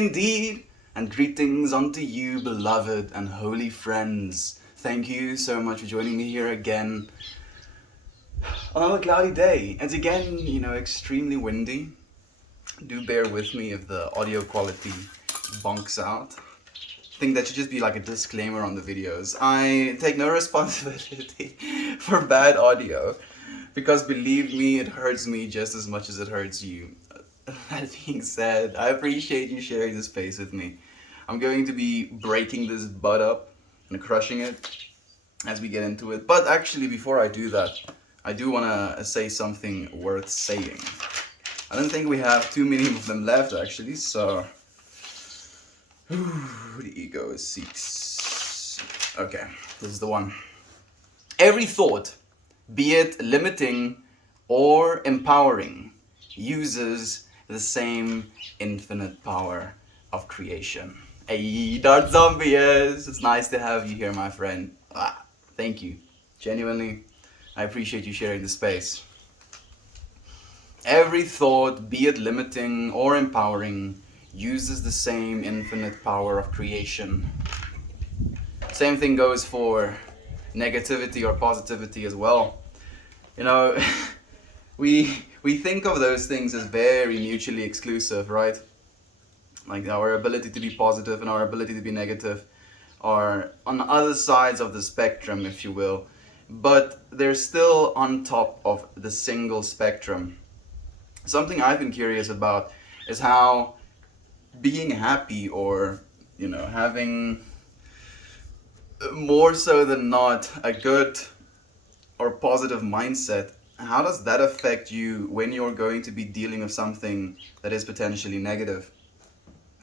indeed, and greetings unto you, beloved and holy friends. Thank you so much for joining me here again on another cloudy day. It's again, extremely windy. Do bear with me if the audio quality bunks out. I think that should just be like a disclaimer on the videos. I take no responsibility for bad audio, because believe me, it hurts me just as much as it hurts you. That being said, I appreciate you sharing this space with me. I'm going to be breaking this butt up and crushing it as we get into it. But actually, before I do that, I do want to say something worth saying. I don't think we have too many of them left, actually, so... the ego seeks. Okay, this is the one. Every thought, be it limiting or empowering, uses the same infinite power of creation. Hey, Dark Zombie, yes! It's nice to have you here, my friend. Thank you. Genuinely, I appreciate you sharing the space. Every thought, be it limiting or empowering, uses the same infinite power of creation. Same thing goes for negativity or positivity as well. We think of those things as very mutually exclusive, right? Like our ability to be positive and our ability to be negative are on other sides of the spectrum, if you will, but they're still on top of the single spectrum. Something I've been curious about is how being happy or, having more so than not a good or positive mindset, how does that affect you when you're going to be dealing with something that is potentially negative?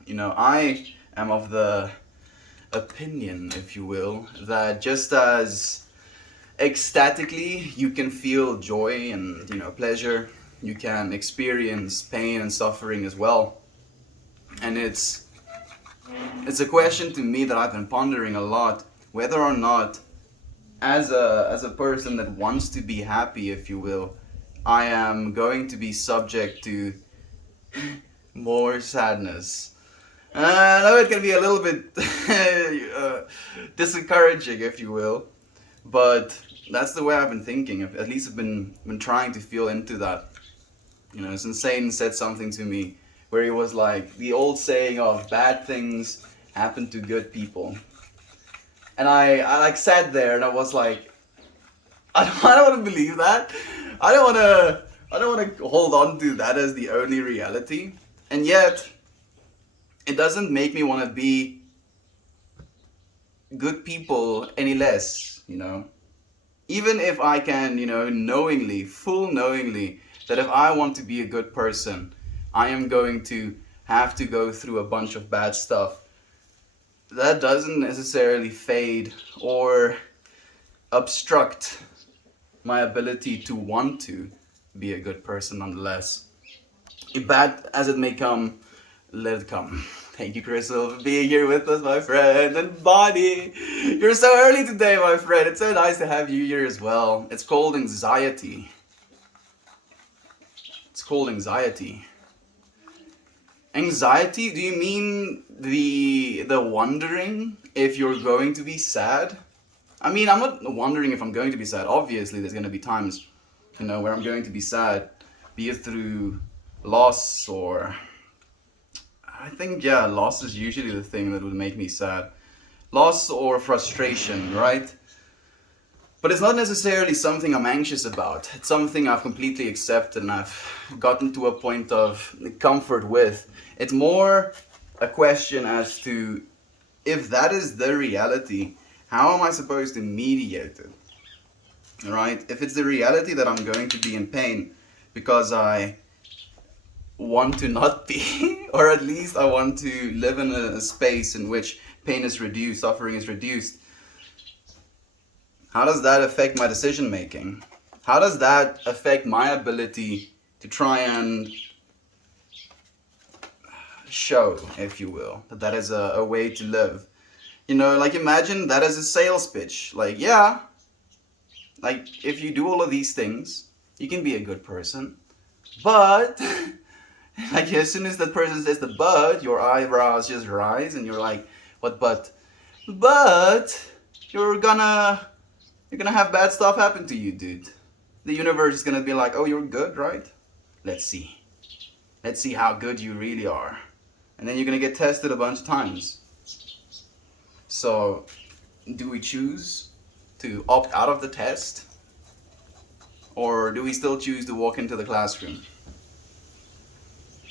I am of the opinion, if you will, that just as ecstatically you can feel joy and, pleasure, you can experience pain and suffering as well. And it's a question to me that I've been pondering a lot, whether or not as a person that wants to be happy, if you will, I am going to be subject to more sadness. I know it can be a little bit discouraging, if you will, but that's the way I've been thinking. At least I've been trying to feel into that. Since Satan said something to me where he was like, the old saying of bad things happen to good people. And I like sat there and I was like, I don't want to believe that. I don't want to hold on to that as the only reality. And yet, it doesn't make me want to be good people any less, Even if I can, knowingly, full knowingly, that if I want to be a good person, I am going to have to go through a bunch of bad stuff. That doesn't necessarily fade or obstruct my ability to want to be a good person nonetheless. Bad as it may come, let it come. Thank you, Crystal, for being here with us, my friend. And Bonnie, you're so early today, my friend. It's so nice to have you here as well. It's called anxiety. It's called anxiety. Anxiety? Do you mean the wondering if you're going to be sad? I mean, I'm not wondering if I'm going to be sad. Obviously, there's going to be times, where I'm going to be sad, be it through loss or... I think, loss is usually the thing that would make me sad. Loss or frustration, right? But it's not necessarily something I'm anxious about. It's something I've completely accepted and I've gotten to a point of comfort with. It's more a question as to, if that is the reality, how am I supposed to mediate it? Right? If it's the reality that I'm going to be in pain because I want to not be, or at least I want to live in a space in which pain is reduced, suffering is reduced, how does that affect my decision making? How does that affect my ability to try and show, if you will, that that is a way to live? Like imagine that as a sales pitch. Like, yeah, like if you do all of these things, you can be a good person, but Like as soon as that person says the but, your eyebrows just rise and you're like, what but? But you're gonna have bad stuff happen to you, dude. The universe is gonna be like, oh, you're good, right? Let's see. Let's see how good you really are. And then you're gonna get tested a bunch of times. So, do we choose to opt out of the test? Or do we still choose to walk into the classroom?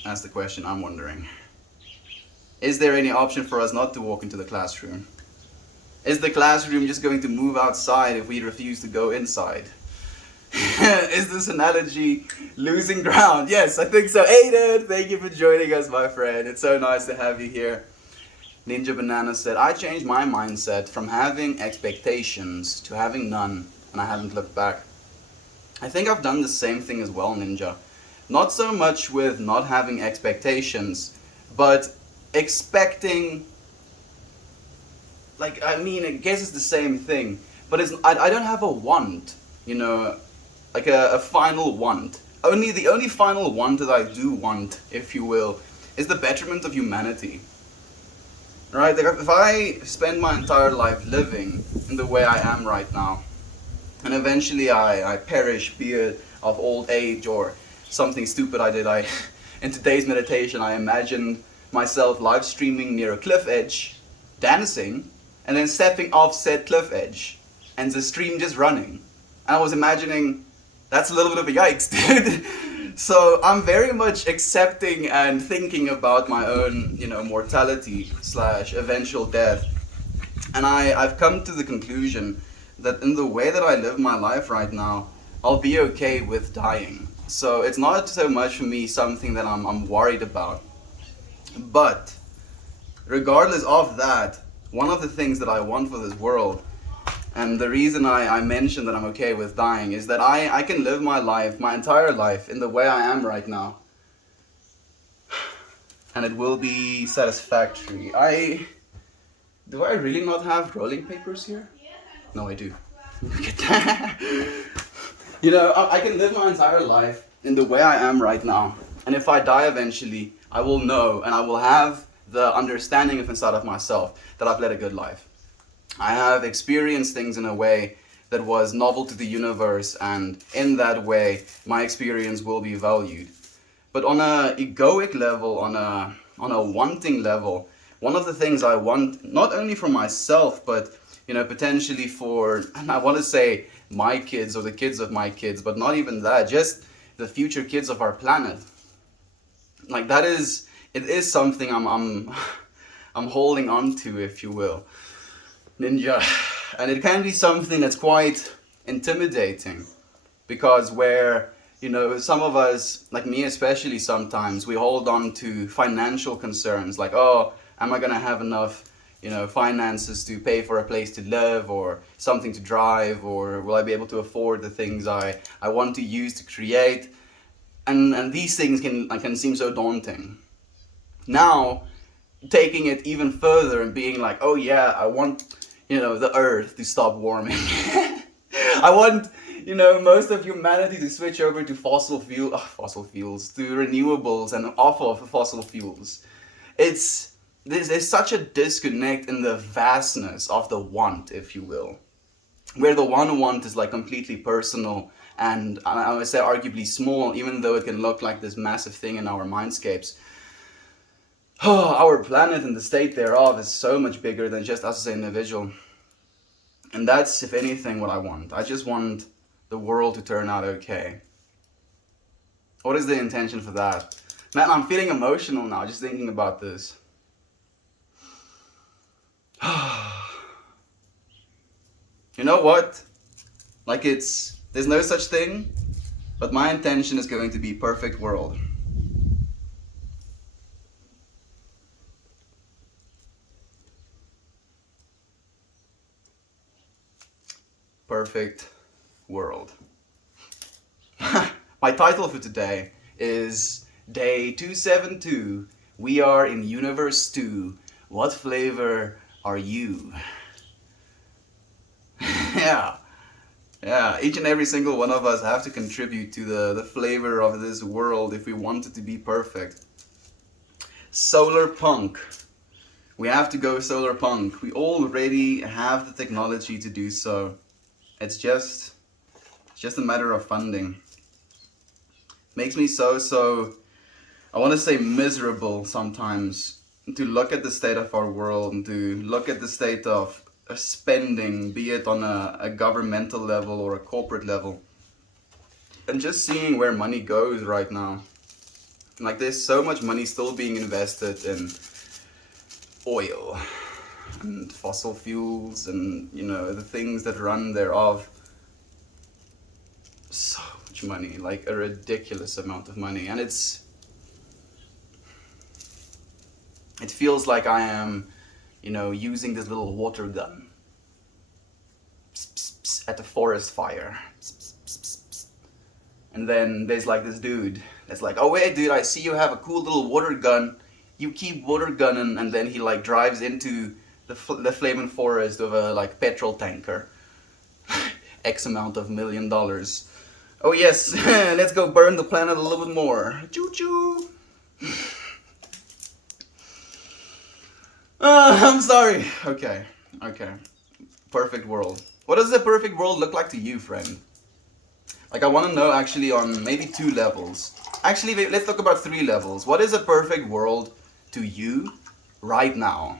That's the question I'm wondering. Is there any option for us not to walk into the classroom? Is the classroom just going to move outside if we refuse to go inside? Is this analogy losing ground? Yes, I think so. Aiden, thank you for joining us, my friend. It's so nice to have you here. Ninja Banana said, I changed my mindset from having expectations to having none, and I haven't looked back. I think I've done the same thing as well, Ninja. Not so much with not having expectations, but expecting, like, I mean, I guess it's the same thing, but I don't have a want, you know, like a final want. The only final want that I do want, if you will, is the betterment of humanity. Right? Like if I spend my entire life living in the way I am right now, and eventually I perish, be it of old age or something stupid I did, in today's meditation I imagined myself live streaming near a cliff edge, dancing, and then stepping off said cliff edge, and the stream just running. And I was imagining, that's a little bit of a yikes, dude. So I'm very much accepting and thinking about my own, mortality / eventual death. And I've come to the conclusion that in the way that I live my life right now, I'll be okay with dying. So it's not so much for me something that I'm worried about. But regardless of that, one of the things that I want for this world, and the reason I mentioned that I'm okay with dying, is that I can live my life, my entire life, in the way I am right now. And it will be satisfactory. Do I really not have rolling papers here? No, I do. Look at that. I can live my entire life in the way I am right now. And if I die eventually, I will know and I will have the understanding of inside of myself that I've led a good life. I have experienced things in a way that was novel to the universe, and in that way, my experience will be valued. But on a egoic level, on a wanting level, one of the things I want, not only for myself, but potentially for, and I want to say my kids or the kids of my kids, but not even that, just the future kids of our planet. Like it is something I'm holding on to, if you will, Ninja. And it can be something that's quite intimidating, because where some of us, like me especially, sometimes we hold on to financial concerns, like, oh, am I gonna have enough finances to pay for a place to live or something to drive, or will I be able to afford the things I want to use to create? And these things can seem so daunting. Now, taking it even further and being like, oh yeah, I want the earth to stop warming. I want most of humanity to switch over to fossil fuels, to renewables and off of fossil fuels. There's such a disconnect in the vastness of the want, if you will, where the one want is like completely personal and I would say arguably small, even though it can look like this massive thing in our mindscapes. Our planet and the state thereof is so much bigger than just us as an individual. And that's, if anything, what I want. I just want the world to turn out okay. What is the intention for that? Man, I'm feeling emotional now just thinking about this. You know what? Like there's no such thing, but my intention is going to be perfect world. Perfect world. My title for today is Day 272. We are in Universe 2. What flavor are you? Yeah, each and every single one of us have to contribute to the flavor of this world if we want it to be perfect. Solar punk. We have to go solar punk. We already have the technology to do so. It's just a matter of funding. Makes me so, I want to say miserable sometimes, to look at the state of our world and to look at the state of spending, be it on a governmental level or a corporate level, and just seeing where money goes right now. Like, there's so much money still being invested in oil and fossil fuels and, you know, the things that run thereof. So much money, like a ridiculous amount of money, and it feels like I am, you know, using this little water gun at a forest fire. And then there's like this dude that's like, oh wait dude, I see you have a cool little water gun. You keep water gunning, and then he like drives into the flaming forest with a like petrol tanker. X amount of $1 million. Oh yes, let's go burn the planet a little bit more. Choo choo. I'm sorry. Okay. Perfect world. What does the perfect world look like to you, friend? Like, I want to know actually on maybe 2 levels. Actually, let's talk about 3 levels. What is a perfect world to you right now?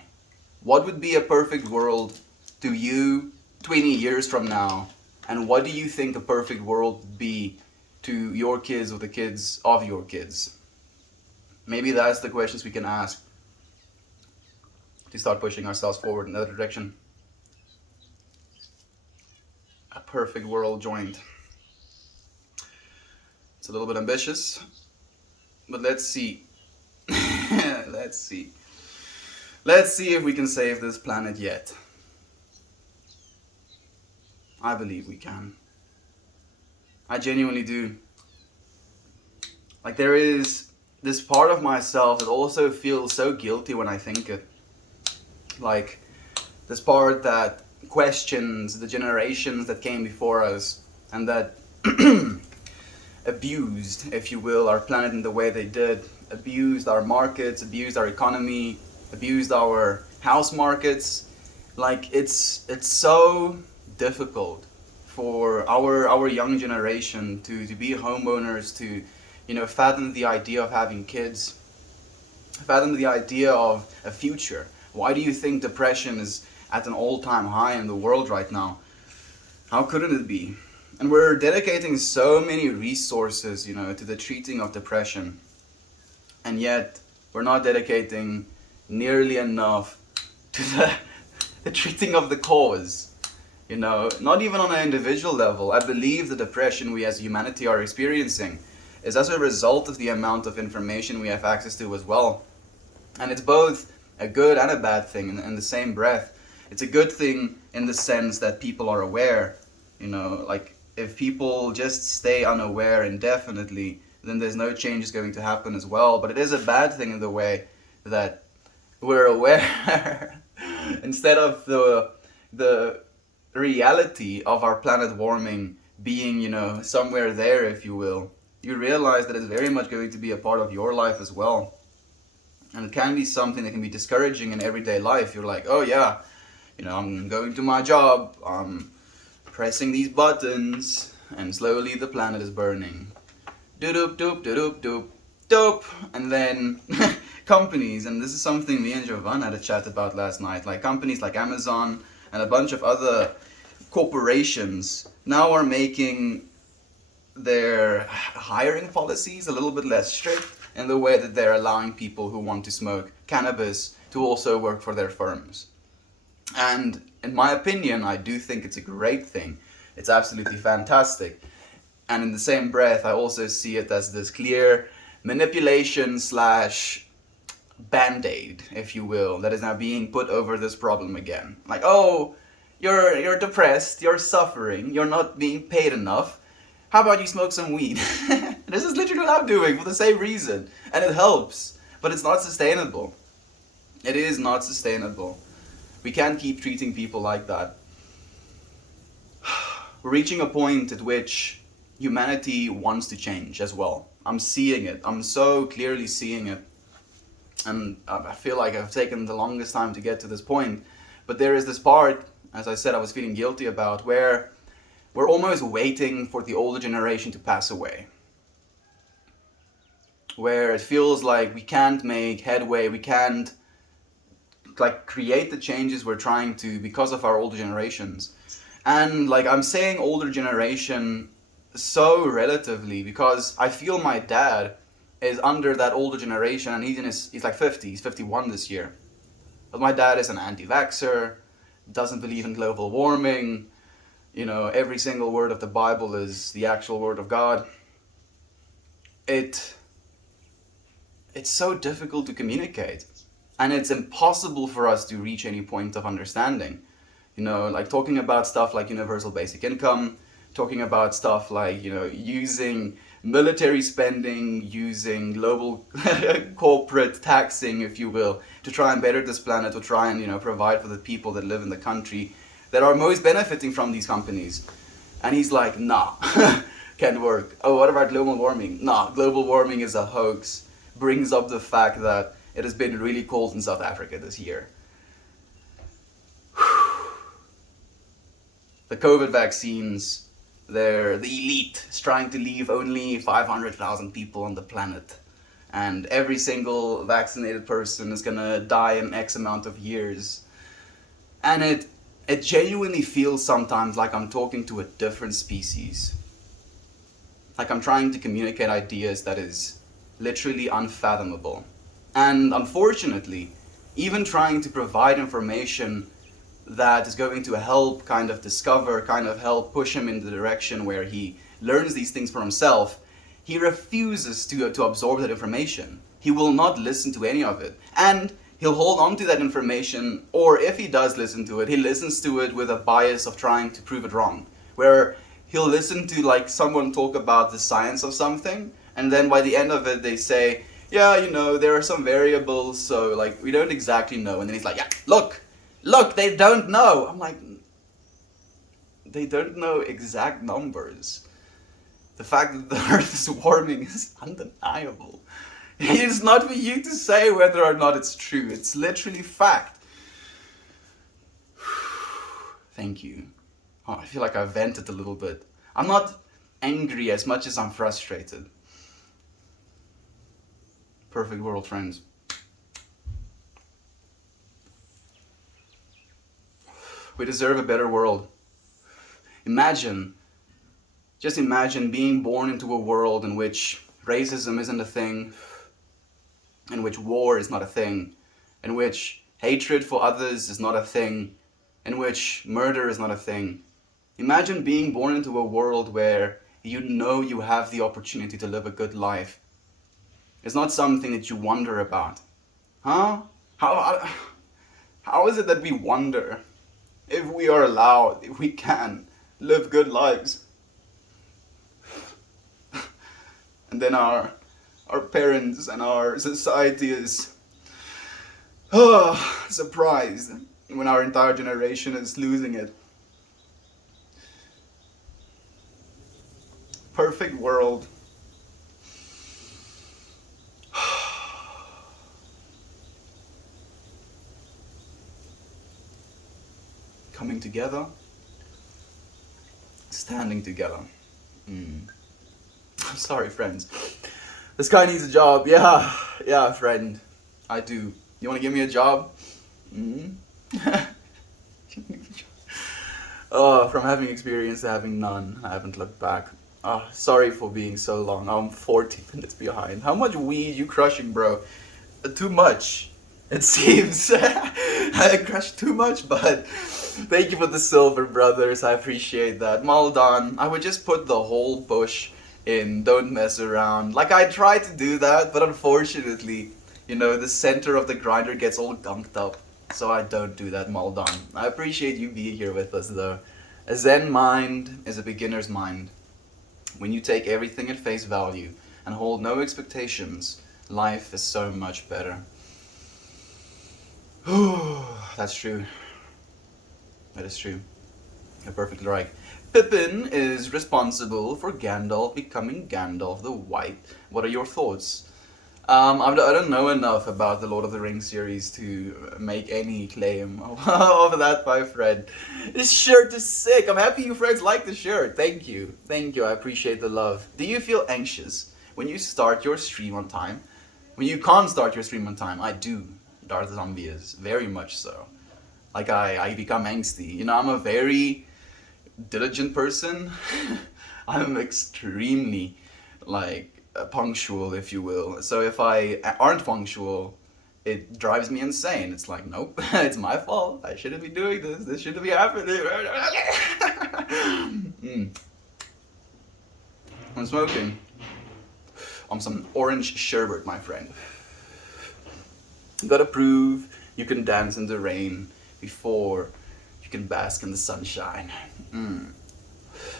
What would be a perfect world to you 20 years from now? And what do you think a perfect world would be to your kids or the kids of your kids? Maybe that's the questions we can ask to start pushing ourselves forward in that direction. A perfect world joined. It's a little bit ambitious, but let's see. Let's see if we can save this planet yet. I believe we can. I genuinely do. Like, there is this part of myself that also feels so guilty when I think it. Like, this part that questions the generations that came before us and that abused, if you will, our planet in the way they did, abused our markets, abused our economy, abused our house markets. Like, it's so difficult for our young generation to be homeowners, to, you know, fathom the idea of having kids, fathom the idea of a future. Why do you think depression is at an all-time high in the world right now? How couldn't it be? And we're dedicating so many resources, you know, to the treating of depression. And yet, we're not dedicating nearly enough to the treating of the cause. You know, not even on an individual level. I believe the depression we as humanity are experiencing is as a result of the amount of information we have access to as well. And it's both a good and a bad thing in the same breath. It's a good thing in the sense that people are aware. You know, like, if people just stay unaware indefinitely, then there's no change going to happen as well. But it is a bad thing in the way that we're aware instead of the reality of our planet warming being, you know, somewhere there, if you will. You realize that it's very much going to be a part of your life as well. And it can be something that can be discouraging in everyday life. You're like, oh yeah, you know, I'm going to my job, I'm pressing these buttons, and slowly the planet is burning. Doop doop doop doop doop. And then companies, and this is something me and Jovan had a chat about last night, like companies like Amazon and a bunch of other corporations now are making their hiring policies a little bit less strict in the way that they're allowing people who want to smoke cannabis to also work for their firms. And in my opinion, I do think it's a great thing. It's absolutely fantastic. And in the same breath, I also see it as this clear manipulation slash band-aid, if you will, that is now being put over this problem again. Like, oh, you're depressed, you're suffering, you're not being paid enough. How about you smoke some weed? This is literally what I'm doing for the same reason. And it helps, but it's not sustainable. It is not sustainable. We can't keep treating people like that. We're reaching a point at which humanity wants to change as well. I'm seeing it. I'm so clearly seeing it. and I feel like I've taken the longest time to get to this point. But there is this part, as I said, I was feeling guilty about, where we're almost waiting for the older generation to pass away. Where it feels like we can't make headway, we can't like create the changes we're trying to because of our older generations. And like I'm saying older generation so relatively because I feel my dad is under that older generation, and he's like 50, he's 51 this year. But my dad is an anti-vaxxer, doesn't believe in global warming, you know, every single word of the Bible is the actual word of God. It's so difficult to communicate, and it's impossible for us to reach any point of understanding. You know, like talking about stuff like universal basic income, talking about stuff like, you know, using military spending, using global corporate taxing, if you will, to try and better this planet, to try and, you know, provide for the people that live in the country that are most benefiting from these companies. And he's like, nah, can't work. Oh, what about global warming? Nah, global warming is a hoax. Brings up the fact that it has been really cold in South Africa this year. The COVID vaccines, they're the elite is trying to leave only 500,000 people on the planet. And every single vaccinated person is gonna die in X amount of years. And it genuinely feels sometimes like I'm talking to a different species. Like I'm trying to communicate ideas that is literally unfathomable. And unfortunately, even trying to provide information that is going to help kind of discover, kind of help push him in the direction where he learns these things for himself, he refuses to absorb that information. He will not listen to any of it. And he'll hold on to that information, or if he does listen to it, he listens to it with a bias of trying to prove it wrong. Where he'll listen to like someone talk about the science of something, and then by the end of it they say, yeah, you know, there are some variables, so like we don't exactly know. And then he's like, yeah, look, they don't know. I'm like, they don't know exact numbers. The fact that the earth is warming is undeniable. It's not for you to say whether or not it's true. It's literally fact. Thank you. Oh, I feel like I vented a little bit. I'm not angry as much as I'm frustrated. Perfect world, friends. We deserve a better world. Just imagine being born into a world in which racism isn't a thing, in which war is not a thing, in which hatred for others is not a thing, in which murder is not a thing. Imagine being born into a world where you know you have the opportunity to live a good life. It's not something that you wonder about. Huh? How is it that we wonder if we are allowed, if we can live good lives? And then our parents and our society is surprised when our entire generation is losing it. Perfect world. Coming together, standing together. I'm sorry, friends. This guy needs a job. Yeah, friend. I do. You want to give me a job? From having experience to having none, I haven't looked back. Sorry for being so long. I'm 40 minutes behind. How much weed you crushing, bro? Too much. It seems. I crushed too much, but thank you for the silver, brothers. I appreciate that. Well done. I would just put the whole bush in. Don't mess around. Like, I tried to do that, but unfortunately, you know, the center of the grinder gets all gunked up. So I don't do that. Well done. I appreciate you being here with us, though. A Zen mind is a beginner's mind. When you take everything at face value and hold no expectations, life is so much better. That's true. That is true. You're perfectly right. Pippin is responsible for Gandalf becoming Gandalf the White. What are your thoughts? I don't know enough about the Lord of the Rings series to make any claim of that, my friend. This shirt is sick. I'm happy you friends like the shirt. Thank you. Thank you. I appreciate the love. Do you feel anxious when you start your stream on time? When you can't start your stream on time? I do. Darth Zombie is very much so. Like I become angsty. You know, I'm a very diligent person. I'm extremely like punctual, if you will. So if I aren't punctual, it drives me insane. It's like, nope, it's my fault. I shouldn't be doing this. This shouldn't be happening. I'm smoking. I'm some orange sherbet, my friend. You gotta prove you can dance in the rain before you can bask in the sunshine.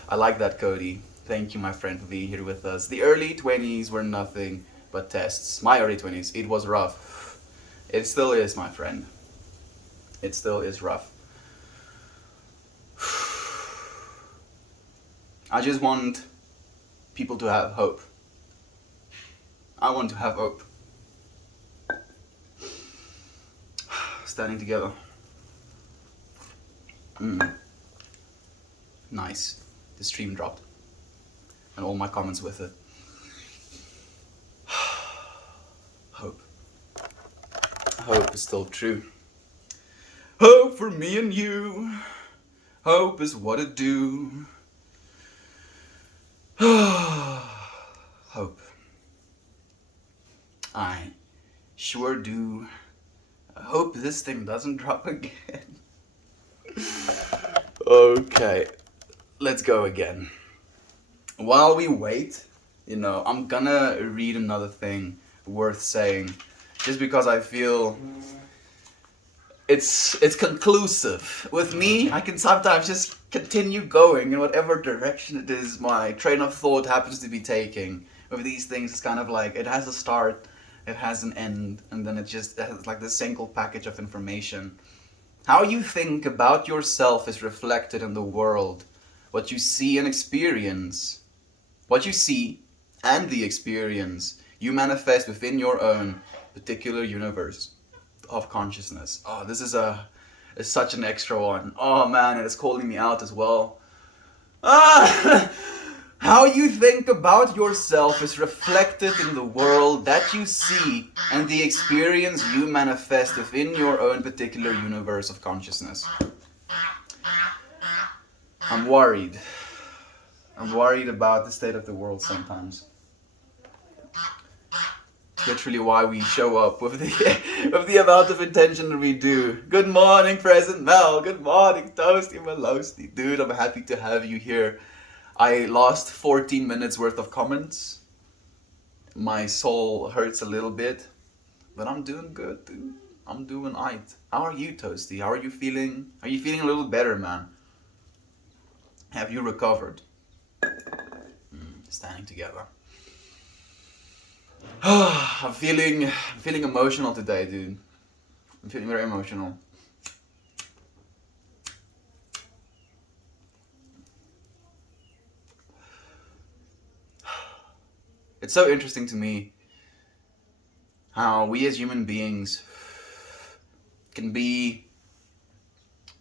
I like that, Cody. Thank you, my friend, for being here with us. The early 20s were nothing but tests. My early 20s, it was rough. It still is, my friend. It still is rough. I just want people to have hope. I want to have hope. Standing together. Nice. The stream dropped. And all my comments with it. Hope. Hope is still true. Hope for me and you. Hope is what it do. Hope. I sure do. I hope this thing doesn't drop again. Okay, let's go again. While we wait, I'm gonna read another thing worth saying, just because I feel it's conclusive. With me, I can sometimes just continue going in whatever direction it is my train of thought happens to be taking. With these things, it's kind of like it has a start, it has an end, and then it just has like this single package of information. How you think about yourself is reflected in the world. What you see and experience. What you see and the experience you manifest within your own particular universe of consciousness. Oh, this is such an extra one. Oh man, it is calling me out as well. How you think about yourself is reflected in the world that you see and the experience you manifest within your own particular universe of consciousness. I'm worried. I'm worried about the state of the world sometimes. Literally why we show up with the amount of intention that we do. Good morning, Present Mel. Good morning, Toasty Malosty. Dude, I'm happy to have you here. I lost 14 minutes worth of comments. My soul hurts a little bit, but I'm doing good, dude. I'm doing aight. How are you, Toasty? How are you feeling? Are you feeling a little better, man? Have you recovered? Standing together. I'm feeling emotional today, dude. I'm feeling very emotional. It's so interesting to me how we as human beings can be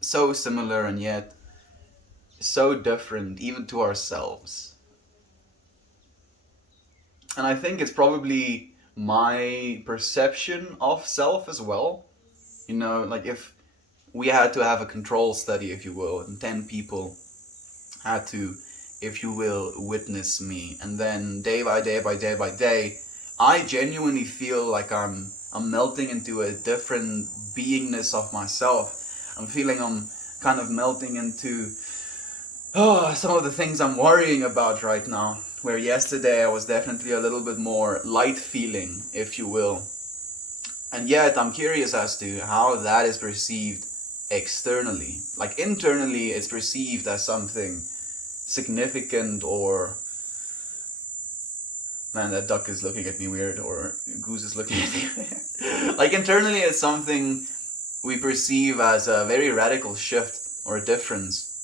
so similar and yet so different even to ourselves. And I think it's probably my perception of self as well. Like if we had to have a control study, if you will, and 10 people had to, if you will, witness me, and then day by day by day by day, I genuinely feel like I'm melting into a different beingness of myself. I'm feeling I'm kind of melting into some of the things I'm worrying about right now, where yesterday I was definitely a little bit more light feeling, if you will. And yet I'm curious as to how that is perceived externally. Like internally it's perceived as something significant, or man, that duck is looking at me weird, or goose is looking at me weird. Like internally it's something we perceive as a very radical shift or a difference.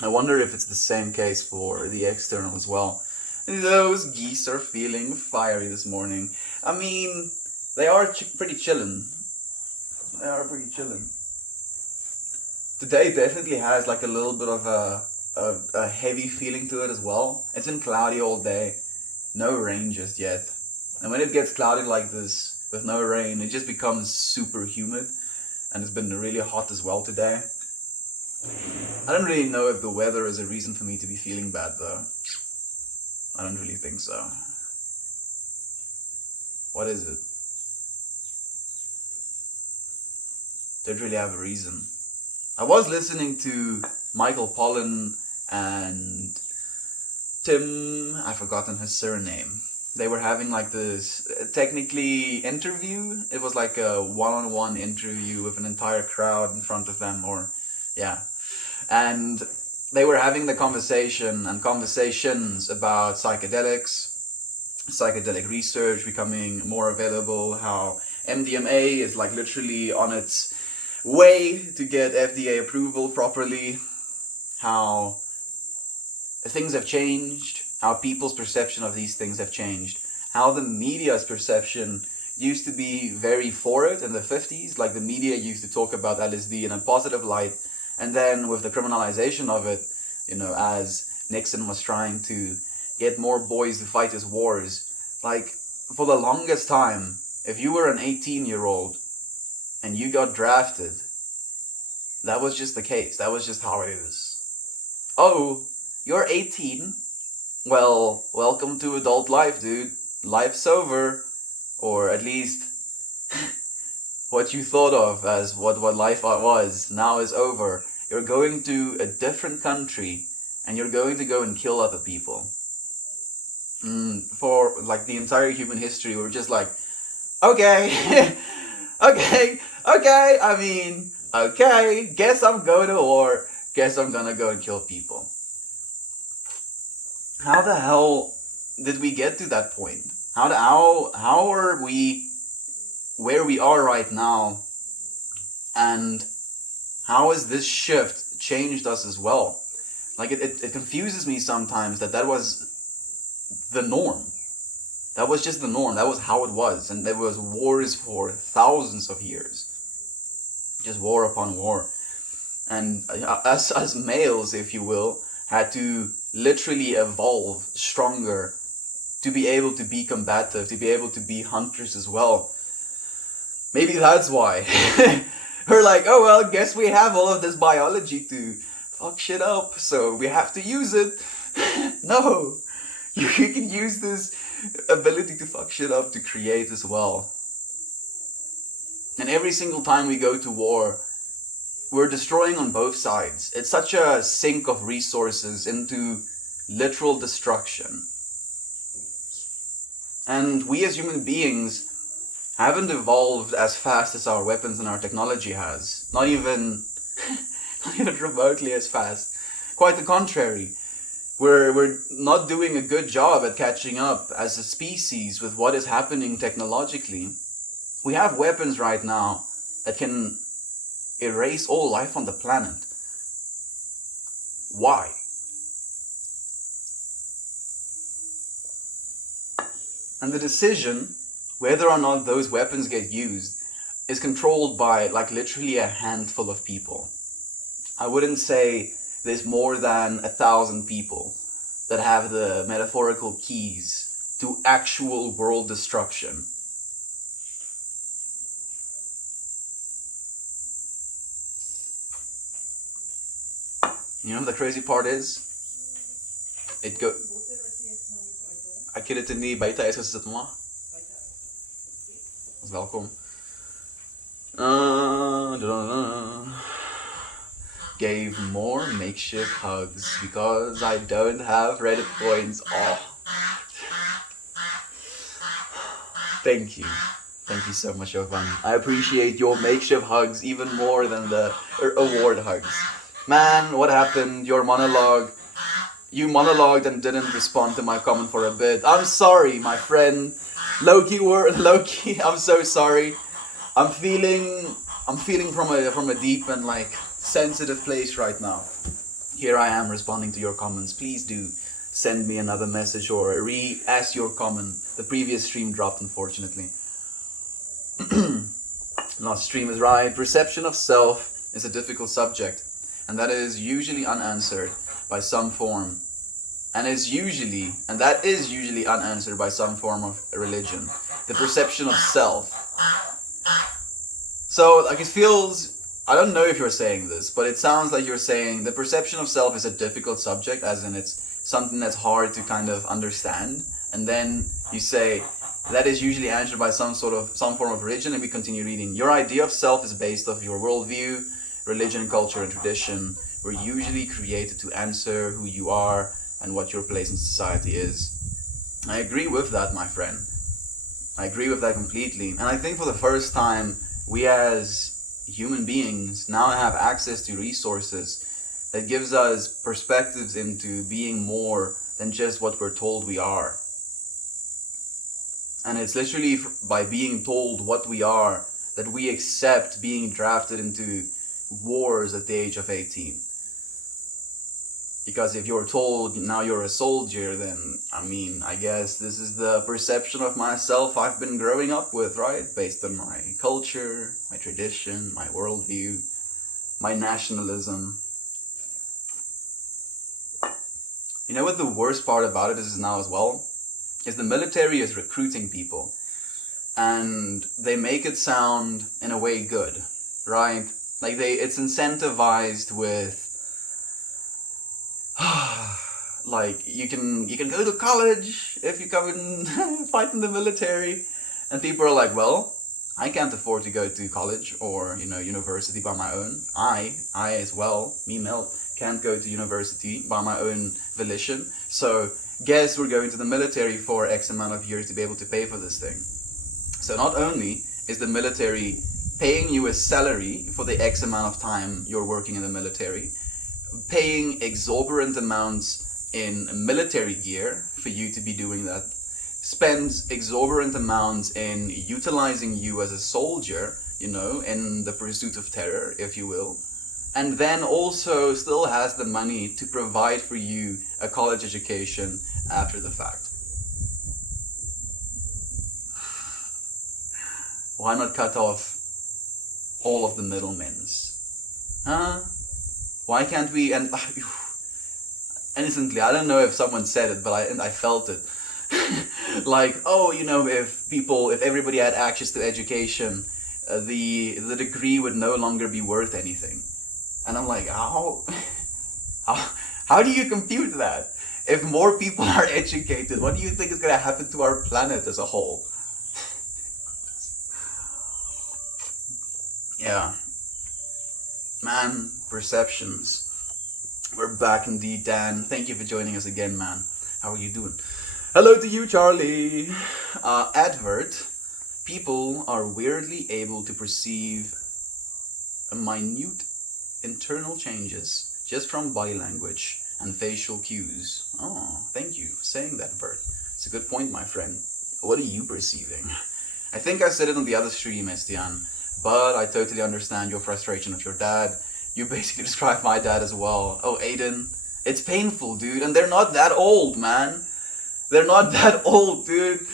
I wonder if it's the same case for the external as well. Those geese are feeling fiery this morning. I mean, they are pretty chillin'. They are pretty chillin'. Today definitely has like a little bit of a heavy feeling to it as well. It's been cloudy all day, no rain just yet. And when it gets cloudy like this with no rain, it just becomes super humid. And it's been really hot as well today. I don't really know if the weather is a reason for me to be feeling bad though. I don't really think so. What is it? Don't really have a reason. I was listening to Michael Pollan and Tim, I've forgotten his surname. They were having like this technically interview. It was like a one-on-one interview with an entire crowd in front of them, or yeah. And they were having the conversation and conversations about psychedelics, psychedelic research becoming more available, how MDMA is like literally on its way to get FDA approval properly, how things have changed, how people's perception of these things have changed, how the media's perception used to be very for it in the 50s, like the media used to talk about LSD in a positive light, and then with the criminalization of it, you know, as Nixon was trying to get more boys to fight his wars, like for the longest time, if you were an 18-year-old and you got drafted, that was just the case. That was just how it is. Oh, you're 18? Well, welcome to adult life, dude. Life's over. Or at least what you thought of as what life was now is over. You're going to a different country and you're going to go and kill other people. For like the entire human history, we're just like, okay, okay, I mean, okay, guess I'm going to war, guess I'm gonna go and kill people. How the hell did we get to that point? How are we where we are right now? And how has this shift changed us as well? Like it confuses me sometimes that was the norm. That was just the norm. That was how it was. And there was wars for thousands of years. Just war upon war. And us as males, if you will, had to literally evolve stronger to be able to be combative, to be able to be hunters as well. Maybe that's why. We're like, oh well, guess we have all of this biology to fuck shit up, so we have to use it. No. You can use this ability to fuck shit up to create as well. And every single time we go to war, we're destroying on both sides. It's such a sink of resources into literal destruction. And we as human beings haven't evolved as fast as our weapons and our technology has. Not even remotely as fast. Quite the contrary. We're not doing a good job at catching up as a species with what is happening technologically. We have weapons right now that can erase all life on the planet. Why? And the decision whether or not those weapons get used is controlled by like literally a handful of people. I wouldn't say there's more than 1,000 people that have the metaphorical keys to actual world destruction. You know what the crazy part is? Ek het dit in die buitehuis gesit, ma. Is welkom. Gave more makeshift hugs because I don't have Reddit coins. Oh. Thank you. Thank you so much, Jovan. I appreciate your makeshift hugs even more than the award hugs. Man, what happened? Your monologue. You monologued and didn't respond to my comment for a bit. I'm sorry, my friend. Loki, I'm so sorry. I'm feeling from a deep and like sensitive place right now. Here I am responding to your comments. Please do send me another message or re-ask your comment. The previous stream dropped, unfortunately. Last stream is right. Perception of self is a difficult subject, and that is usually unanswered by some form. And that is usually unanswered by some form of religion. The perception of self. So, like, it feels, I don't know if you're saying this, but it sounds like you're saying the perception of self is a difficult subject, as in it's something that's hard to kind of understand. And then you say, that is usually answered by some form of religion, and we continue reading. Your idea of self is based off your worldview, religion, culture, and tradition. Were usually created to answer who you are and what your place in society is. I agree with that, my friend. I agree with that completely. And I think for the first time, we as human beings now have access to resources that gives us perspectives into being more than just what we're told we are. And it's literally by being told what we are that we accept being drafted into wars at the age of 18. Because if you're told now you're a soldier, then, I mean, I guess this is the perception of myself I've been growing up with, right? Based on my culture, my tradition, my worldview, my nationalism. You know what the worst part about it is now as well? Is the military is recruiting people. And they make it sound, in a way, good, right? Like, it's incentivized with, like, you can go to college if you come and fight in the military. And people are like, well, I can't afford to go to college or, university by my own. I as well, me Mel, can't go to university by my own volition. So guess we're going to the military for X amount of years to be able to pay for this thing. So not only is the military paying you a salary for the X amount of time you're working in the military, paying exorbitant amounts in military gear for you to be doing that, spends exorbitant amounts in utilizing you as a soldier, in the pursuit of terror, if you will, and then also still has the money to provide for you a college education after the fact. Why not cut off all of the middlemen? Huh? Why can't we? And innocently, I don't know if someone said it, but I felt it. Like, if everybody had access to education, the degree would no longer be worth anything. And I'm like, how do you compute that? If more people are educated, what do you think is going to happen to our planet as a whole? Yeah. Man, perceptions. We're back indeed, Dan. Thank you for joining us again, man. How are you doing? Hello to you, Charlie. Advert. People are weirdly able to perceive minute internal changes just from body language and facial cues. Oh, thank you for saying that, Bert. It's a good point, my friend. What are you perceiving? I think I said it on the other stream, Estian, but I totally understand your frustration of your dad. You basically described my dad as well. Oh, Aiden, it's painful, dude, and they're not that old, man. They're not that old, dude.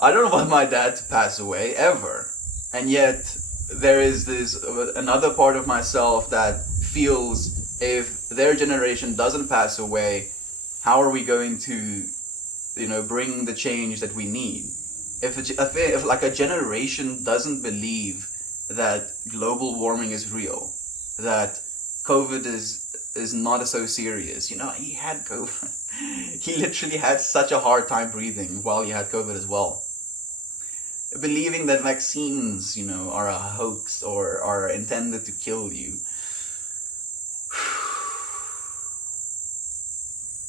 I don't want my dad to pass away, ever. And yet, there is this another part of myself that feels if their generation doesn't pass away, how are we going to, bring the change that we need? If like a generation doesn't believe that global warming is real, that COVID is not so serious. He had COVID. He literally had such a hard time breathing while he had COVID as well. Believing that vaccines, are a hoax or are intended to kill you.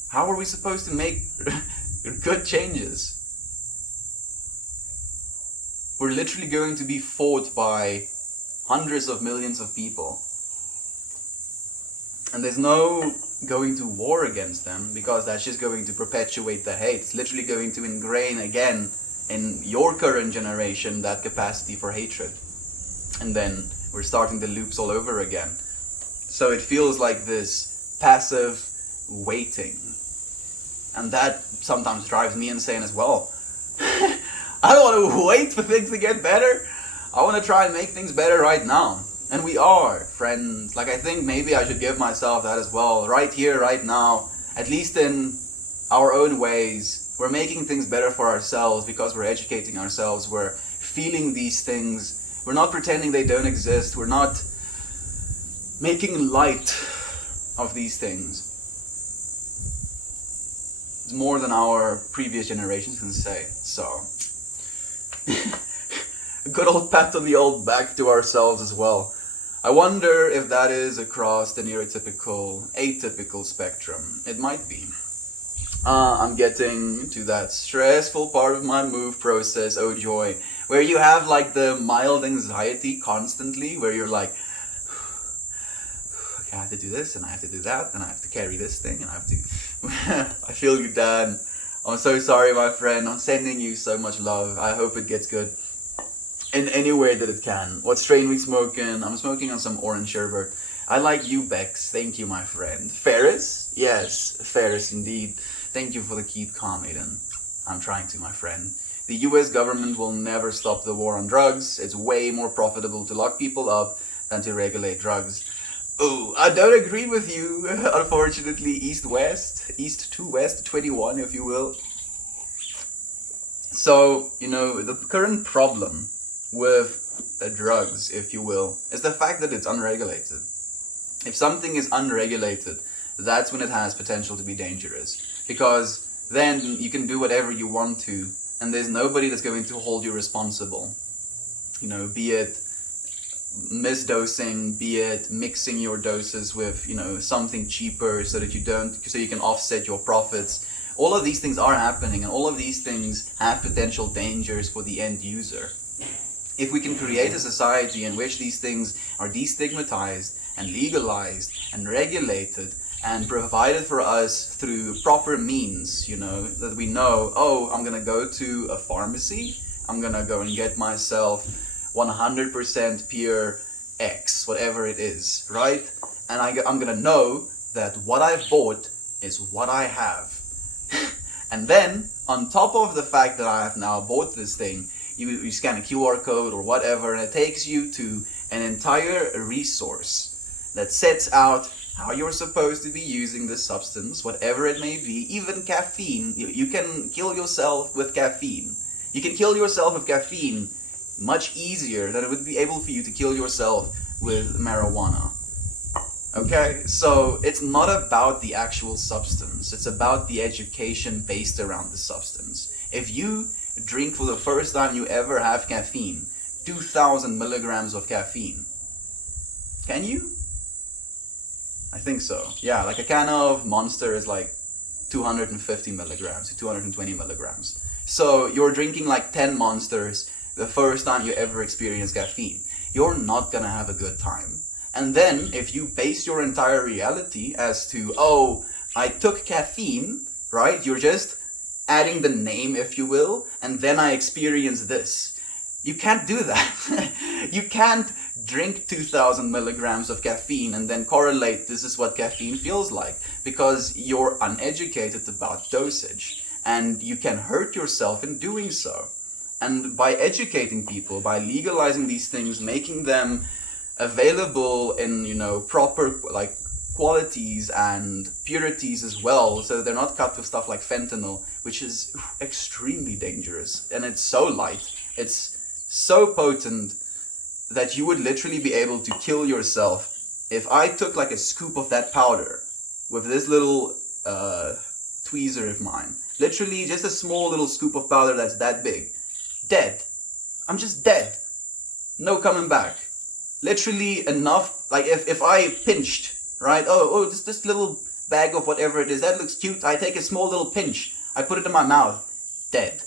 How are we supposed to make good changes? We're literally going to be fought by hundreds of millions of people. And there's no going to war against them, because that's just going to perpetuate the hate. It's literally going to ingrain again in your current generation that capacity for hatred. And then we're starting the loops all over again. So it feels like this passive waiting. And that sometimes drives me insane as well. I don't want to wait for things to get better. I want to try and make things better right now. And we are, friends. Like, I think maybe I should give myself that as well. Right here, right now. At least in our own ways. We're making things better for ourselves because we're educating ourselves. We're feeling these things. We're not pretending they don't exist. We're not making light of these things. It's more than our previous generations can say. So, a good old pat on the old back to ourselves as well. I wonder if that is across the neurotypical, atypical spectrum. It might be. I'm getting to that stressful part of my move process, oh joy, where you have like the mild anxiety constantly, where you're like, okay, I have to do this, and I have to do that, and I have to carry this thing, and I have to... I feel you, Dan. I'm so sorry, my friend. I'm sending you so much love. I hope it gets good in any way that it can. What strain we smoking? I'm smoking on some orange sherbet. I like you, Bex. Thank you, my friend. Ferris? Yes, Ferris indeed. Thank you for the keep calm, Aiden. I'm trying to, my friend. The US government will never stop the war on drugs. It's way more profitable to lock people up than to regulate drugs. Oh, I don't agree with you, unfortunately. East to West 21, if you will. So, the current problem with the drugs, if you will, is the fact that it's unregulated. If something is unregulated, that's when it has potential to be dangerous. Because then you can do whatever you want to, and there's nobody that's going to hold you responsible. Be it misdosing, be it mixing your doses with, something cheaper so you can offset your profits. All of these things are happening, and all of these things have potential dangers for the end user. If we can create a society in which these things are destigmatized and legalized and regulated and provided for us through proper means, that we know, oh, I'm going to go to a pharmacy, I'm going to go and get myself 100% pure X, whatever it is, right? And I'm going to know that what I've bought is what I have. And then, on top of the fact that I have now bought this thing, you scan a QR code or whatever, and it takes you to an entire resource that sets out how you're supposed to be using this substance, whatever it may be, even caffeine. You can kill yourself with caffeine. You can kill yourself with caffeine much easier than it would be able for you to kill yourself with marijuana. Okay, so it's not about the actual substance, it's about the education based around the substance. If you drink for the first time you ever have caffeine, 2,000 milligrams of caffeine, can you? I think so. Yeah, like a can of Monster is like 250 milligrams to 220 milligrams. So you're drinking like 10 Monsters the first time you ever experience caffeine. You're not gonna have a good time. And then if you base your entire reality as to, oh, I took caffeine, right? You're just adding the name, if you will, and then I experienced this. You can't do that. You can't drink 2,000 milligrams of caffeine and then correlate this is what caffeine feels like, because you're uneducated about dosage and you can hurt yourself in doing so. And by educating people, by legalizing these things, making them available in, proper like qualities and purities as well, so they're not cut with stuff like fentanyl, which is extremely dangerous, and it's so light, it's so potent that you would literally be able to kill yourself. If I took like a scoop of that powder with this little tweezer of mine, literally just a small little scoop of powder that's that big, dead. I'm just dead. No coming back. Literally enough, like if I pinched, right? Oh, this little bag of whatever it is, that looks cute. I take a small little pinch, I put it in my mouth, dead.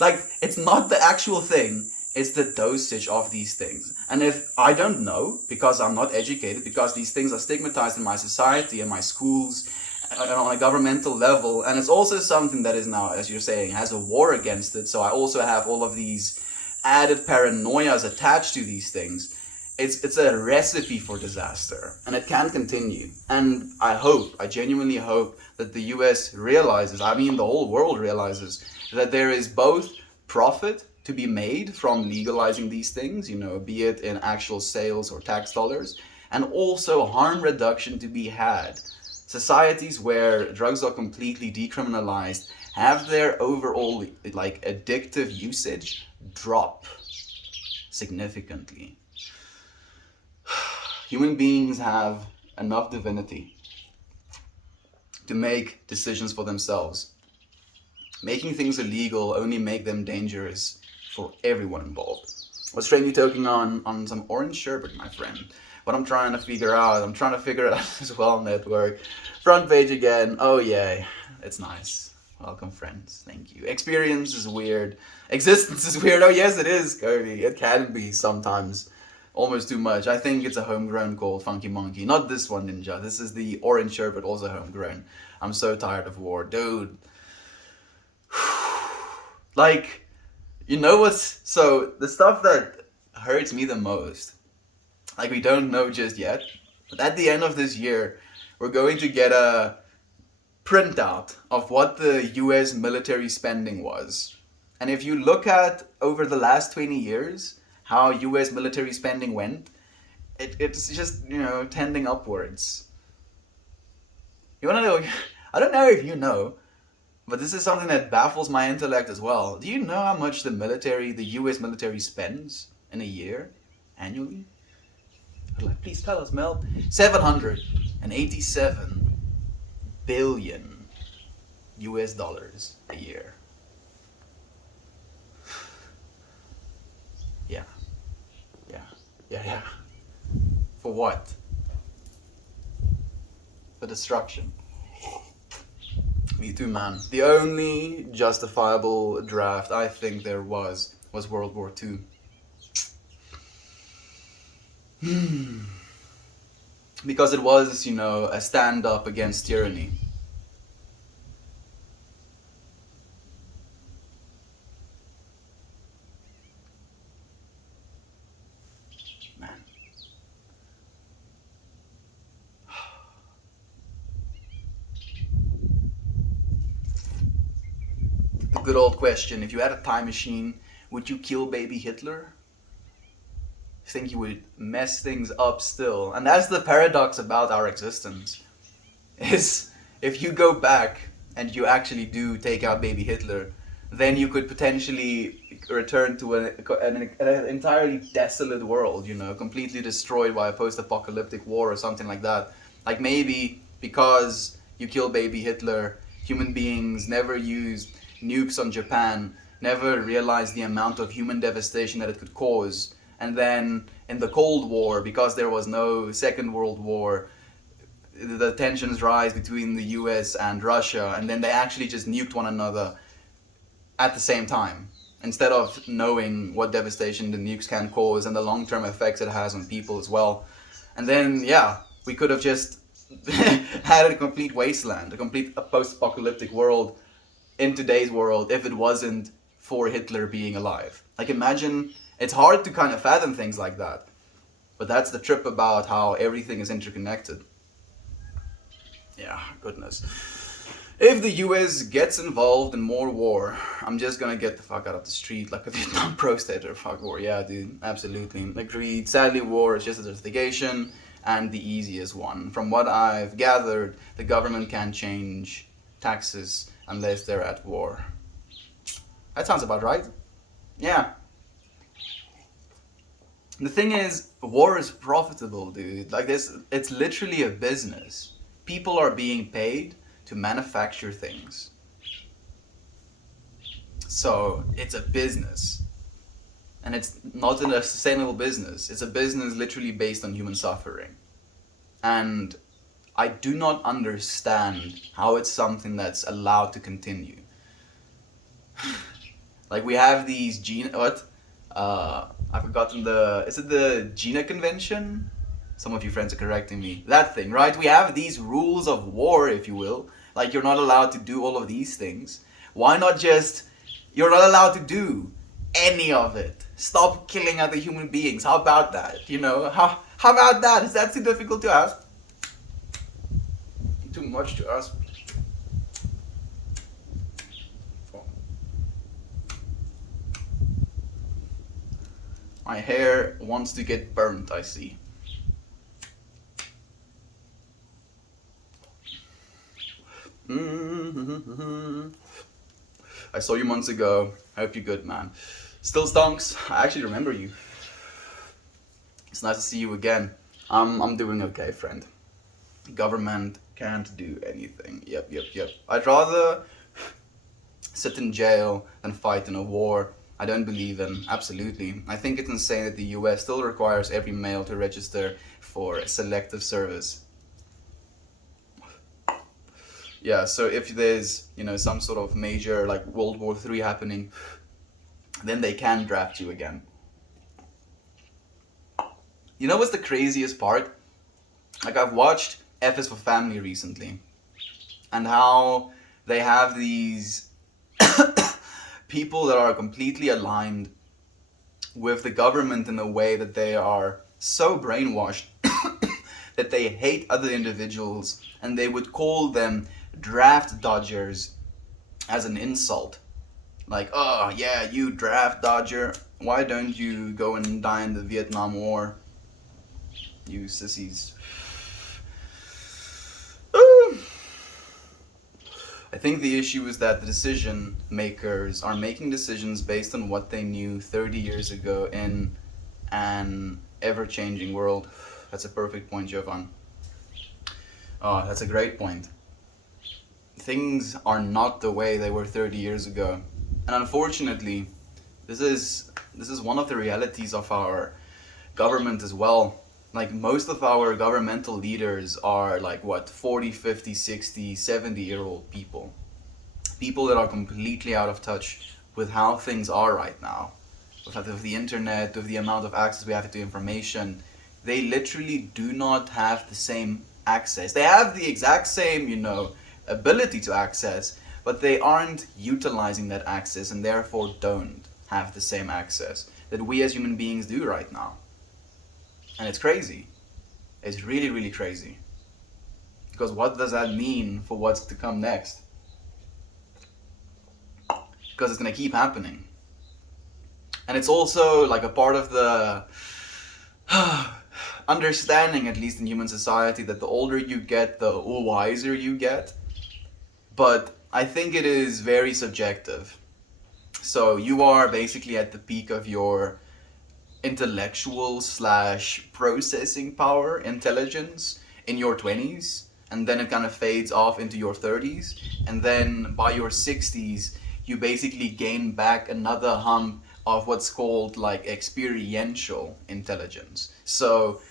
Like, it's not the actual thing, it's the dosage of these things. And if I don't know, because I'm not educated, because these things are stigmatized in my society and my schools, and on a governmental level, and it's also something that is now, as you're saying, has a war against it, so I also have all of these added paranoias attached to these things. it's a recipe for disaster, and it can continue. And I genuinely hope that the US realizes, I mean the whole world realizes, that there is both profit to be made from legalizing these things, you know, be it in actual sales or tax dollars, and also harm reduction to be had. Societies where drugs are completely decriminalized have their overall like addictive usage drop significantly. Human beings have enough divinity to make decisions for themselves. Making things illegal only make them dangerous for everyone involved. What's Trendy talking on some orange sherbet, my friend? What I'm trying to figure out as well, network. Front page again. Oh yay, it's nice. Welcome, friends. Thank you. Experience is weird. Existence is weird. Oh yes, it is, Cody. It can be sometimes. Almost too much. I think it's a homegrown called Funky Monkey. Not this one, Ninja. This is the orange shirt, but also homegrown. I'm so tired of war. Dude. Like, you know what's... So, the stuff that hurts me the most, like we don't know just yet, but at the end of this year, we're going to get a printout of what the US military spending was. And if you look at over the last 20 years, how US military spending went, it's just, you know, tending upwards. You wanna know, I don't know if you know, but this is something that baffles my intellect as well. Do you know how much the US military spends in a year, annually? Please tell us, Mel. 787 billion US dollars a year. Yeah. For what? For destruction. Me too, man. The only justifiable draft I think there was World War II. Because it was, you know, a stand up against tyranny. The good old question, if you had a time machine, would you kill baby Hitler? I think you would mess things up still. And that's the paradox about our existence. Is if you go back and you actually do take out baby Hitler, then you could potentially return to an entirely desolate world, you know, completely destroyed by a post-apocalyptic war or something like that. Like maybe because you kill baby Hitler, human beings never used nukes on Japan, never realized the amount of human devastation that it could cause. And then in the Cold War, because there was no Second World War, the tensions rise between the US and Russia, and then they actually just nuked one another at the same time, instead of knowing what devastation the nukes can cause and the long-term effects it has on people as well. And then, yeah, we could have just had a complete wasteland, a complete post-apocalyptic world in today's world if it wasn't for Hitler being alive. Like imagine, it's hard to kind of fathom things like that, but that's the trip about how everything is interconnected. Yeah, goodness. If the US gets involved in more war, I'm just gonna get the fuck out of the street like a Vietnam protester. Fuck war, yeah, dude, absolutely. Agreed. Sadly, war is just a justification and the easiest one. From what I've gathered, the government can't change taxes unless they're at war. That sounds about right. Yeah. The thing is, war is profitable, dude. Like this, it's literally a business. People are being paid to manufacture things. So it's a business. And it's not a sustainable business. It's a business literally based on human suffering. And I do not understand how it's something that's allowed to continue. Like we have these I've forgotten is it the Geneva Convention? Some of you friends are correcting me. That thing, right? We have these rules of war, if you will. Like you're not allowed to do all of these things. Why not just, you're not allowed to do any of it. Stop killing other human beings. How about that? You know, how about that? Is that too difficult to ask? Too much to ask. My hair wants to get burnt, I see. I saw you months ago. I hope you're good, man. Still stonks. I actually remember you. It's nice to see you again. I'm doing okay, friend. Government can't do anything. Yep. I'd rather sit in jail than fight in a war I don't believe in. Absolutely. I think it's insane that the US still requires every male to register for selective service. Yeah, so if there's, some sort of major like World War III happening, then they can draft you again. You know what's the craziest part? Like, I've watched F is for Family recently, and how they have these people that are completely aligned with the government in a way that they are so brainwashed that they hate other individuals, and they would call them draft dodgers as an insult. Like, oh yeah, you draft dodger, why don't you go and die in the Vietnam War? You sissies. I think the issue is that the decision makers are making decisions based on what they knew 30 years ago in an ever-changing world. That's a perfect point, Jovan. Oh, that's a great point. Things are not the way they were 30 years ago. And unfortunately, this is one of the realities of our government as well. Like, most of our governmental leaders are like, what, 40, 50, 60, 70-year-old people. People that are completely out of touch with how things are right now. With the internet, with the amount of access we have to information. They literally do not have the same access. They have the exact same, ability to access, but they aren't utilizing that access, and therefore don't have the same access that we as human beings do right now. And it's crazy. It's really, really crazy. Because what does that mean for what's to come next? Because it's going to keep happening. And it's also like a part of the understanding, at least in human society, that the older you get, the wiser you get. But I think it is very subjective. So you are basically at the peak of your intellectual / processing power, intelligence, in your 20s, and then it kind of fades off into your 30s, and then by your 60s you basically gain back another hump of what's called like experiential intelligence. So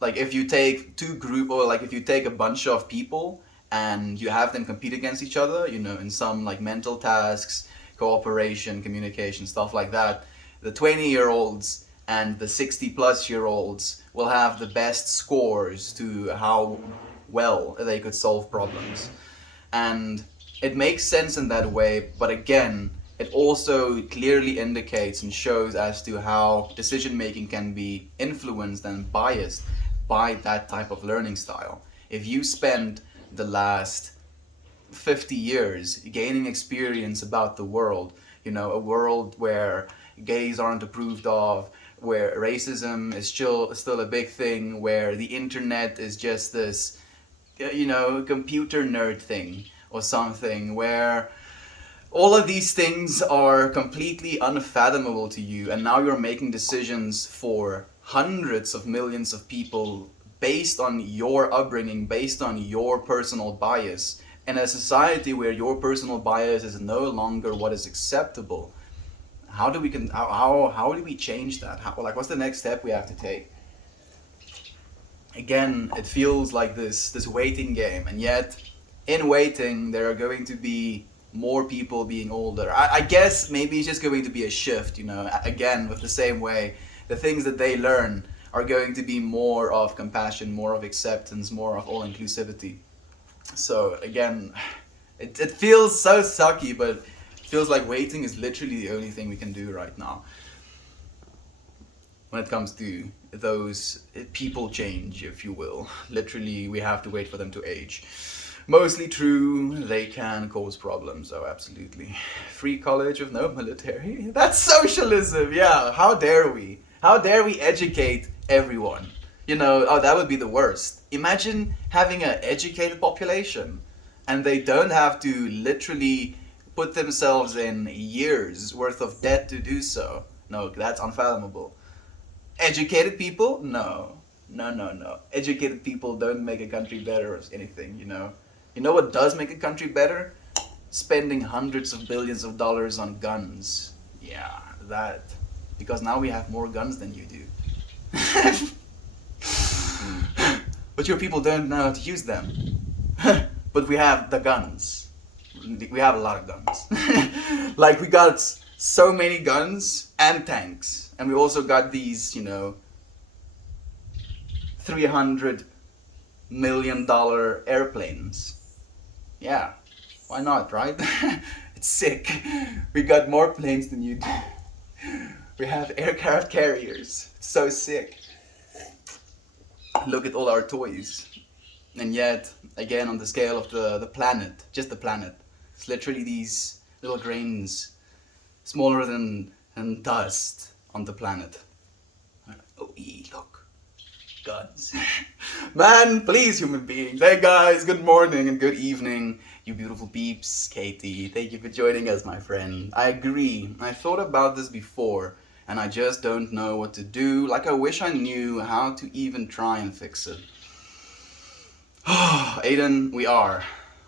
like, if you take if you take a bunch of people and you have them compete against each other, in some like mental tasks, cooperation, communication, stuff like that, the 20-year-olds and the 60-plus-year-olds will have the best scores to how well they could solve problems. And it makes sense in that way, but again, it also clearly indicates and shows as to how decision making can be influenced and biased by that type of learning style. If you spend the last 50 years gaining experience about the world, a world where gays aren't approved of, where racism is still a big thing, where the internet is just this, computer nerd thing or something, where all of these things are completely unfathomable to you, and now you're making decisions for hundreds of millions of people based on your upbringing, based on your personal bias, in a society where your personal bias is no longer what is acceptable. How do we change that? What's the next step we have to take? Again, it feels like this waiting game, and yet in waiting there are going to be more people being older. I guess maybe it's just going to be a shift, again, with the same way the things that they learn are going to be more of compassion, more of acceptance, more of all inclusivity. So again, it feels so sucky, but it feels like waiting is literally the only thing we can do right now. when it comes to those people change, if you will. Literally, we have to wait for them to age. Mostly true, they can cause problems, oh, absolutely. Free college with no military? That's socialism, yeah, how dare we? How dare we educate everyone? You know, oh, that would be the worst. Imagine having an educated population and they don't have to literally put themselves in years worth of debt to do so. No, that's unfathomable. Educated people? No. No, no, no. Educated people don't make a country better or anything, you know. You know what does make a country better? Spending hundreds of billions of dollars on guns. Yeah, that. Because now we have more guns than you do. But your people don't know how to use them. But we have the guns. We have a lot of guns. Like, we got so many guns and tanks. And we also got these, you know, $300 million airplanes. Yeah, why not, right? It's sick. We got more planes than you do. We have aircraft carriers. It's so sick. Look at all our toys. And yet, again, on the scale of the planet, just the planet, it's literally these little grains, smaller than dust on the planet. Oh, look. Guns. Man, please, human beings. Hey guys, good morning and good evening, you beautiful peeps. Katie, thank you for joining us, my friend. I agree. I thought about this before, and I just don't know what to do. Like, I wish I knew how to even try and fix it. Aiden, we are.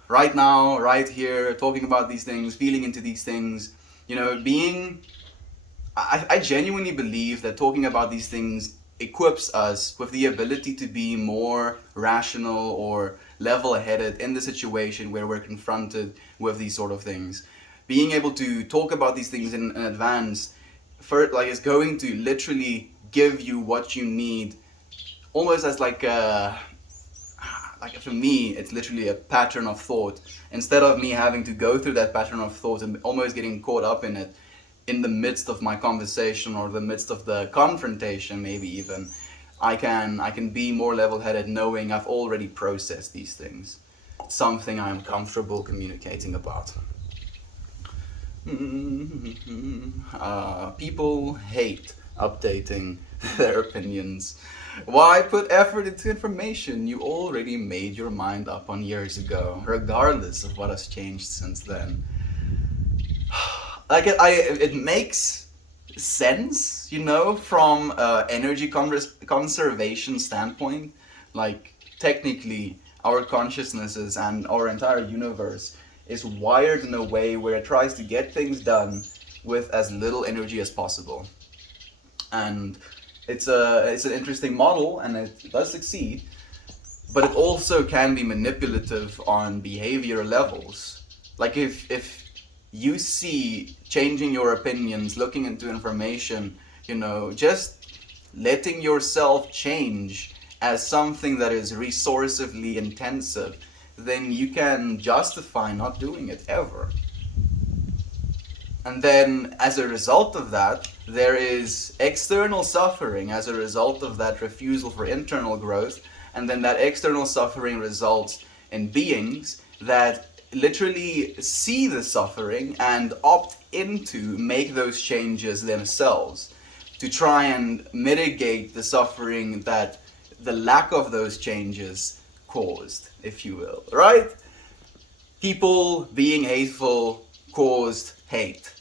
Right now, right here, talking about these things, feeling into these things. You know, I genuinely believe that talking about these things equips us with the ability to be more rational or level-headed in the situation where we're confronted with these sort of things. Being able to talk about these things in advance, is going to literally give you what you need, almost as like for me, it's literally a pattern of thought. Instead of me having to go through that pattern of thought and almost getting caught up in it, in the midst of my conversation or the midst of the confrontation, maybe even, I can be more level-headed knowing I've already processed these things. It's something I'm comfortable communicating about. People hate updating their opinions. Why put effort into information you already made your mind up on years ago, regardless of what has changed since then? Like, it makes sense, you know, from energy conservation standpoint. Like, technically, our consciousnesses and our entire universe is wired in a way where it tries to get things done with as little energy as possible. And it's an interesting model, and it does succeed, but it also can be manipulative on behavior levels. Like, if you see changing your opinions, looking into information, you know, just letting yourself change as something that is resourcively intensive, then you can justify not doing it ever. And then, as a result of that, there is external suffering as a result of that refusal for internal growth, and then that external suffering results in beings that literally see the suffering and opt in to make those changes themselves, to try and mitigate the suffering that the lack of those changes caused, if you will, right? People being hateful caused hate.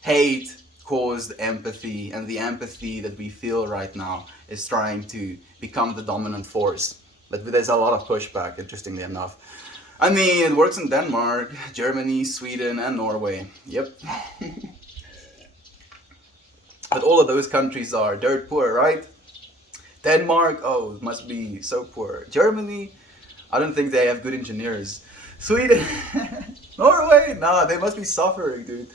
Hate caused empathy, and the empathy that we feel right now is trying to become the dominant force. But there's a lot of pushback, interestingly enough. I mean, it works in Denmark, Germany, Sweden, and Norway. Yep. But all of those countries are dirt poor, right? Denmark, oh, it must be so poor. Germany, I don't think they have good engineers. Sweden, Norway, nah, they must be suffering, dude.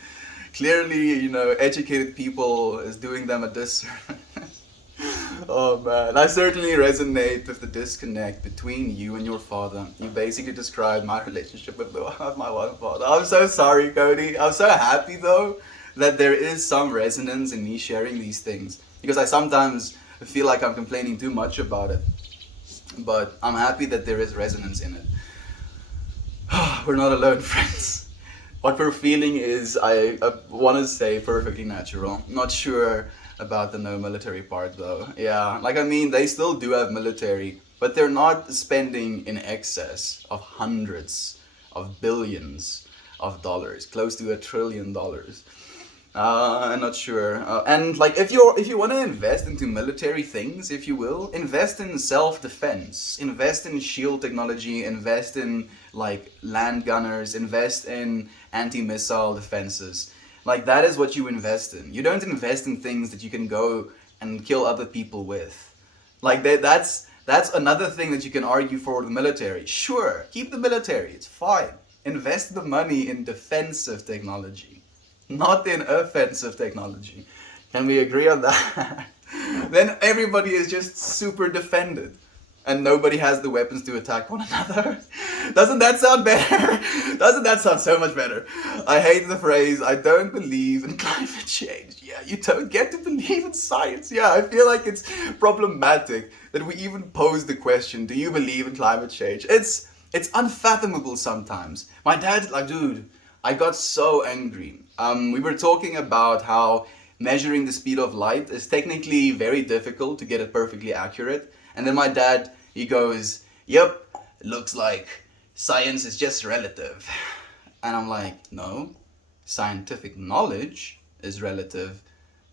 Clearly, you know, educated people is doing them a disservice. Oh man, I certainly resonate with the disconnect between you and your father. You basically described my relationship with my one father. I'm so sorry, Cody. I'm so happy though that there is some resonance in me sharing these things. because I sometimes feel like I'm complaining too much about it. But I'm happy that there is resonance in it. We're not alone, friends. What we're feeling is, I want to say, perfectly natural. Not sure about the no military part though. Yeah, like I mean, they still do have military, but they're not spending in excess of hundreds of billions of dollars, close to $1 trillion. I'm not sure. And like, if you want to invest into military things, if you will, invest in self-defense, invest in shield technology, invest in like land gunners, invest in anti-missile defenses. Like that is what you invest in. You don't invest in things that you can go and kill other people with. Like that's another thing that you can argue for the military. Sure, keep the military. It's fine. Invest the money in defensive technology, not in offensive technology. Can we agree on that? Then everybody is just super defended and nobody has the weapons to attack one another. Doesn't that sound better? Doesn't that sound so much better? I hate the phrase, I don't believe in climate change. Yeah, you don't get to believe in science. Yeah, I feel like it's problematic that we even pose the question, do you believe in climate change? It's unfathomable sometimes. My dad, like, dude, I got so angry. We were talking about how measuring the speed of light is technically very difficult to get it perfectly accurate. And then my dad, he goes, yep, it looks like science is just relative. And I'm like, no, scientific knowledge is relative.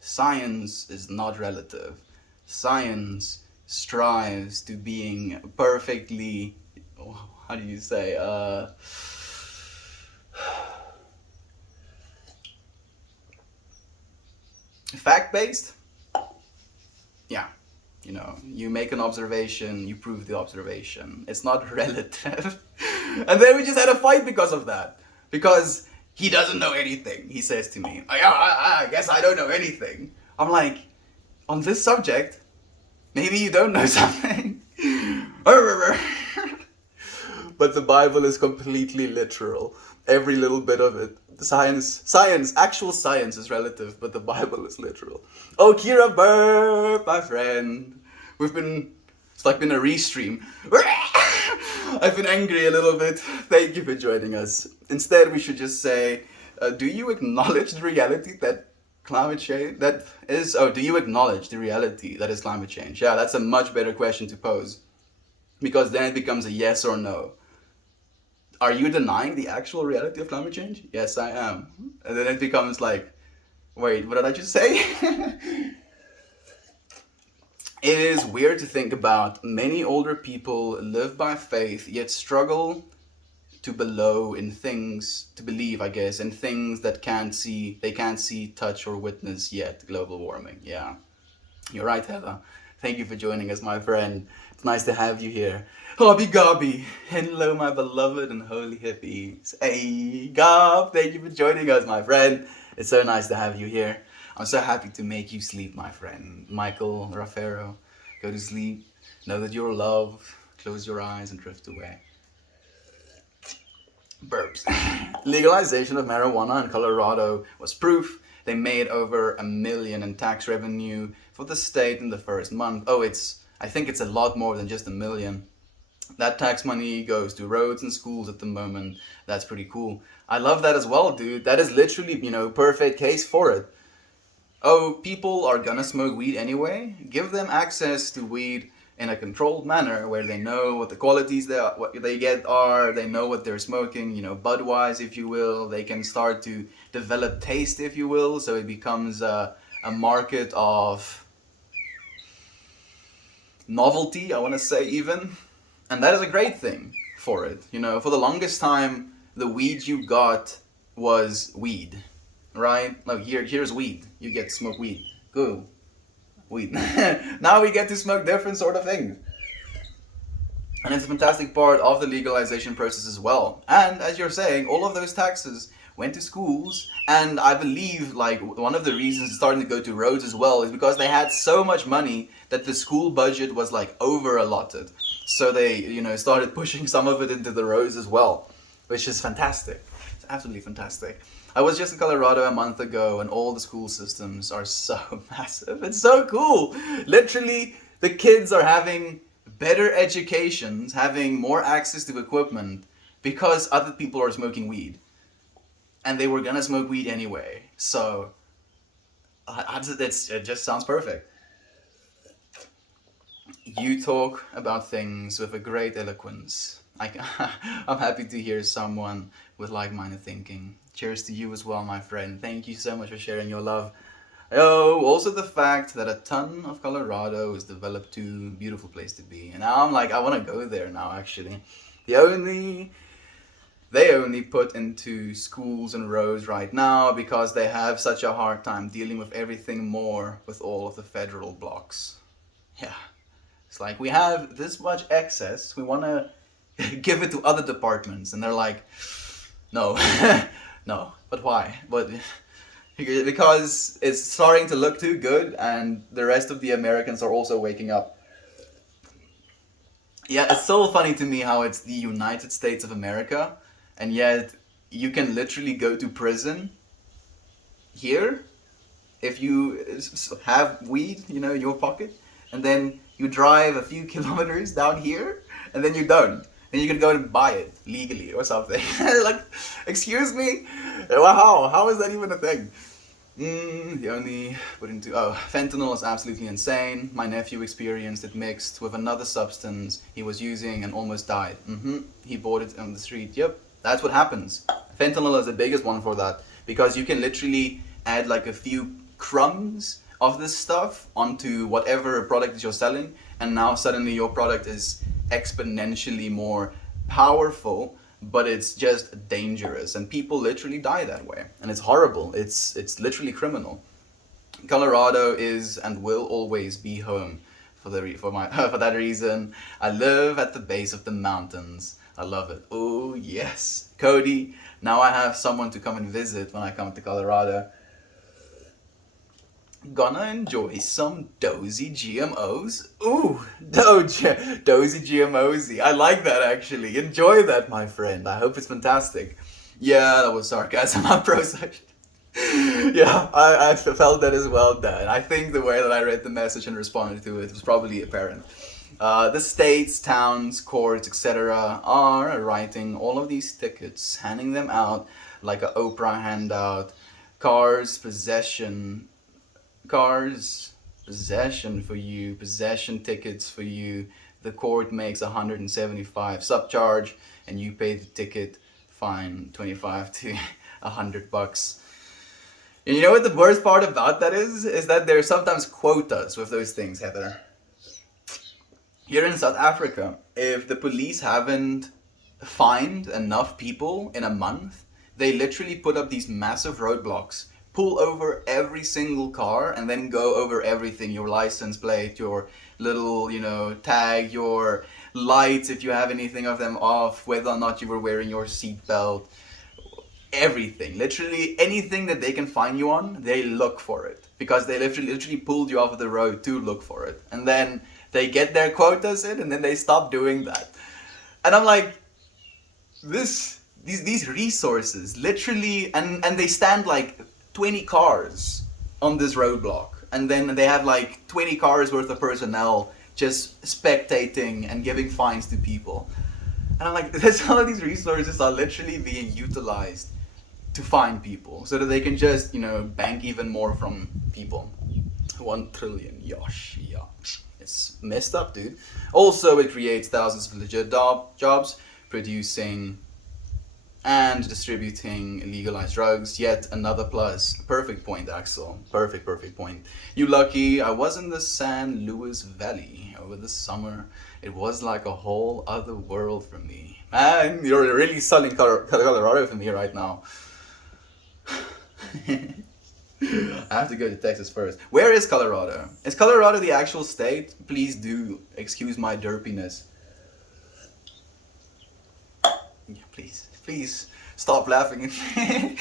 Science is not relative. Science strives to being perfectly, how do you say, fact-based? Yeah. You know, you make an observation, you prove the observation. It's not relative. And then we just had a fight because of that. Because he doesn't know anything, he says to me. I guess I don't know anything. I'm like, on this subject, maybe you don't know something. But the Bible is completely literal. Every little bit of it. Actual science is relative, but the Bible is literal. Oh, Kira Burp, my friend. It's like been a restream. I've been angry a little bit. Thank you for joining us. Instead, we should just say, do you acknowledge the reality that climate change, do you acknowledge the reality that is climate change? Yeah, that's a much better question to pose. Because then it becomes a yes or no. Are you denying the actual reality of climate change? Yes, I am. And then it becomes like, wait, what did I just say? It is weird to think about. Many older people live by faith, yet struggle to believe, I guess, in things that they can't see, touch, or witness yet. Global warming, yeah. You're right, Heather. Thank you for joining us, my friend. It's nice to have you here. Hobby Gobby, hello my beloved and holy hippies. Hey Gob, thank you for joining us, my friend. It's so nice to have you here. I'm so happy to make you sleep, my friend. Michael Raffero, go to sleep. Know that you're loved. Close your eyes and drift away. Burps. Legalization of marijuana in Colorado was proof. They made over $1 million in tax revenue for the state in the first month. I think it's a lot more than just $1 million. That tax money goes to roads and schools at the moment. That's pretty cool. I love that as well, dude. That is literally, perfect case for it. Oh, people are gonna smoke weed anyway? Give them access to weed in a controlled manner where they know what the qualities what they get are, they know what they're smoking, Budweiser, if you will. They can start to develop taste, if you will, so it becomes a market of novelty, I want to say even. And that is a great thing for it. For the longest time, the weed you got was weed, right? Like, here's weed. You get to smoke weed. Go. Weed. Now we get to smoke different sort of things. And it's a fantastic part of the legalization process as well. And as you're saying, all of those taxes went to schools, and I believe one of the reasons it's starting to go to roads as well is because they had so much money that the school budget was over allotted. So they, started pushing some of it into the roads as well, which is fantastic. It's absolutely fantastic. I was just in Colorado a month ago, and all the school systems are so massive. It's so cool. Literally, the kids are having better educations, having more access to equipment because other people are smoking weed, and they were gonna smoke weed anyway. So, it just sounds perfect. You talk about things with a great eloquence. I'm happy to hear someone with like-minded thinking. Cheers to you as well, my friend. Thank you so much for sharing your love. Oh, also the fact that a ton of Colorado is developed to a beautiful place to be. And now I'm like, I want to go there now, actually. The only they only put into schools and roads right now because they have such a hard time dealing with everything more with all of the federal blocks. Yeah. It's like we have this much excess, we want to give it to other departments, and they're like, no, no. But why? But because it's starting to look too good, and the rest of the Americans are also waking up. Yeah, it's so funny to me how it's the United States of America, and yet you can literally go to prison here if you have weed, in your pocket, and then you drive a few kilometers down here, and then you don't. And you can go and buy it legally or something. Like, excuse me? Wow, how is that even a thing? The only put into fentanyl is absolutely insane. My nephew experienced it mixed with another substance he was using and almost died. He bought it on the street. Yep, that's what happens. Fentanyl is the biggest one for that because you can literally add like a few crumbs of this stuff onto whatever product you're selling, and now suddenly your product is exponentially more powerful, but it's just dangerous, and people literally die that way, and it's horrible. It's literally criminal. Colorado is and will always be home for that reason. I live at the base of the mountains. I love it. Oh yes, Cody. Now I have someone to come and visit when I come to Colorado. Gonna enjoy some dozy GMOs. Ooh, dozy GMOs. I like that actually. Enjoy that, my friend. I hope it's fantastic. Yeah, that was sarcasm. I'm pro Yeah, I felt that as well, Dan. I think the way that I read the message and responded to it was probably apparent. The states, towns, courts, etc. are writing all of these tickets, handing them out like a Oprah handout. Cars, possession for you, possession tickets for you. The court makes 175 subcharge, and you pay the ticket fine, 25 to $100. And you know what the worst part about that is that there's sometimes quotas with those things, Heather. Here in South Africa, if the police haven't fined enough people in a month, they literally put up these massive roadblocks, pull over every single car, and then go over everything: your license plate, your little, tag, your lights if you have anything of them off, whether or not you were wearing your seatbelt, everything. Literally anything that they can find you on, they look for it because they literally pulled you off of the road to look for it. And then they get their quotas in, and then they stop doing that. And I'm like, these resources literally, and they stand like 20 cars on this roadblock, and then they have like 20 cars worth of personnel just spectating and giving fines to people. And I'm like, all of these resources are literally being utilized to fine people so that they can just, bank even more from people. 1 trillion, yosh, yeah. It's messed up, dude. Also, it creates thousands of legit jobs, producing and distributing legalized drugs. Yet another plus. Perfect point, Axel. Perfect point. You lucky. I was in the San Luis Valley over the summer. It was like a whole other world for me. Man, you're really selling Colorado for me right now. I have to go to Texas first. Where is Colorado? Is Colorado the actual state? Please do excuse my derpiness. Yeah, please stop laughing at me.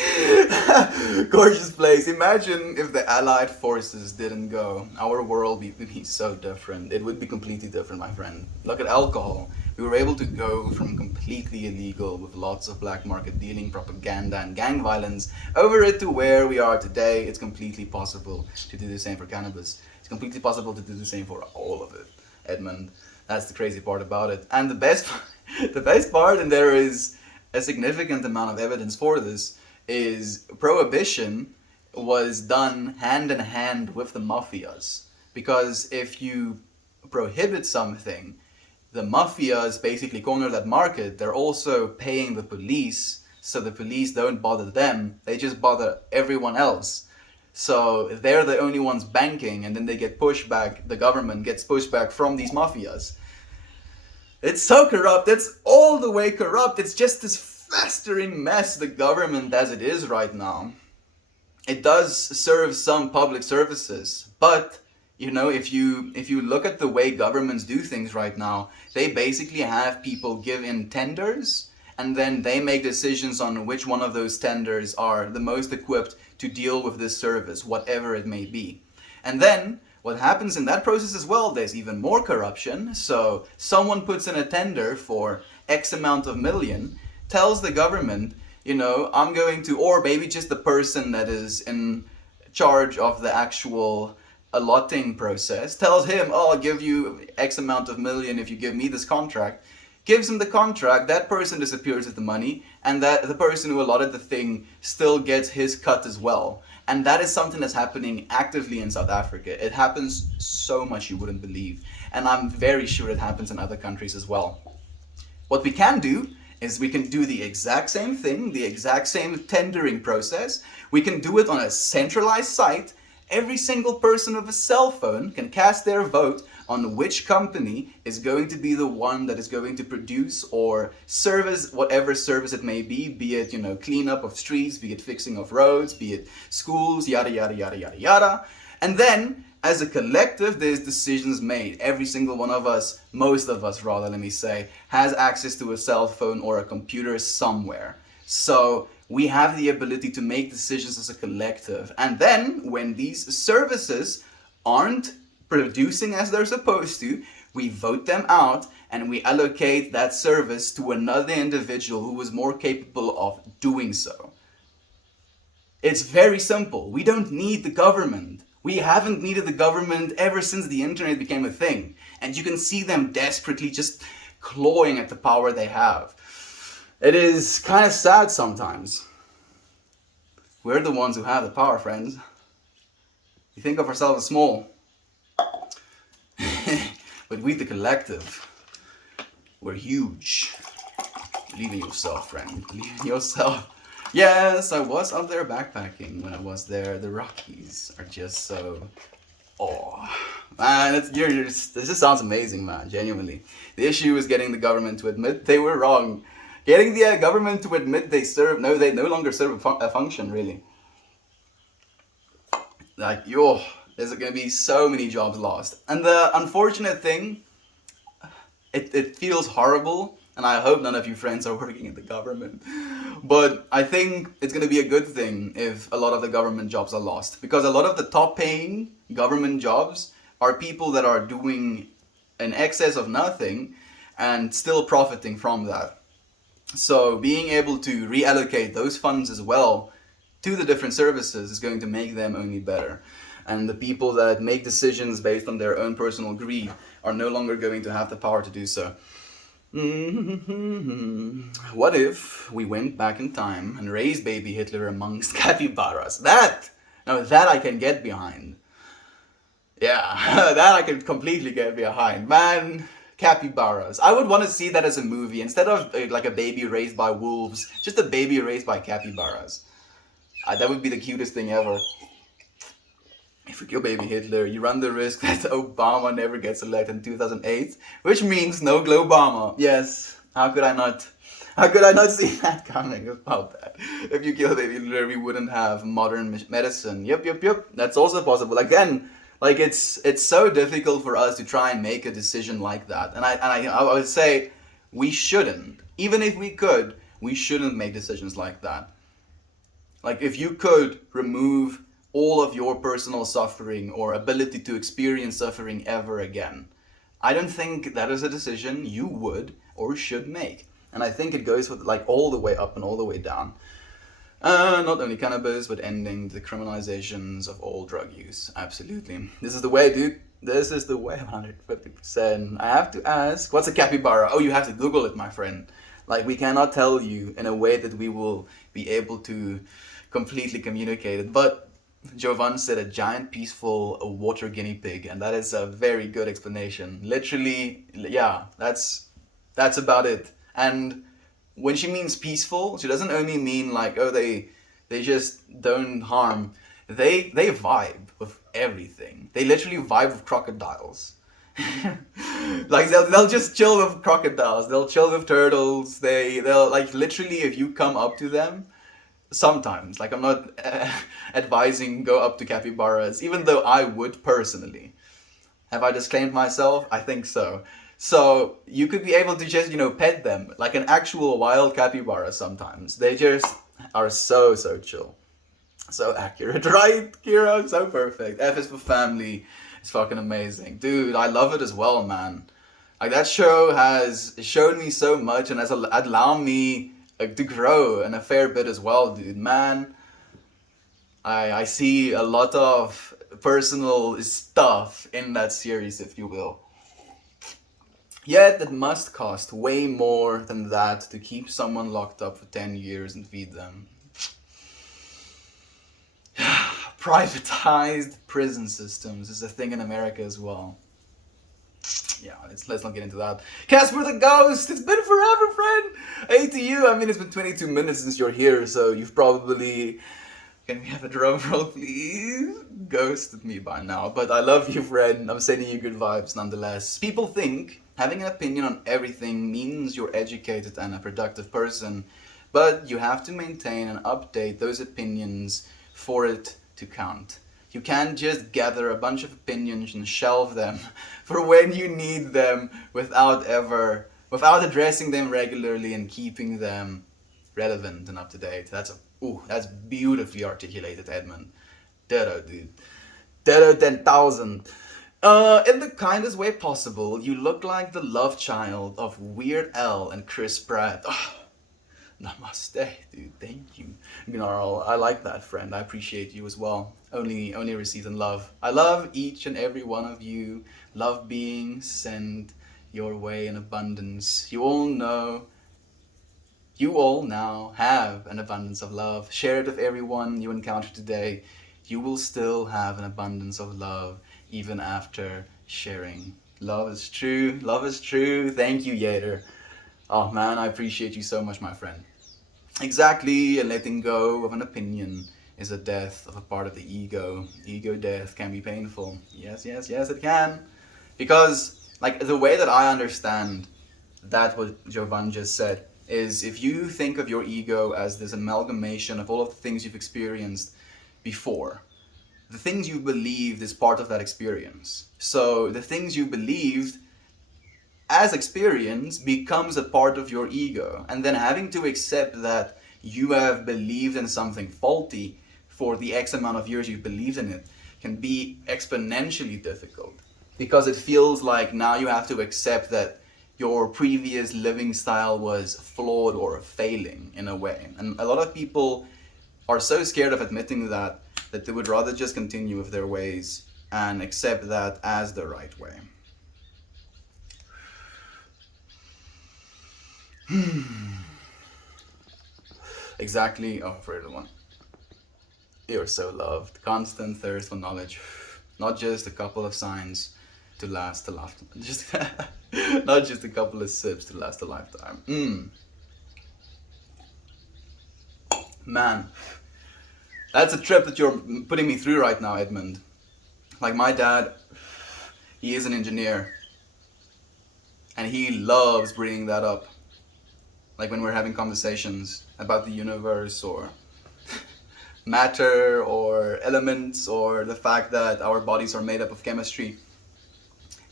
Gorgeous place. Imagine if the Allied forces didn't go. Our world would be so different. It would be completely different, my friend. Look at alcohol. We were able to go from completely illegal with lots of black market dealing, propaganda, and gang violence over it to where we are today. It's completely possible to do the same for cannabis. It's completely possible to do the same for all of it, Edmund. That's the crazy part about it. And the best, the best part, and there is a significant amount of evidence for this, is prohibition was done hand in hand with the mafias. Because if you prohibit something, the mafias basically corner that market. They're also paying the police, so the police don't bother them. They just bother everyone else. So they're the only ones banking, and then they get pushback. The government gets pushback from these mafias. It's so corrupt. It's all the way corrupt. It's just this festering mess, the government as it is right now. It does serve some public services, but you know, if you look at the way governments do things right now, they basically have people give in tenders, and then they make decisions on which one of those tenders are the most equipped to deal with this service, whatever it may be. And then what happens in that process as well, there's even more corruption. So someone puts in a tender for X amount of million, tells the government, you know, I'm going to, or maybe just the person that is in charge of the actual allotting process, tells him, oh, I'll give you X amount of million if you give me this contract, gives him the contract, that person disappears with the money, and that the person who allotted the thing still gets his cut as well. And that is something that's happening actively in South Africa. It happens so much you wouldn't believe. And I'm very sure it happens in other countries as well. What we can do is we can do the exact same thing, the exact same tendering process. We can do it on a centralized site. Every single person with a cell phone can cast their vote on which company is going to be the one that is going to produce or service whatever service it may be it, you know, cleanup of streets, be it fixing of roads, be it schools, yada, yada, yada, yada, yada. And then, as a collective, there's decisions made. Every single one of us, most of us rather, let me say, has access to a cell phone or a computer somewhere. So we have the ability to make decisions as a collective. And then, when these services aren't producing as they're supposed to, we vote them out and we allocate that service to another individual who is more capable of doing so. It's very simple. We don't need the government. We haven't needed the government ever since the internet became a thing. And you can see them desperately just clawing at the power they have. It is kind of sad sometimes. We're the ones who have the power, friends. We think of ourselves as small. But we, the collective, we're huge. Believe in yourself, friend. Believe in yourself. Yes, I was up there backpacking when I was there. The Rockies are just so... Oh, man, this just sounds amazing, man, genuinely. The issue is getting the government to admit they were wrong. Getting the government to admit they no longer serve a function, really. Like, there's going to be so many jobs lost. And the unfortunate thing, it feels horrible, and I hope none of you friends are working in the government. But I think it's going to be a good thing if a lot of the government jobs are lost. Because a lot of the top paying government jobs are people that are doing an excess of nothing and still profiting from that. So being able to reallocate those funds as well to the different services is going to make them only better. And the people that make decisions based on their own personal greed are no longer going to have the power to do so. What if we went back in time and raised baby Hitler amongst capybaras? That I can get behind. Yeah, that I can completely get behind. Man, capybaras. I would want to see that as a movie. Instead of like a baby raised by wolves, just a baby raised by capybaras. That would be the cutest thing ever. If we kill baby Hitler, you run the risk that Obama never gets elected in 2008, which means no Globama. Yes, how could I not see that coming about that? If you kill baby Hitler, we wouldn't have modern medicine. Yep. That's also possible. Again, like it's so difficult for us to try and make a decision like that. And I would say we shouldn't. Even if we could, we shouldn't make decisions like that. Like if you could remove all of your personal suffering or ability to experience suffering ever again, I don't think that is a decision you would or should make. And I think it goes with like all the way up and all the way down. Not only cannabis, but ending the criminalizations of all drug use. Absolutely. This is the way, dude. This is the way, 150%. I have to ask, what's a capybara? Oh, you have to Google it, my friend. Like, we cannot tell you in a way that we will be able to completely communicate it. But Jovan said a giant, peaceful water guinea pig, and that is a very good explanation. Literally, yeah, that's about it. And when she means peaceful, she doesn't only mean like, oh, they just don't harm. They vibe with everything. They literally vibe with crocodiles. Like they'll just chill with crocodiles. They'll chill with turtles. They'll like literally if you come up to them, sometimes like I'm not advising go up to capybaras, even though I would personally. Have I disclaimed myself? I think so. So you could be able to just, pet them like an actual wild capybara sometimes. They just are so chill. So accurate, right, Kira? So perfect. F is for family. It's fucking amazing. Dude, I love it as well, man. Like that show has shown me so much and has allowed me to grow and a fair bit as well, dude. Man, I see a lot of personal stuff in that series, if you will. Yet it must cost way more than that to keep someone locked up for 10 years and feed them. Privatized prison systems is a thing in America as well. Yeah, let's not get into that. Casper the Ghost, it's been forever, friend. Hey to you. I mean, it's been 22 minutes since you're here, so you've probably... Can we have a drum roll, please? Ghosted me by now, but I love you, friend. I'm sending you good vibes nonetheless. People think having an opinion on everything means you're educated and a productive person, but you have to maintain and update those opinions for it to count. You can't just gather a bunch of opinions and shelve them for when you need them without addressing them regularly and keeping them relevant and up to date. That's beautifully articulated, Edmund. Ditto, dude. Ditto 10,000. In the kindest way possible, you look like the love child of Weird Al and Chris Pratt. Oh, namaste, dude. Thank you. Gnarl, I like that, friend. I appreciate you as well. Only received in love. I love each and every one of you. Love being sent your way in abundance. You all now have an abundance of love. Share it with everyone you encounter today. You will still have an abundance of love even after sharing. Love is true. Love is true. Thank you, Yater. Oh man, I appreciate you so much, my friend. Exactly, and letting go of an opinion is a death of a part of the ego. Ego death can be painful. Yes, it can. Because, like, the way that I understand that what Jovan just said is if you think of your ego as this amalgamation of all of the things you've experienced before, the things you believed is part of that experience. So the things you believed as experience becomes a part of your ego, and then having to accept that you have believed in something faulty for the X amount of years you've believed in it can be exponentially difficult, because it feels like now you have to accept that your previous living style was flawed or failing in a way. And a lot of people are so scared of admitting that they would rather just continue with their ways and accept that as the right way. Exactly. Oh, for everyone. You're so loved. Constant thirst for knowledge. Not just a couple of signs to last a lifetime. Not just a couple of sips to last a lifetime. Man, that's a trip that you're putting me through right now, Edmund. Like my dad, he is an engineer, and he loves bringing that up. Like when we're having conversations about the universe or matter or elements or the fact that our bodies are made up of chemistry.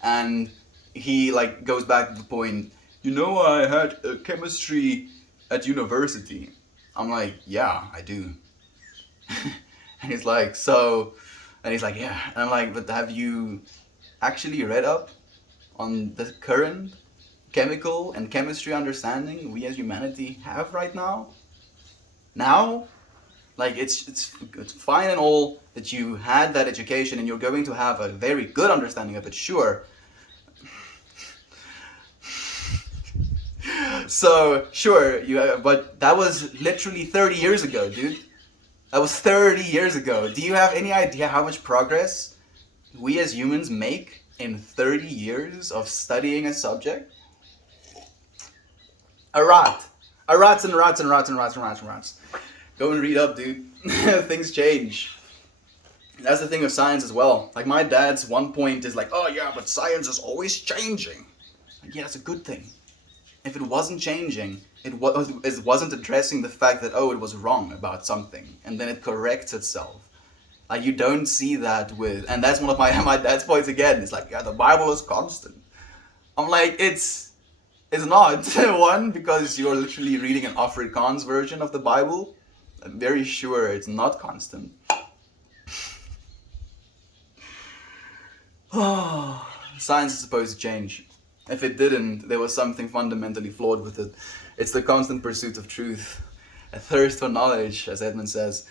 And he like goes back to the point, I had chemistry at university. I'm like, yeah, I do. And he's like, so, and he's like, yeah. And I'm like, but have you actually read up on the current chemical and chemistry understanding we as humanity have right now. Now, like it's fine and all that you had that education and you're going to have a very good understanding of it, sure. So sure, but that was literally 30 years ago, dude. That was 30 years ago. Do you have any idea how much progress we as humans make in 30 years of studying a subject? A rat. A rats and rats and rats and rats and rats and rats. Go and read up, dude. Things change. That's the thing with science as well. Like my dad's one point is like, oh yeah, but science is always changing. Like, yeah, that's a good thing. If it wasn't changing, it wasn't addressing the fact that, oh, it was wrong about something, and then it corrects itself. Like you don't see that with, and that's one of my dad's points again. It's like, yeah, the Bible is constant. I'm like, it's not. One, because you're literally reading an Afrikaans version of the Bible. I'm very sure it's not constant. Science is supposed to change. If it didn't, there was something fundamentally flawed with it. It's the constant pursuit of truth. A thirst for knowledge, as Edmund says.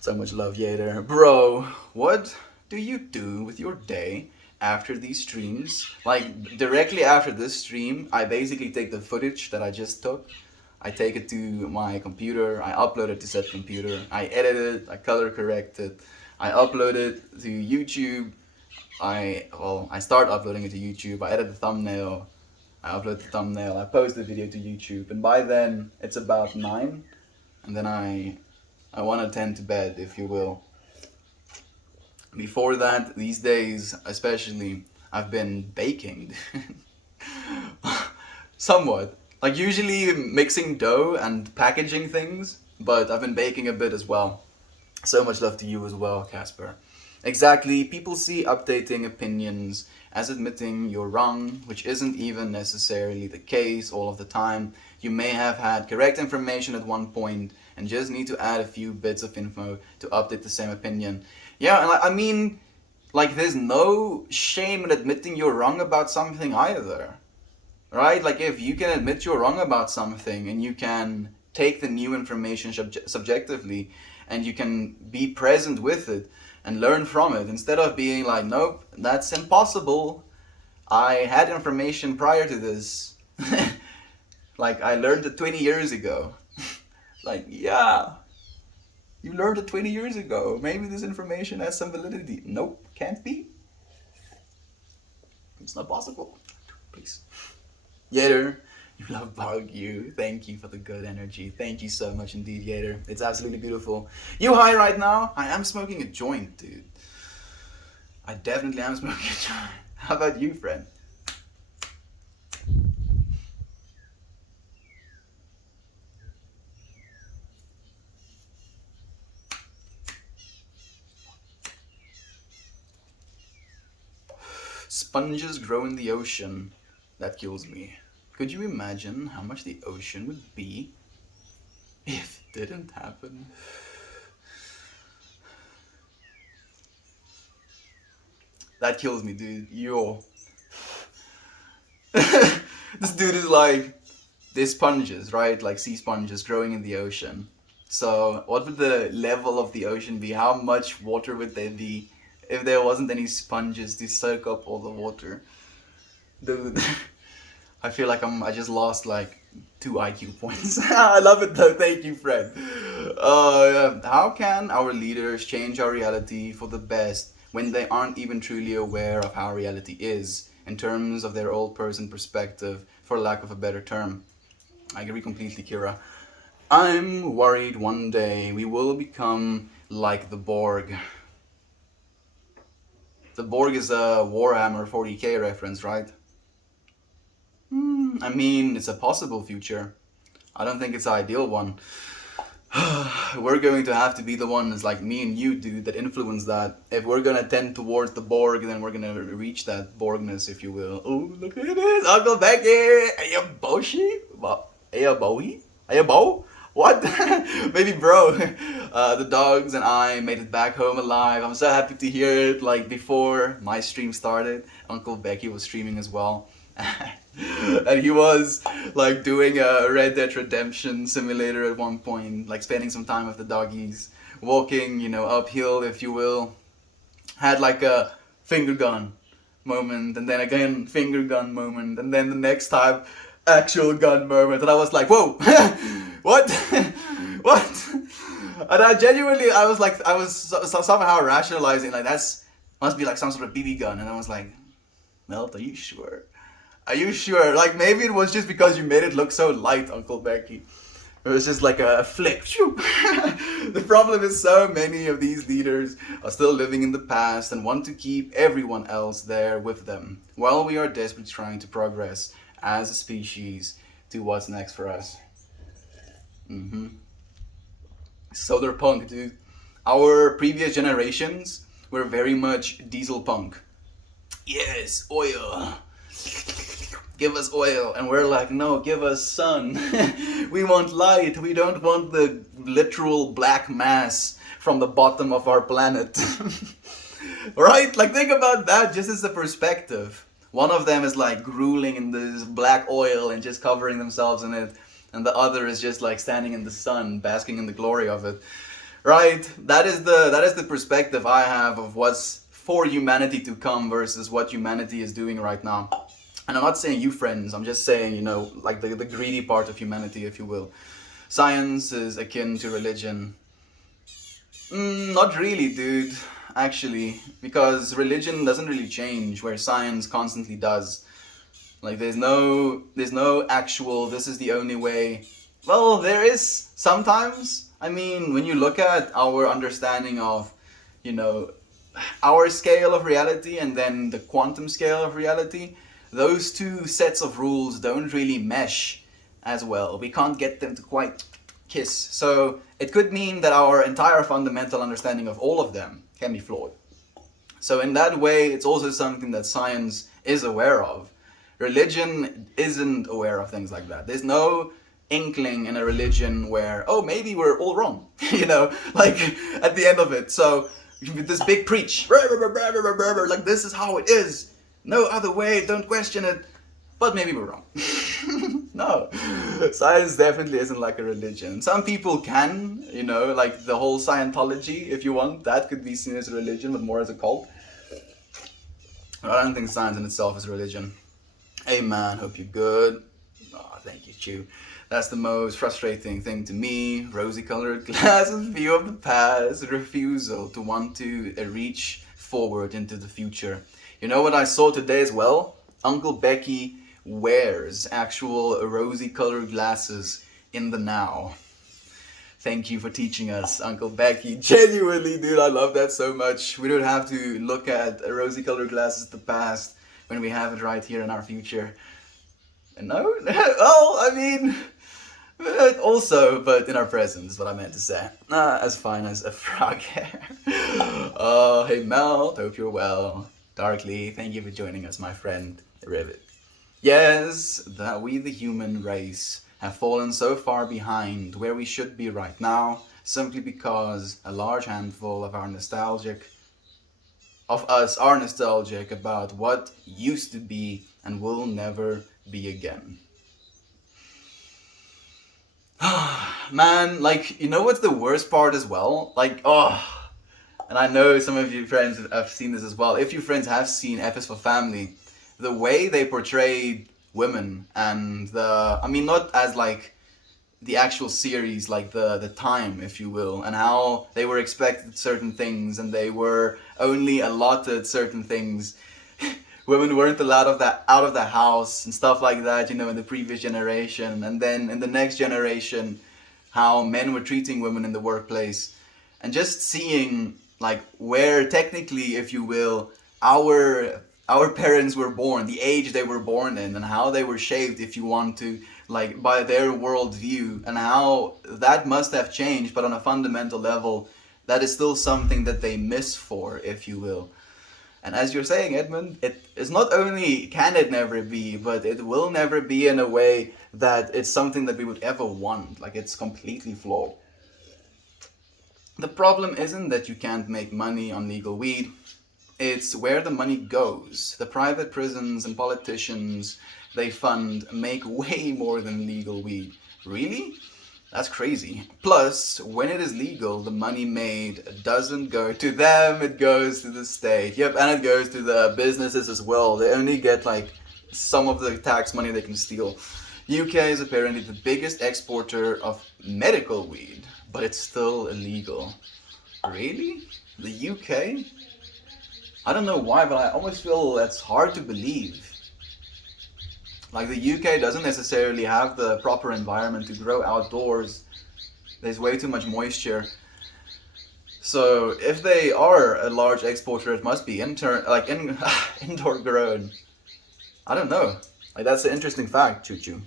So much love, Yader. Bro, what do you do with your day after these streams? Like, directly after this stream, I basically take the footage that I just took. I take it to my computer, I upload it to said computer, I edit it, I color correct it, I upload it to YouTube. I start uploading it to YouTube, I edit the thumbnail, I upload the thumbnail, I post the video to YouTube, and by then it's about 9, and then I want to tend to bed, if you will. Before that, these days especially, I've been baking. Somewhat. Like usually mixing dough and packaging things, but I've been baking a bit as well. So much love to you as well, Casper. Exactly, people see updating opinions as admitting you're wrong, which isn't even necessarily the case all of the time. You may have had correct information at one point and just need to add a few bits of info to update the same opinion. Yeah, and I mean, like there's no shame in admitting you're wrong about something either. Right? Like if you can admit you're wrong about something and you can take the new information subjectively and you can be present with it and learn from it instead of being like, nope, that's impossible. I had information prior to this. Like I learned it 20 years ago. Like, yeah, you learned it 20 years ago. Maybe this information has some validity. Nope, can't be. It's not possible. Please. Yader, you love bug you. Thank you for the good energy. Thank you so much indeed, Yader. It's absolutely beautiful. You high right now? I am smoking a joint, dude. I definitely am smoking a joint. How about you, friend? Sponges grow in the ocean. That kills me. Could you imagine how much the ocean would be if it didn't happen? That kills me, dude. Yo. This dude is like, there's sponges, right? Like sea sponges growing in the ocean. So what would the level of the ocean be? How much water would there be if there wasn't any sponges to soak up all the water? Dude. I feel like I just lost like 2 IQ points. I love it though, thank you, Fred. How can our leaders change our reality for the best when they aren't even truly aware of how reality is in terms of their old person perspective, for lack of a better term? I agree completely, Kira. I'm worried one day we will become like the Borg. The Borg is a Warhammer 40k reference, right? I mean, it's a possible future. I don't think it's an ideal one. We're going to have to be the ones like me and you, dude, that influence that. If we're gonna tend towards the Borg, then we're gonna reach that Borgness, if you will. Oh, look at this, Uncle Becky! Are you Boshi? Are you Bowie? Are you Bo? What? Maybe, bro. The dogs and I made it back home alive. I'm so happy to hear it. Like before my stream started, Uncle Becky was streaming as well. And he was like doing a Red Dead Redemption simulator at one point, like spending some time with the doggies, walking, uphill, if you will. Had like a finger gun moment, and then again finger gun moment, and then the next time actual gun moment, and I was like, whoa, what, what? And I genuinely, I was somehow rationalizing like that's must be like some sort of BB gun, and I was like, Melt, are you sure? Are you sure? Like maybe it was just because you made it look so light, Uncle Becky. It was just like a flick. The problem is so many of these leaders are still living in the past and want to keep everyone else there with them, while we are desperately trying to progress as a species to what's next for us. Solar punk, dude. Our previous generations were very much diesel punk. Yes, oil. Give us oil. And we're like, no, give us sun. We want light. We don't want the literal black mass from the bottom of our planet. Right? Like, think about that just as a perspective. One of them is like grueling in this black oil and just covering themselves in it. And the other is just like standing in the sun, basking in the glory of it. Right? That is the perspective I have of what's for humanity to come versus what humanity is doing right now. And I'm not saying you friends, I'm just saying, like the greedy part of humanity, if you will. Science is akin to religion. Not really, dude, actually, because religion doesn't really change where science constantly does. Like there's no actual, this is the only way. Well, there is sometimes. I mean, when you look at our understanding of, our scale of reality and then the quantum scale of reality, those two sets of rules don't really mesh as well. We can't get them to quite kiss. So it could mean that our entire fundamental understanding of all of them can be flawed. So in that way, it's also something that science is aware of. Religion isn't aware of things like that. There's no inkling in a religion where, oh, maybe we're all wrong, like at the end of it. So this big preach, like this is how it is. No other way, don't question it. But maybe we're wrong. No, science definitely isn't like a religion. Some people can, like the whole Scientology, if you want, that could be seen as a religion, but more as a cult. But I don't think science in itself is a religion. Hey man, hope you're good. Oh, thank you, Chew. That's the most frustrating thing to me. Rosy-colored glasses, view of the past, refusal to want to reach forward into the future. You know what I saw today as well? Uncle Becky wears actual rosy-colored glasses in the now. Thank you for teaching us, Uncle Becky. Genuinely, dude, I love that so much. We don't have to look at rosy-colored glasses of the past when we have it right here in our future. And no? Well, I mean, also, but in our present is what I meant to say. As fine as a frog hair. Oh, hey Mel, hope you're well. Darkly, thank you for joining us, my friend. Rivet. Yes, that we the human race have fallen so far behind where we should be right now, simply because a large handful of us are nostalgic about what used to be and will never be again. Man, like, what's the worst part as well? Like, and I know some of you friends have seen this as well. If you friends have seen F is for Family, the way they portrayed women and not as like the actual series, like the time, if you will, and how they were expected certain things and they were only allotted certain things. Women weren't allowed out of the house and stuff like that, in the previous generation. And then in the next generation, how men were treating women in the workplace. And just seeing like where technically, if you will, our parents were born, the age they were born in, and how they were shaped, if you want to, like by their worldview, and how that must have changed, but on a fundamental level, that is still something that they miss for, if you will. And as you're saying, Edmund, it is not only can it never be, but it will never be in a way that it's something that we would ever want. Like, it's completely flawed. The problem isn't that you can't make money on legal weed, it's where the money goes. The private prisons and politicians they fund make way more than legal weed. Really? That's crazy. Plus, when it is legal, the money made doesn't go to them, it goes to the state. Yep, and it goes to the businesses as well. They only get like some of the tax money they can steal. UK is apparently the biggest exporter of medical weed, but it's still illegal. Really? The UK? I don't know why, but I almost feel that's hard to believe. Like, the UK doesn't necessarily have the proper environment to grow outdoors. There's way too much moisture. So if they are a large exporter, it must be indoor grown. I don't know. Like, that's an interesting fact, Choo Choo.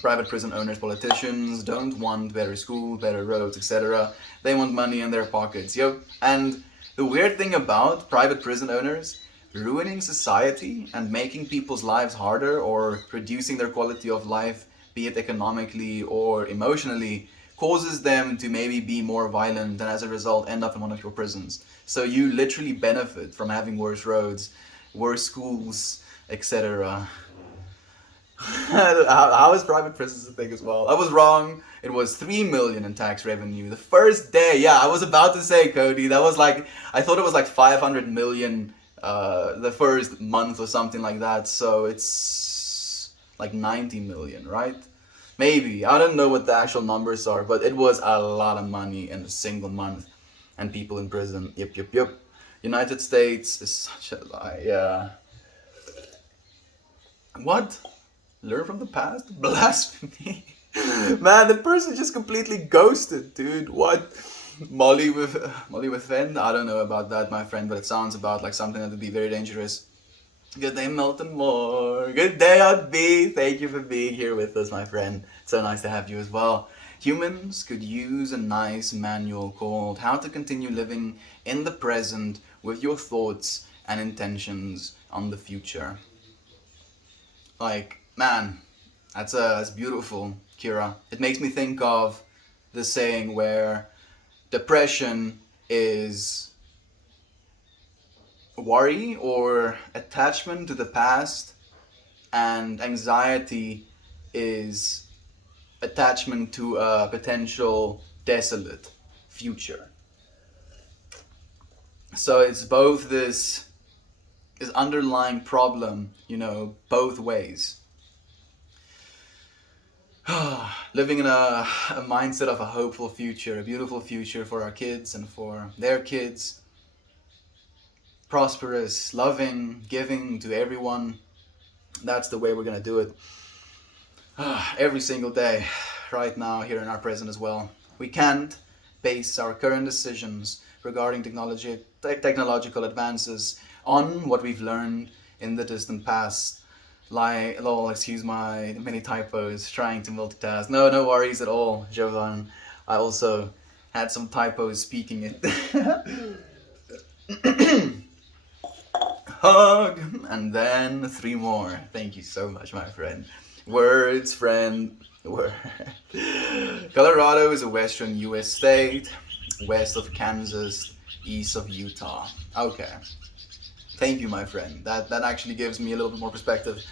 Private prison owners, politicians don't want better schools, better roads, etc. They want money in their pockets. Yep. And the weird thing about private prison owners, ruining society and making people's lives harder or reducing their quality of life, be it economically or emotionally, causes them to maybe be more violent and as a result end up in one of your prisons. So you literally benefit from having worse roads, worse schools, etc. How is private prisons a thing as well? I was wrong. It was 3 million in tax revenue the first day. Yeah, I was about to say, Cody, that was like, I thought it was like 500 million the first month or something like that. So it's like 90 million, right? Maybe. I don't know what the actual numbers are, but it was a lot of money in a single month. And people in prison. Yep. United States is such a lie. Yeah. What? Learn from the past? Blasphemy. Man, the person just completely ghosted, dude. What? Molly with Finn? I don't know about that, my friend, but it sounds about like something that would be very dangerous. Good day, Milton Moore. Good day, Aunt B. Thank you for being here with us, my friend. So nice to have you as well. Humans could use a nice manual called How to Continue Living in the Present with Your Thoughts and Intentions on the Future. Like, man, that's beautiful, Kira. It makes me think of the saying where depression is worry or attachment to the past, and anxiety is attachment to a potential desolate future. So it's both this underlying problem, both ways. Living in a mindset of a hopeful future, a beautiful future for our kids and for their kids. Prosperous, loving, giving to everyone. That's the way we're going to do it. Every single day, right now, here in our present as well. We can't base our current decisions regarding technological advances on what we've learned in the distant past. Excuse my many typos, trying to multitask. No worries at all, Jovan. I also had some typos speaking it. Hug, and then 3 more. Thank you so much, my friend. Words, friend. Word. Colorado is a western U.S. state, west of Kansas, east of Utah. Okay. Thank you, my friend. That actually gives me a little bit more perspective.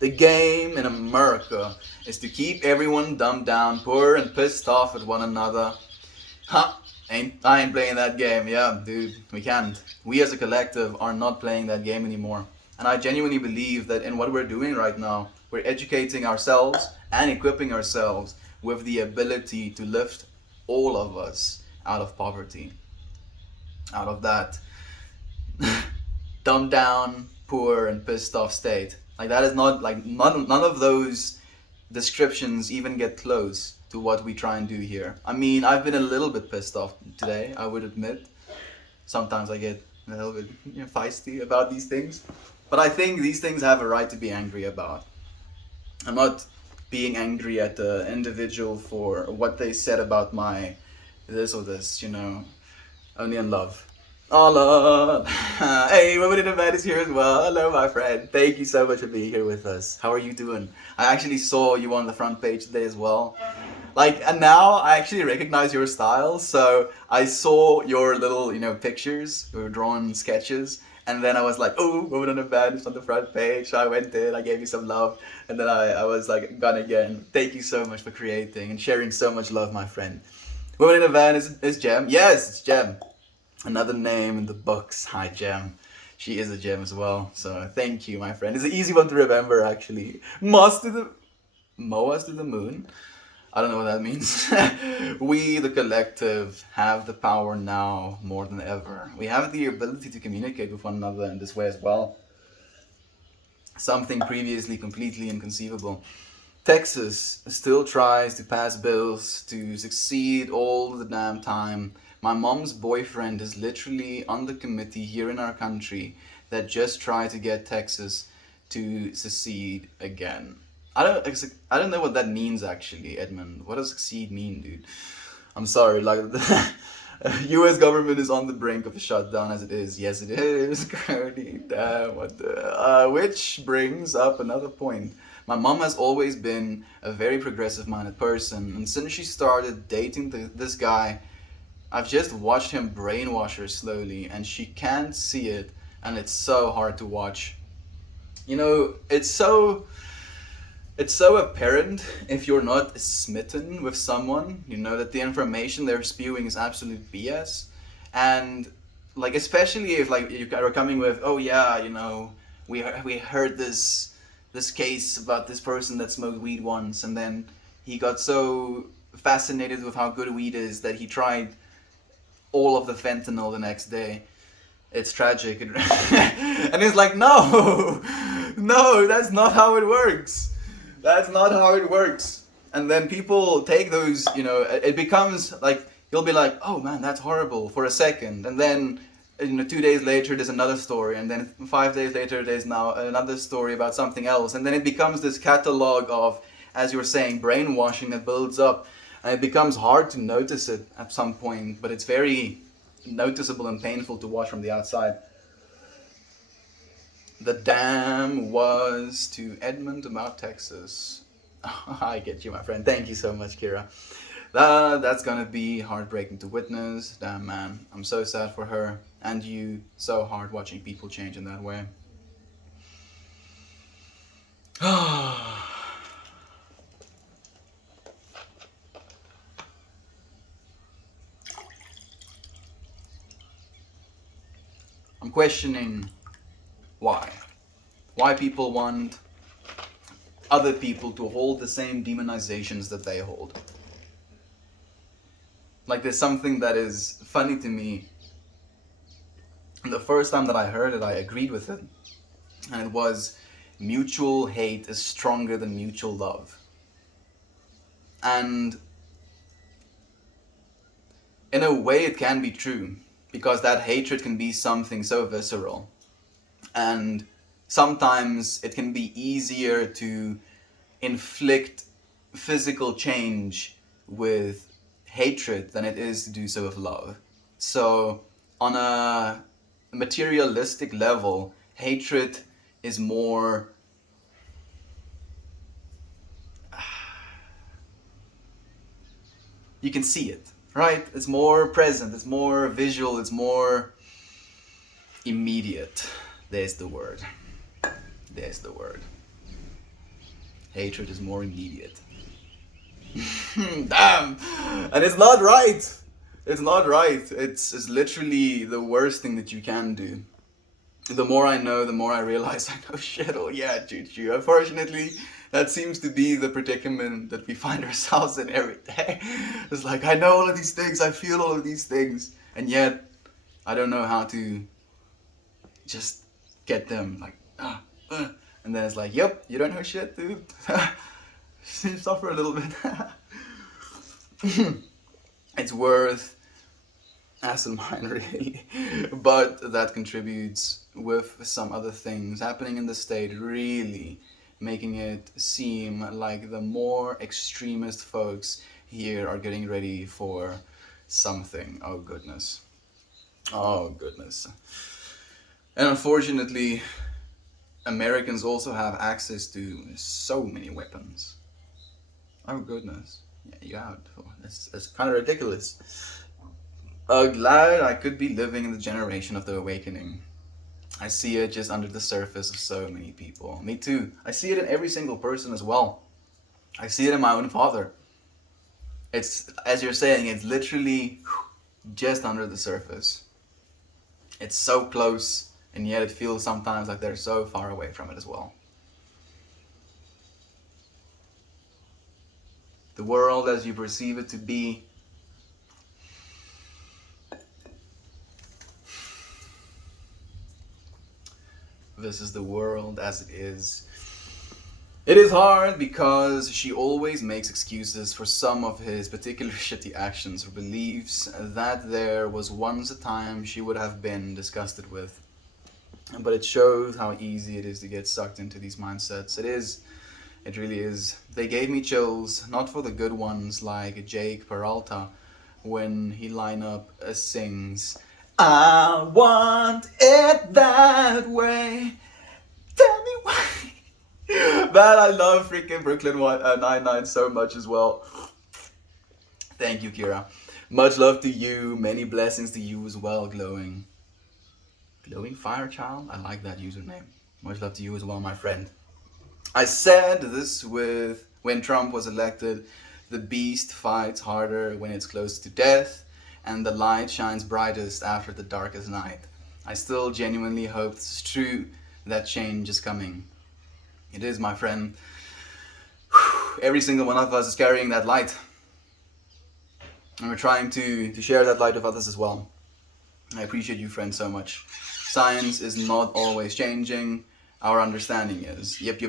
The game in America is to keep everyone dumbed down, poor, and pissed off at one another. I ain't playing that game. Yeah, dude, we can't. We as a collective are not playing that game anymore. And I genuinely believe that in what we're doing right now, we're educating ourselves and equipping ourselves with the ability to lift all of us out of poverty. Out of that dumbed down, poor, and pissed off state. Like, that is not, like, none of those descriptions even get close to what we try and do here. I mean, I've been a little bit pissed off today, I would admit. Sometimes I get a little bit feisty about these things. But I think these things have a right to be angry about. I'm not being angry at the individual for what they said about my this or this, only in love. Hola. Hey, Women in the Bed is here as well. Hello, my friend. Thank you so much for being here with us. How are you doing? I actually saw you on the front page today as well. Like, and now I actually recognize your style. So I saw your little, pictures, your drawn sketches, and then I was like, oh, Women on the Bed is on the front page. So I went in, I gave you some love, and then I was like, gone again. Thank you so much for creating and sharing so much love, my friend. Women in the Van is Gem. Yes, it's Gem. Another name in the books. Hi, Gem. She is a gem as well. So thank you, my friend. It's an easy one to remember, actually. Moas to the moon. I don't know what that means. We, the collective, have the power now more than ever. We have the ability to communicate with one another in this way as well. Something previously completely inconceivable. Texas still tries to pass bills to succeed all the damn time. My mom's boyfriend is literally on the committee here in our country that just try to get Texas to secede again. I don't know what that means actually, Edmund. What does succeed mean, dude? I'm sorry, like the U.S. government is on the brink of a shutdown as it is. Yes, it is. Currently, damn. What the? Which brings up another point. My mom has always been a very progressive-minded person, and since she started dating this guy, I've just watched him brainwash her slowly, and she can't see it, and it's so hard to watch. It's so apparent if you're not smitten with someone, that the information they're spewing is absolute BS. And like especially if like you are coming with, oh yeah, we heard this case about this person that smoked weed once, and then he got so fascinated with how good weed is that he tried all of the fentanyl the next day. It's tragic. And it's like, no, no, that's not how it works. That's not how it works. And then people take those, it becomes like, you'll be like, oh man, that's horrible for a second. And then, 2 days later, there's another story. And then 5 days later, there's now another story about something else. And then it becomes this catalog of, as you were saying, brainwashing that builds up. And it becomes hard to notice it at some point, but it's very noticeable and painful to watch from the outside. The dam was to Edmond about Texas. I get you, my friend. Thank you so much, Kira. That's gonna be heartbreaking to witness. Damn, man. I'm so sad for her. And you, so hard watching people change in that way. I'm questioning why. Why people want other people to hold the same demonizations that they hold. Like, there's something that is funny to me. And the first time that I heard it, I agreed with it. And it was, mutual hate is stronger than mutual love. And in a way, it can be true, because that hatred can be something so visceral. And sometimes it can be easier to inflict physical change with hatred than it is to do so with love. So, on a materialistic level, hatred is more. You can see it, right? It's more present, it's more visual, it's more immediate. There's the word. There's the word. Hatred is more immediate. Damn! And it's not right! It's not right. It's literally the worst thing that you can do. The more I know, the more I realize I know shit. Oh yeah, Choo-Choo. Unfortunately, that seems to be the predicament that we find ourselves in every day. It's like, I know all of these things, I feel all of these things, and yet, I don't know how to just get them, like, and then it's like, yep, you don't know shit, dude. Suffer a little bit. It's worth acid mine, really. But that contributes with some other things happening in the state, really making it seem like the more extremist folks here are getting ready for something. Oh goodness. Oh, goodness. And unfortunately, Americans also have access to so many weapons. Oh, goodness. Yeah, you have. That's kind of ridiculous. Glad I could be living in the generation of the awakening. I see it just under the surface of so many people. Me too. I see it in every single person as well. I see it in my own father. It's, as you're saying, it's literally just under the surface. It's so close, and yet it feels sometimes like they're so far away from it as well. The world as you perceive it to be. This is the world as it is. It is hard because she always makes excuses for some of his particular shitty actions or beliefs that there was once a time she would have been disgusted with. But it shows how easy it is to get sucked into these mindsets. It is. It really is. They gave me chills, not for the good ones like Jake Peralta when he sings, I want it that way. Tell me why. Man, I love freaking Brooklyn Nine-Nine so much as well. Thank you, Kira. Much love to you. Many blessings to you as well, Glowing. Glowing Firechild? I like that username. Much love to you as well, my friend. I said this with when Trump was elected, the beast fights harder when it's close to death, and the light shines brightest after the darkest night. I still genuinely hope this is true, that change is coming. It is, my friend. Every single one of us is carrying that light. And we're trying to share that light with others as well. I appreciate you, friend, so much. Science is not always changing. Our understanding is. Yep.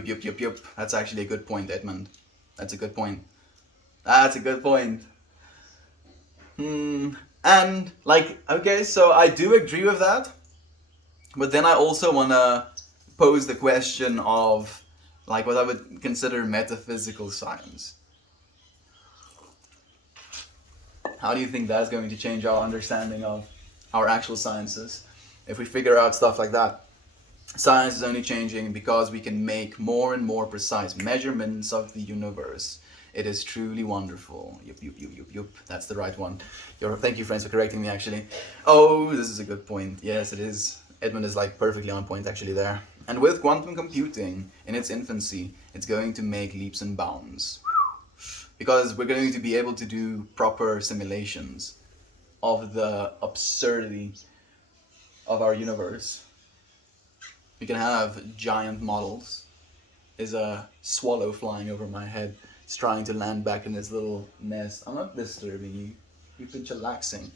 That's actually a good point, Edmund. That's a good point. That's a good point. And, okay, so I do agree with that. But then I also want to pose the question of, what I would consider metaphysical science. How do you think that's going to change our understanding of our actual sciences if we figure out stuff like that? Science is only changing because we can make more and more precise measurements of the universe. It is truly wonderful. Yup. That's the right one. Thank you, friends, for correcting me, actually. Oh, this is a good point. Yes, it is. Edmund is perfectly on point, actually, there. And with quantum computing in its infancy, it's going to make leaps and bounds. Because we're going to be able to do proper simulations of the absurdity of our universe. We can have giant models. There's a swallow flying over my head. It's trying to land back in its little nest. I'm not disturbing you. You've been chillaxing.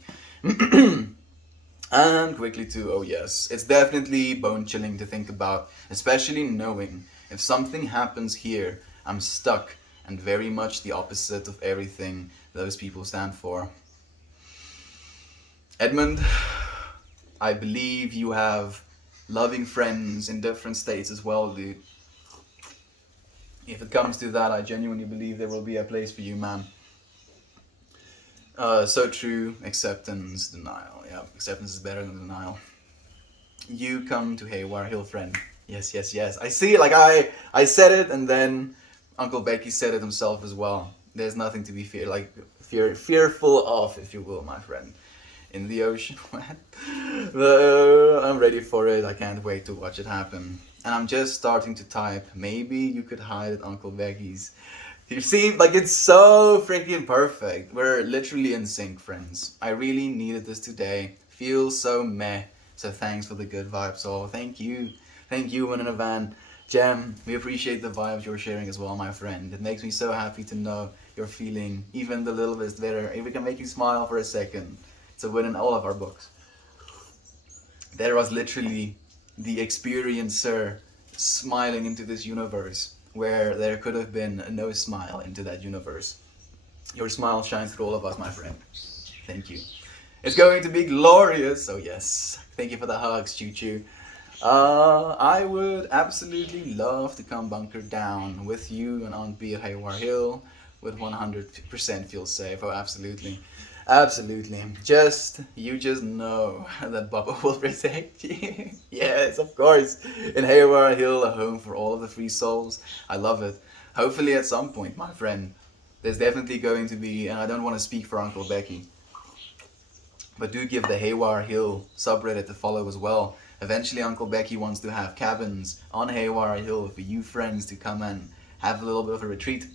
And quickly too, oh yes, it's definitely bone-chilling to think about, especially knowing if something happens here, I'm stuck, and very much the opposite of everything those people stand for. Edmund, I believe you have loving friends in different states as well, dude. If it comes to that, I genuinely believe there will be a place for you, man. So true. Acceptance, denial. Yeah, acceptance is better than denial. You come to Haywire Hill, friend. Yes. I see. I said it, and then Uncle Becky said it himself as well. There's nothing to be fearful of, if you will, my friend. In the ocean, I'm ready for it. I can't wait to watch it happen. And I'm just starting to type. Maybe you could hide at Uncle Becky's. You see, it's so freaking perfect. We're literally in sync, friends. I really needed this today. Feels so meh. So thanks for the good vibes, all. Thank you, Winona Van. Jem, we appreciate the vibes you're sharing as well, my friend. It makes me so happy to know you're feeling even the little bit better. If we can make you smile for a second, it's a win in all of our books. There was literally the experiencer smiling into this universe where there could have been no smile into that universe. Your smile shines through all of us, my friend. Thank you. It's going to be glorious. Oh yes. Thank you for the hugs, Choo Choo. I would absolutely love to come bunker down with you and Aunt B at Haywire Hill. With 100% feel safe. Oh, absolutely. Absolutely. You just know that Bubba will protect you. Yes, of course. In Haywire Hill, a home for all of the free souls. I love it. Hopefully, at some point, my friend, there's definitely going to be, and I don't want to speak for Uncle Becky, but do give the Haywire Hill subreddit a follow as well. Eventually, Uncle Becky wants to have cabins on Haywire Hill for you friends to come and have a little bit of a retreat.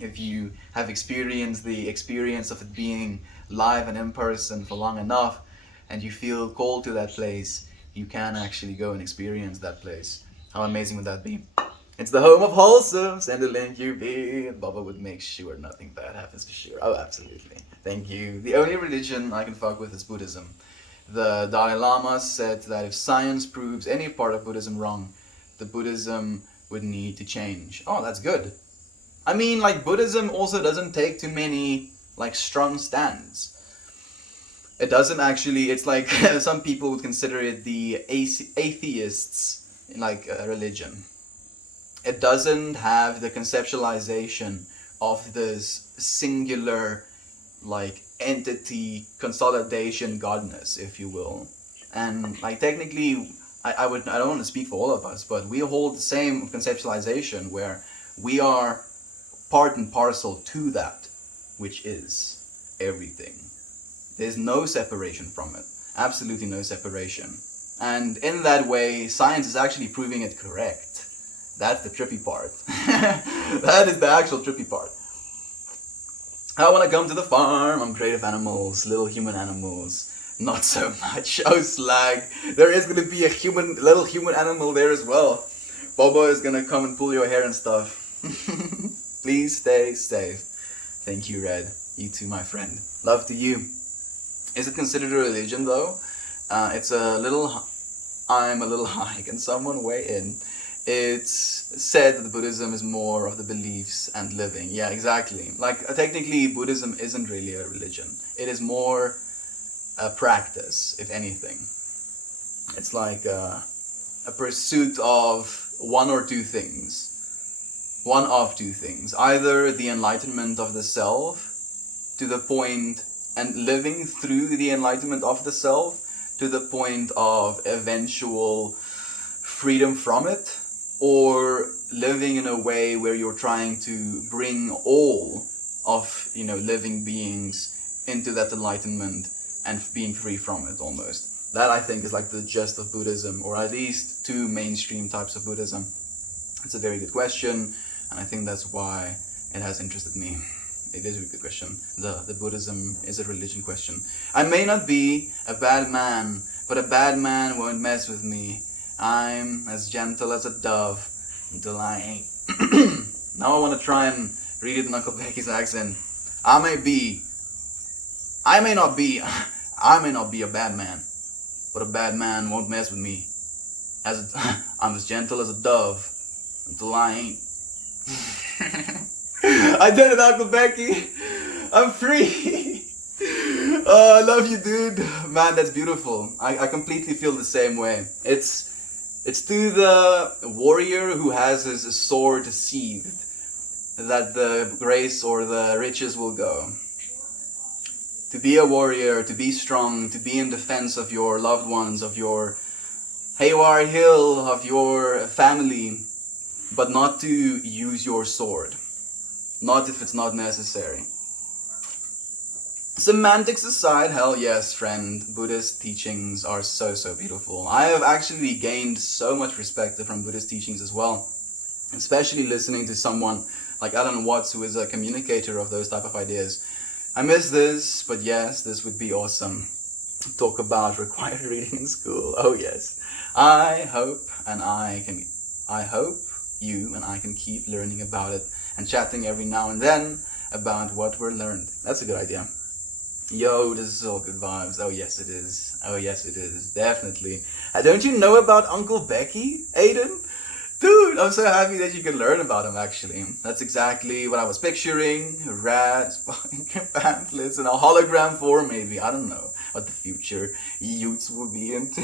If you have experienced the experience of it being live and in person for long enough and you feel called to that place, you can actually go and experience that place. How amazing would that be? It's the home of wholesome, send a link UB, and Bubba would make sure nothing bad happens for sure. Oh, absolutely. Thank you. The only religion I can fuck with is Buddhism. The Dalai Lama said that if science proves any part of Buddhism wrong, the Buddhism would need to change. Oh, that's good. I mean, like, Buddhism also doesn't take too many, like, strong stands. It doesn't actually, it's like, some people would consider it the atheists, like, religion. It doesn't have the conceptualization of this singular, like, entity consolidation godness, if you will. And, like, technically, I don't want to speak for all of us, but we hold the same conceptualization where we are part and parcel to that, which is everything. There's no separation from it. Absolutely no separation. And in that way, science is actually proving it correct. That's the trippy part. That is the actual trippy part. I want to come to the farm. I'm afraid of animals, little human animals. Not so much. Oh, slag. There is going to be a little human animal there as well. Bobo is going to come and pull your hair and stuff. Please stay safe. Thank you, Red. You too, my friend. Love to you. Is it considered a religion, though? It's a little... I'm a little high. Can someone weigh in? It's said that Buddhism is more of the beliefs and living. Yeah, exactly. Like, technically, Buddhism isn't really a religion. It is more a practice, if anything. It's like a pursuit of one of two things. Either the enlightenment of the self to the point, and living through the enlightenment of the self to the point of eventual freedom from it, or living in a way where you're trying to bring all of, living beings into that enlightenment and being free from it almost. That, I think, is like the gist of Buddhism, or at least two mainstream types of Buddhism. It's a very good question, and I think that's why it has interested me. It is a good question. The Buddhism is a religion question. I may not be a bad man, but a bad man won't mess with me. I'm as gentle as a dove until I ain't. Now I want to try and read it in Uncle Becky's accent. I may not be a bad man, but a bad man won't mess with me. I'm as gentle as a dove until I ain't. I did it, Uncle Becky. I'm free. Oh, I love you, dude. Man, that's beautiful. I completely feel the same way. It's to the warrior who has his sword sheathed that the grace or the riches will go. To be a warrior, to be strong, to be in defense of your loved ones, of your Haywire Hill, of your family, but not to use your sword. Not if it's not necessary. Semantics aside, hell yes, friend. Buddhist teachings are so beautiful. I have actually gained so much respect from Buddhist teachings as well. Especially listening to someone like Alan Watts, who is a communicator of those type of ideas. I miss this, but yes, this would be awesome. Talk about required reading in school. Oh yes. I hope you and I can keep learning about it and chatting every now and then about what we're learned. That's a good idea. Yo, this is all good vibes. Oh yes it is. Oh yes it is. Definitely. Don't you know about Uncle Becky, Aiden? Dude, I'm so happy that you can learn about him actually. That's exactly what I was picturing. Rats, pamphlets, in a hologram form maybe. I don't know what the future youths will be into.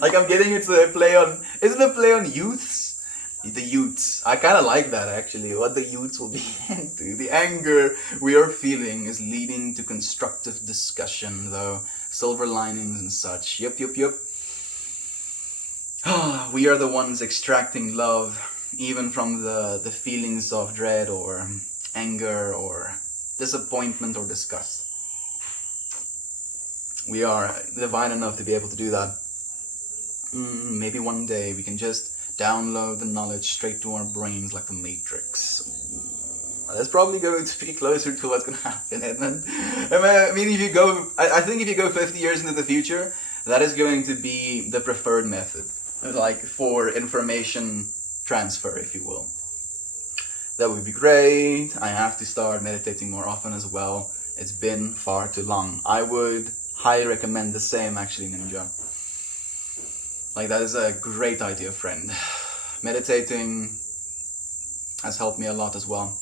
Like I'm getting it's a play on, isn't it a play on youths? The youths. I kind of like that actually. What the youths will be into. The anger we are feeling is leading to constructive discussion, though. Silver linings and such. Yep. We are the ones extracting love, even from the feelings of dread or anger or disappointment or disgust. We are divine enough to be able to do that. Maybe one day we can just download the knowledge straight to our brains like the Matrix. That's probably going to be closer to what's going to happen, Edmund. I mean, if you go, I think if you go 50 years into the future, that is going to be the preferred method, like for information transfer, if you will. That would be great. I have to start meditating more often as well. It's been far too long. I would highly recommend the same, actually, Ninja. Like, that is a great idea, friend. Meditating has helped me a lot as well.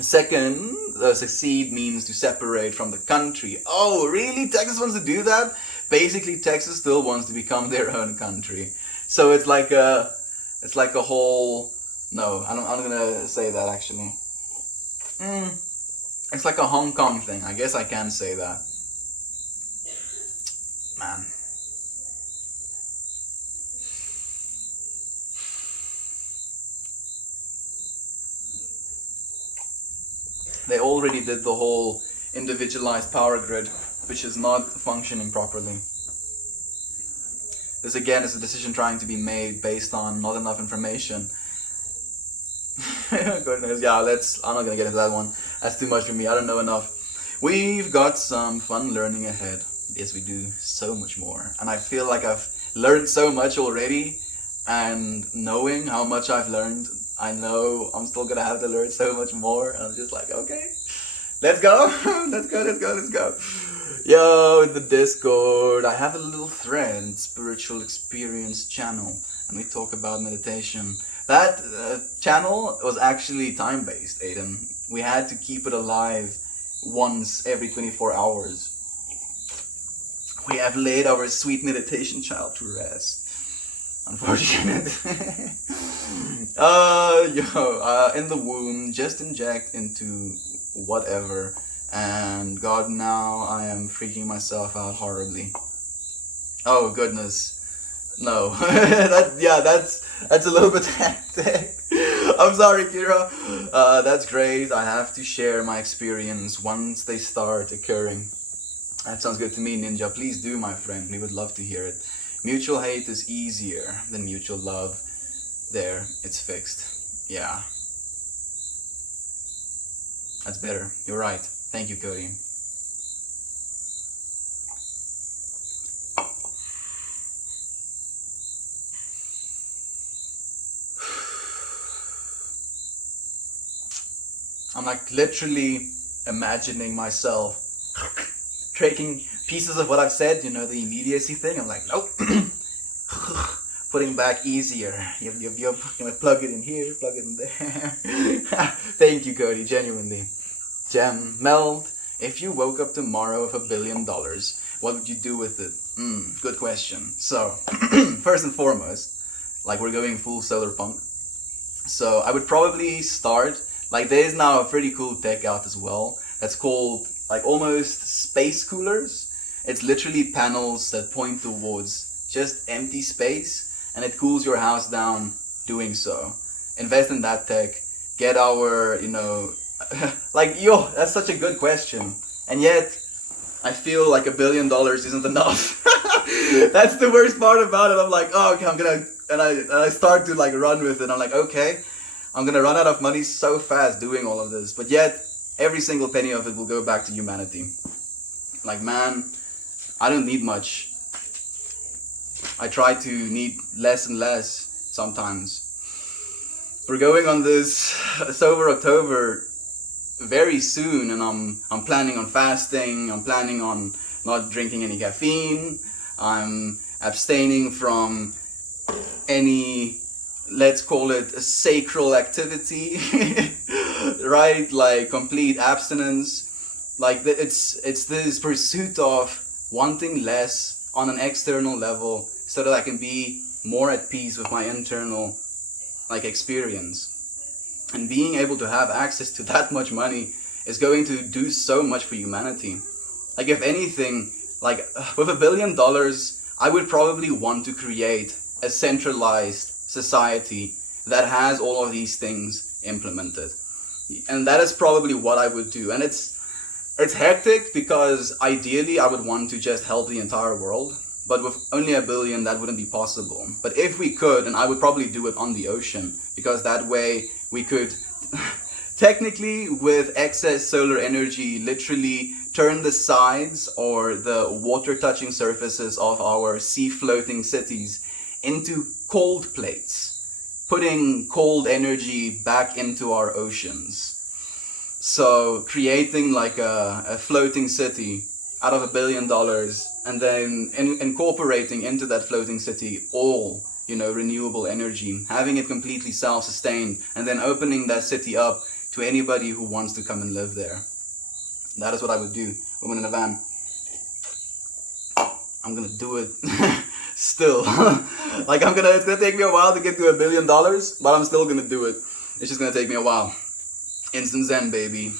Second, succeed means to separate from the country. Oh, really? Texas wants to do that? Basically, Texas still wants to become their own country. So it's like a whole... No, I'm not gonna say that, actually. It's like a Hong Kong thing. I guess I can say that. Man. They already did the whole individualized power grid, which is not functioning properly. This again is a decision trying to be made based on not enough information. Goodness, yeah, I'm not gonna get into that one. That's too much for me, I don't know enough. We've got some fun learning ahead. Yes, we do, so much more. And I feel like I've learned so much already, and knowing how much I've learned, I know I'm still gonna have to learn so much more, and I'm just like, okay, let's go, let's go. Yo, in the Discord, I have a little thread, Spiritual Experience channel, and we talk about meditation. That channel was actually time-based, Aiden. We had to keep it alive once every 24 hours. We have laid our sweet meditation child to rest. Unfortunate. In the womb, just inject into whatever, and God, now I am freaking myself out horribly. Oh goodness, no. That's a little bit hectic. I'm sorry, Kira. That's great. I have to share my experience once they start occurring. That sounds good to me, Ninja. Please do, my friend. We would love to hear it. Mutual hate is easier than mutual love. There, it's fixed. Yeah. That's better. You're right. Thank you, Cody. I'm like literally imagining myself taking pieces of what I've said, you know, the immediacy thing. I'm like, nope. Putting back easier. Yup. You plug it in here, plug it in there. Thank you, Cody, genuinely. Gem, Meld, if you woke up tomorrow with $1 billion, what would you do with it? Good question. So, first and foremost, like we're going full solar punk. So I would probably start, like there is now a pretty cool tech out as well. That's called like almost space coolers. It's literally panels that point towards just empty space, and it cools your house down doing so. Invest in that tech. Get our, like, yo, that's such a good question. And yet, I feel like $1 billion isn't enough. That's the worst part about it. I'm like, oh, okay, and I start to like run with it. I'm like, okay, I'm gonna run out of money so fast doing all of this. But yet, every single penny of it will go back to humanity. Like, man, I don't need much. I try to need less and less sometimes. We're going on this Sober October very soon, and I'm planning on fasting. I'm planning on not drinking any caffeine. I'm abstaining from any, let's call it a sacral activity, right? Like complete abstinence. Like it's this pursuit of wanting less on an external level so that I can be more at peace with my internal like experience. And being able to have access to that much money is going to do so much for humanity. Like if anything, like with $1 billion, I would probably want to create a centralized society that has all of these things implemented. And that is probably what I would do. And it's hectic because ideally I would want to just help the entire world. But with only $1 billion, that wouldn't be possible. But if we could, and I would probably do it on the ocean, because that way we could technically, with excess solar energy, literally turn the sides or the water touching surfaces of our sea floating cities into cold plates, putting cold energy back into our oceans. So creating like a floating city out of $1 billion, and then incorporating into that floating city all, renewable energy, having it completely self-sustained, and then opening that city up to anybody who wants to come and live there. That is what I would do. Woman in a van. I'm gonna do it still. Like it's gonna take me a while to get to $1 billion, but I'm still gonna do it. It's just gonna take me a while. Instant Zen, baby.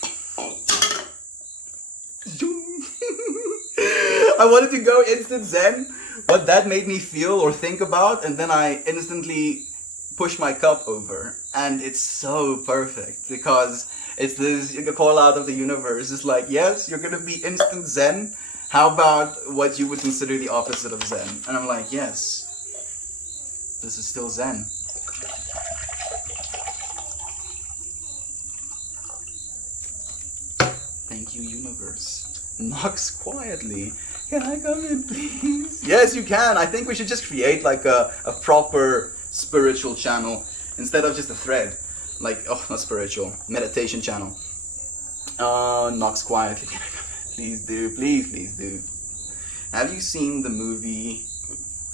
I wanted to go instant Zen, what that made me feel or think about, and then I instantly push my cup over. And it's so perfect because it's this call out of the universe. It's like, yes, you're gonna be instant Zen. How about what you would consider the opposite of Zen? And I'm like, yes, this is still Zen. Thank you, universe. Knocks quietly. Can I come in, please? Yes, you can. I think we should just create like a proper spiritual channel instead of just a thread. Like, not spiritual, meditation channel. Knocks quietly. Can I come in? Please do. Please do. Have you seen the movie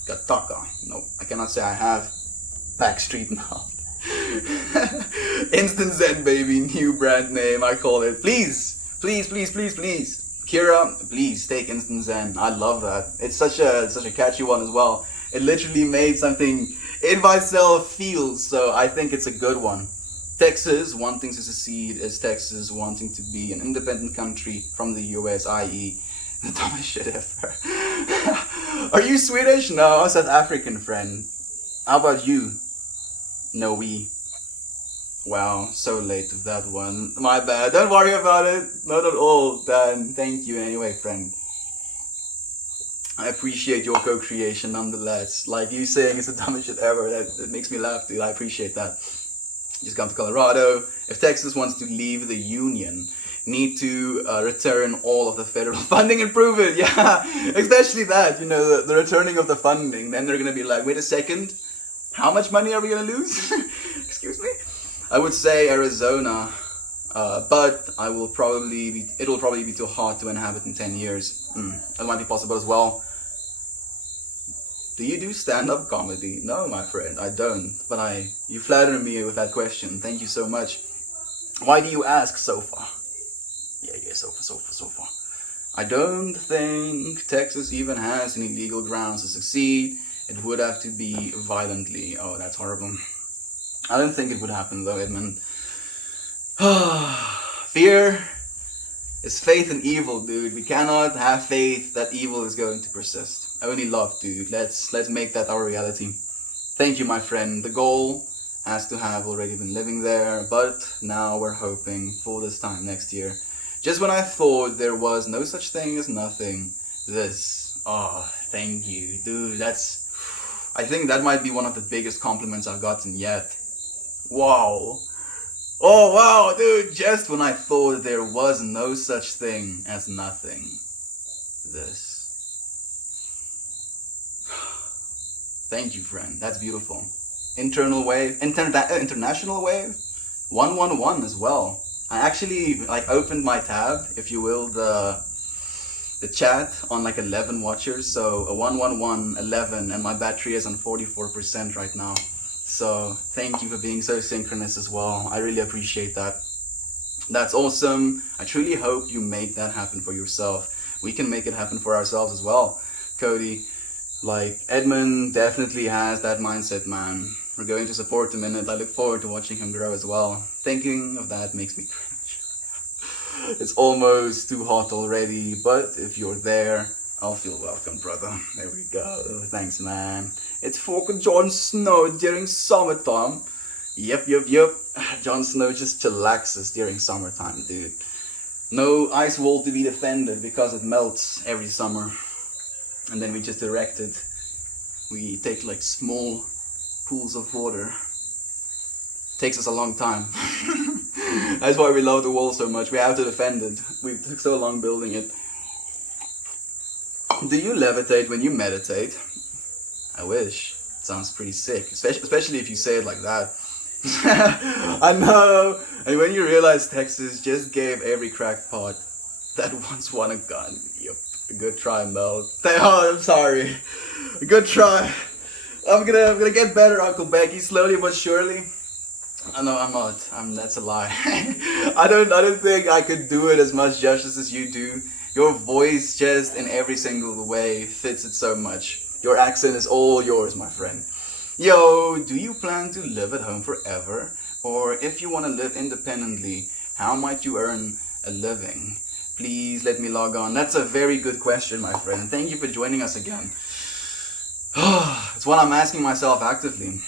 Gattaca? No, I cannot say I have. Backstreet now. Instant Zen, baby. New brand name. I call it. Please. Kira, please take Instant Zen. I love that. It's such a catchy one as well. It literally made something in myself feel, so I think it's a good one. Texas wanting to secede is Texas wanting to be an independent country from the US, i.e. the dumbest shit ever. Are you Swedish? No, I'm South African, friend. How about you? No, we. Wow, so late with that one. My bad. Don't worry about it. Not at all, Dan. Thank you anyway, friend. I appreciate your co-creation nonetheless. Like you saying it's the dumbest shit ever. That makes me laugh, dude. I appreciate that. Just come to Colorado. If Texas wants to leave the union, need to return all of the federal funding and prove it. Yeah, especially that, the returning of the funding. Then they're going to be like, wait a second. How much money are we going to lose? Excuse me? I would say Arizona, but it'll probably be too hot to inhabit in 10 years. That might be possible as well. Do you do stand-up comedy? No, my friend, I don't. But you flatter me with that question. Thank you so much. Why do you ask so far? Yeah, so far. I don't think Texas even has any legal grounds to succeed. It would have to be violently. Oh, that's horrible. I don't think it would happen though, Edmund. Fear is faith in evil, dude. We cannot have faith that evil is going to persist. Only love, dude. Let's make that our reality. Thank you, my friend. The goal has to have already been living there, but now we're hoping for this time next year. Just when I thought there was no such thing as nothing, this. Oh, thank you, dude. I think that might be one of the biggest compliments I've gotten yet. Wow. Oh wow, dude, just when I thought there was no such thing as nothing. This. Thank you, friend. That's beautiful. Internal wave, international wave, 111 as well. I actually opened my tab, if you will, the chat on 11 watchers, so a 111, 11, and my battery is on 44% right now. So thank you for being so synchronous as well. I really appreciate that. That's awesome. I truly hope you make that happen for yourself. We can make it happen for ourselves as well, Cody. Edmund definitely has that mindset, man. We're going to support him in it. I look forward to watching him grow as well. Thinking of that makes me cringe. It's almost too hot already, but if you're there, I'll feel welcome, brother. There we go. Thanks, man. It's fucking Jon Snow during summertime. Yep. Jon Snow just chillaxes during summertime, dude. No ice wall to be defended because it melts every summer. And then we just erect it. We take like small pools of water. Takes us a long time. That's why we love the wall so much. We have to defend it. We took so long building it. Do you levitate when you meditate? I wish. Sounds pretty sick. Especially if you say it like that. I know. And when you realize Texas just gave every crackpot that once won a gun. Yep. Good try, Mel. Oh, I'm sorry. Good try. I'm gonna get better, Uncle Becky, slowly but surely. No, I'm not. That's a lie. I don't think I could do it as much justice as you do. Your voice just in every single way fits it so much. Your accent is all yours, my friend. Yo, do you plan to live at home forever? Or if you want to live independently, how might you earn a living? Please let me log on. That's a very good question, my friend. Thank you for joining us again. It's what I'm asking myself actively.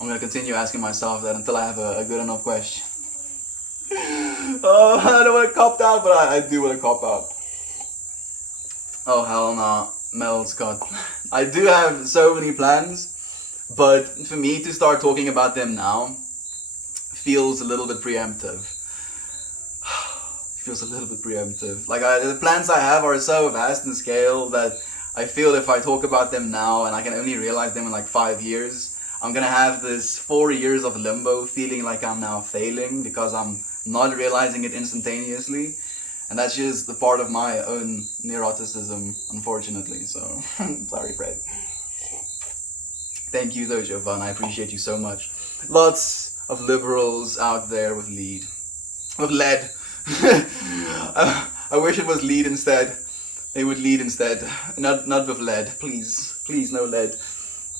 I'm going to continue asking myself that until I have a good enough question. Oh, I don't want to cop out, but I do want to cop out. Oh, hell no. Mel Scott. I do have so many plans, but for me to start talking about them now feels a little bit preemptive. Feels a little bit preemptive. Like, the plans I have are so vast in scale that I feel if I talk about them now and I can only realize them in like 5 years, I'm gonna have this 4 years of limbo feeling like I'm now failing because I'm not realizing it instantaneously. And that's just the part of my own neuroticism, unfortunately. So, sorry, Fred. Thank you, though, Jovan. I appreciate you so much. Lots of liberals out there with lead. With lead. I wish it was lead instead. They would lead instead. Not with lead. Please. Please, no lead.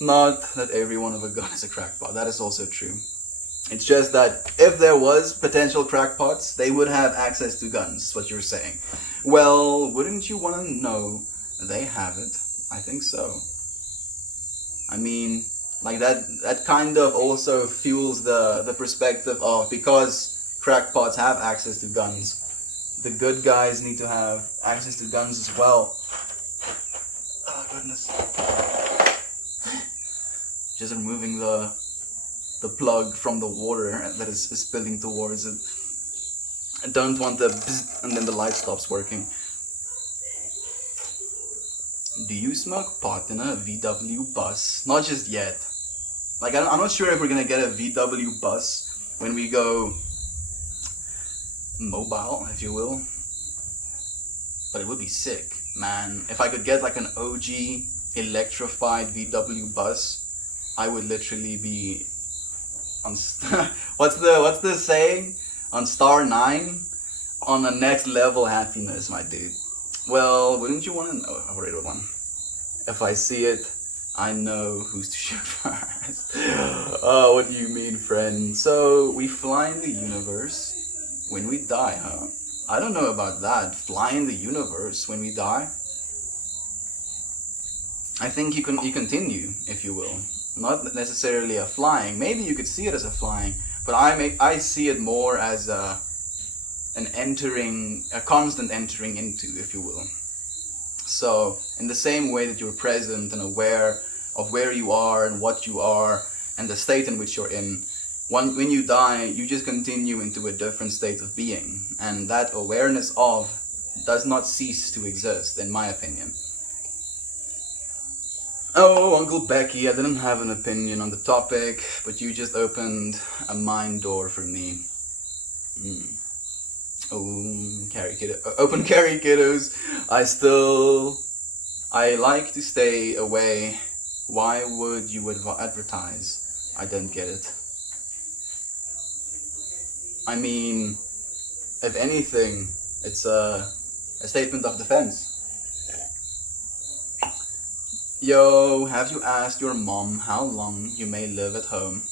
Not that everyone with a gun is a crackpot. That is also true. It's just that if there was potential crackpots, they would have access to guns, is what you're saying. Well, wouldn't you want to know they have it? I think so. I mean, like that kind of also fuels the perspective of because crackpots have access to guns, the good guys need to have access to guns as well. Oh, goodness. Just removing the plug from the water that is spilling towards it. I don't want the bzz and then the light stops working. Do you smoke pot in a VW bus? Not just yet. Like, I'm not sure if we're gonna get a VW bus when we go mobile, if you will. But it would be sick, man. If I could get like an OG electrified VW bus, I would literally be on what's the saying? On star 9? On the next level happiness, my dude. Well, wouldn't you want to know? I've already one. If I see it, I know who's to shoot first. Oh, what do you mean, friend? So, we fly in the universe when we die, huh? I don't know about that. Fly in the universe when we die? I think you continue, if you will. Not necessarily a flying. Maybe you could see it as a flying, but I see it more as an entering, a constant entering into, if you will. So, in the same way that you're present and aware of where you are and what you are and the state in which you're in, when you die, you just continue into a different state of being. And that awareness of does not cease to exist, in my opinion. Oh, Uncle Becky, I didn't have an opinion on the topic, but you just opened a mind door for me. Oh, open carry kiddos. I like to stay away. Why would you advertise? I don't get it. I mean, if anything, it's a statement of defense. Yo, have you asked your mom how long you may live at home?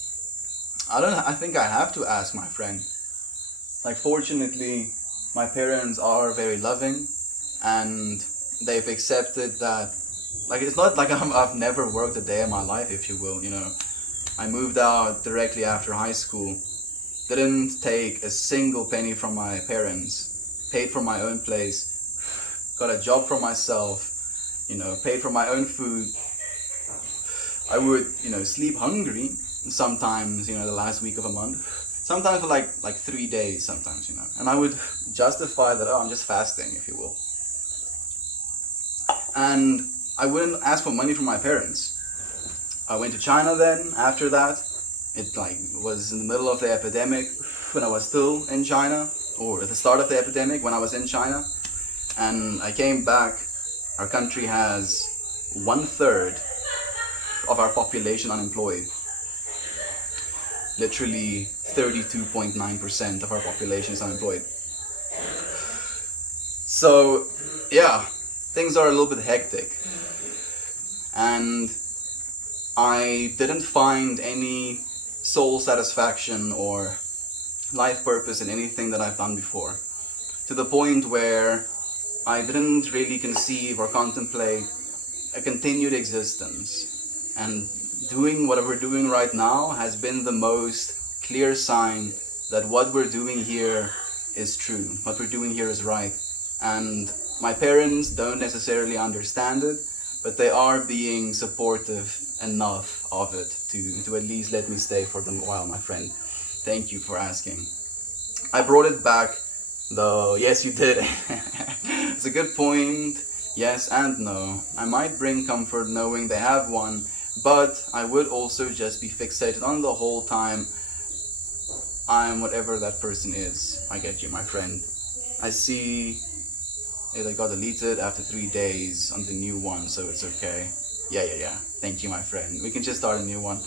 I think I have to ask my friend. Like, fortunately, my parents are very loving and they've accepted that. Like, it's not like I've never worked a day in my life, if you will, you know. I moved out directly after high school, didn't take a single penny from my parents, paid for my own place, got a job for myself, you know, paid for my own food. I would, you know, sleep hungry sometimes, you know, the last week of a month. Sometimes for like 3 days, sometimes, you know. And I would justify that, oh, I'm just fasting, if you will. And I wouldn't ask for money from my parents. I went to China then, after that. It like was in the middle of the epidemic when I was still in China, or at the start of the epidemic when I was in China. And I came back. Our country has 1/3 of our population unemployed. Literally 32.9% of our population is unemployed. So, yeah, things are a little bit hectic. And I didn't find any soul satisfaction or life purpose in anything that I've done before. To the point where I didn't really conceive or contemplate a continued existence. And doing what we're doing right now has been the most clear sign that what we're doing here is true, what we're doing here is right. And my parents don't necessarily understand it, but they are being supportive enough of it to at least let me stay for a while, my friend. Thank you for asking. I brought it back, though. Yes, you did. It's a good point. Yes and no. I might bring comfort knowing they have one, but I would also just be fixated on the whole time I'm whatever that person is. I get you, my friend. I see it got deleted after 3 days on the new one, so it's okay. Yeah. Thank you, my friend. We can just start a new one.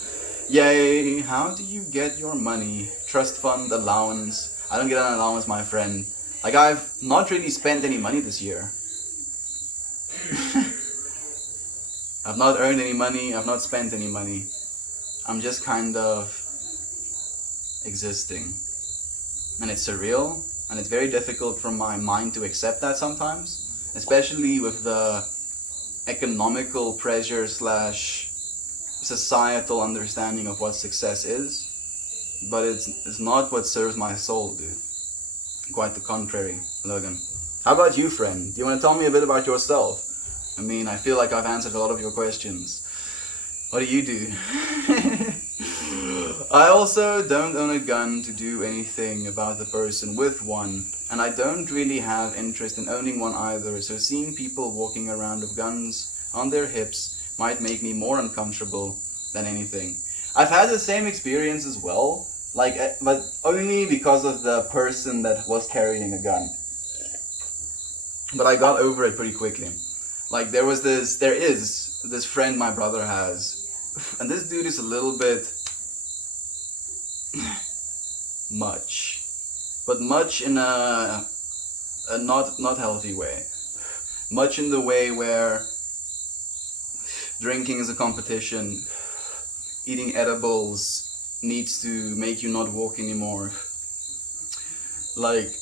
Yay! How do you get your money? Trust fund, allowance. I don't get an allowance, my friend. Like, I've not really spent any money this year. I've not earned any money, I've not spent any money. I'm just kind of existing. And it's surreal, and it's very difficult for my mind to accept that sometimes, especially with the economical pressure slash societal understanding of what success is. But it's not what serves my soul, dude. Quite the contrary, Logan. How about you, friend? Do you want to tell me a bit about yourself? I mean, I feel like I've answered a lot of your questions. What do you do? I also don't own a gun to do anything about the person with one, and I don't really have interest in owning one either, so seeing people walking around with guns on their hips might make me more uncomfortable than anything. I've had the same experience as well, like, but only because of the person that was carrying a gun. But I got over it pretty quickly. Like, there is this friend my brother has, and this dude is a little bit much, but much in a not healthy way. Much in the way where drinking is a competition, eating edibles needs to make you not walk anymore. Like,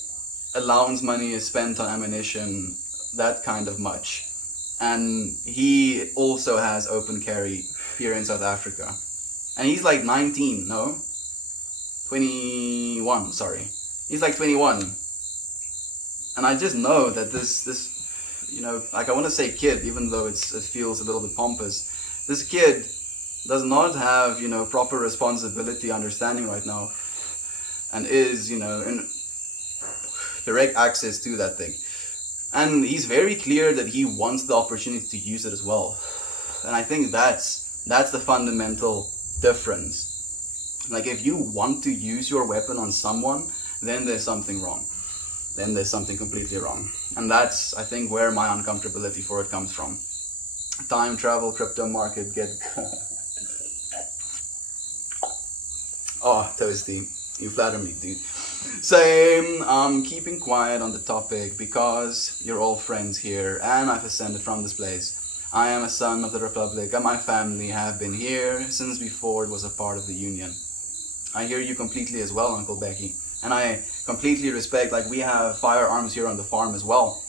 allowance money is spent on ammunition, that kind of much. And he also has open carry here in South Africa. And he's like 19, no? 21, sorry. He's like 21. And I just know that this you know, like, I want to say kid, even though it feels a little bit pompous. This kid does not have, you know, proper responsibility understanding right now, and is, you know, in direct access to that thing. And he's very clear that he wants the opportunity to use it as well. And I think that's the fundamental difference. Like, if you want to use your weapon on someone, then there's something wrong. Then there's something completely wrong. And that's, I think, where my uncomfortability for it comes from. Time travel, crypto market, get... Oh, Toasty, you flatter me, dude. Same, I'm keeping quiet on the topic because you're all friends here and I've ascended from this place. I am a son of the Republic, and my family have been here since before it was a part of the Union. I hear you completely as well, Uncle Becky. And I completely respect, like, we have firearms here on the farm as well.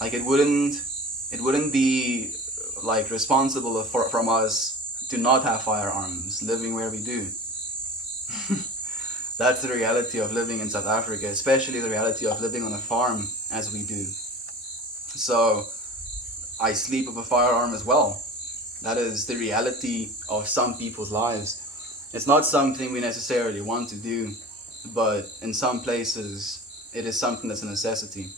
Like, it wouldn't be, like, responsible from us to not have firearms, living where we do. That's the reality of living in South Africa, especially the reality of living on a farm as we do. So, I sleep with a firearm as well. That is the reality of some people's lives. It's not something we necessarily want to do, but in some places, it is something that's a necessity.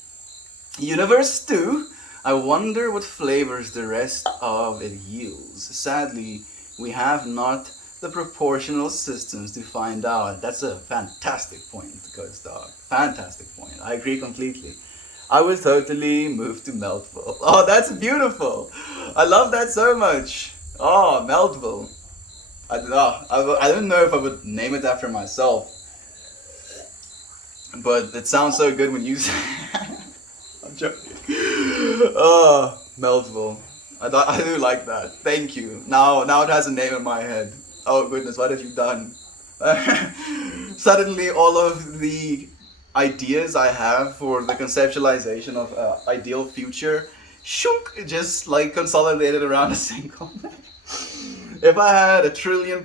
Universe 2, I wonder what flavors the rest of it yields. Sadly, we have not the proportional systems to find out. That's a fantastic point, Ghost Dog. Fantastic point. I agree completely. I would totally move to Meltville. Oh, that's beautiful. I love that so much. Oh, Meltville. I don't know if I would name it after myself, but it sounds so good when you say. I'm joking. Oh, Meltville. I do like that. Thank you. Now it has a name in my head. Oh goodness, what have you done? Suddenly, all of the ideas I have for the conceptualization of ideal future, shunk, just like consolidated around a single man. If I had £1 trillion,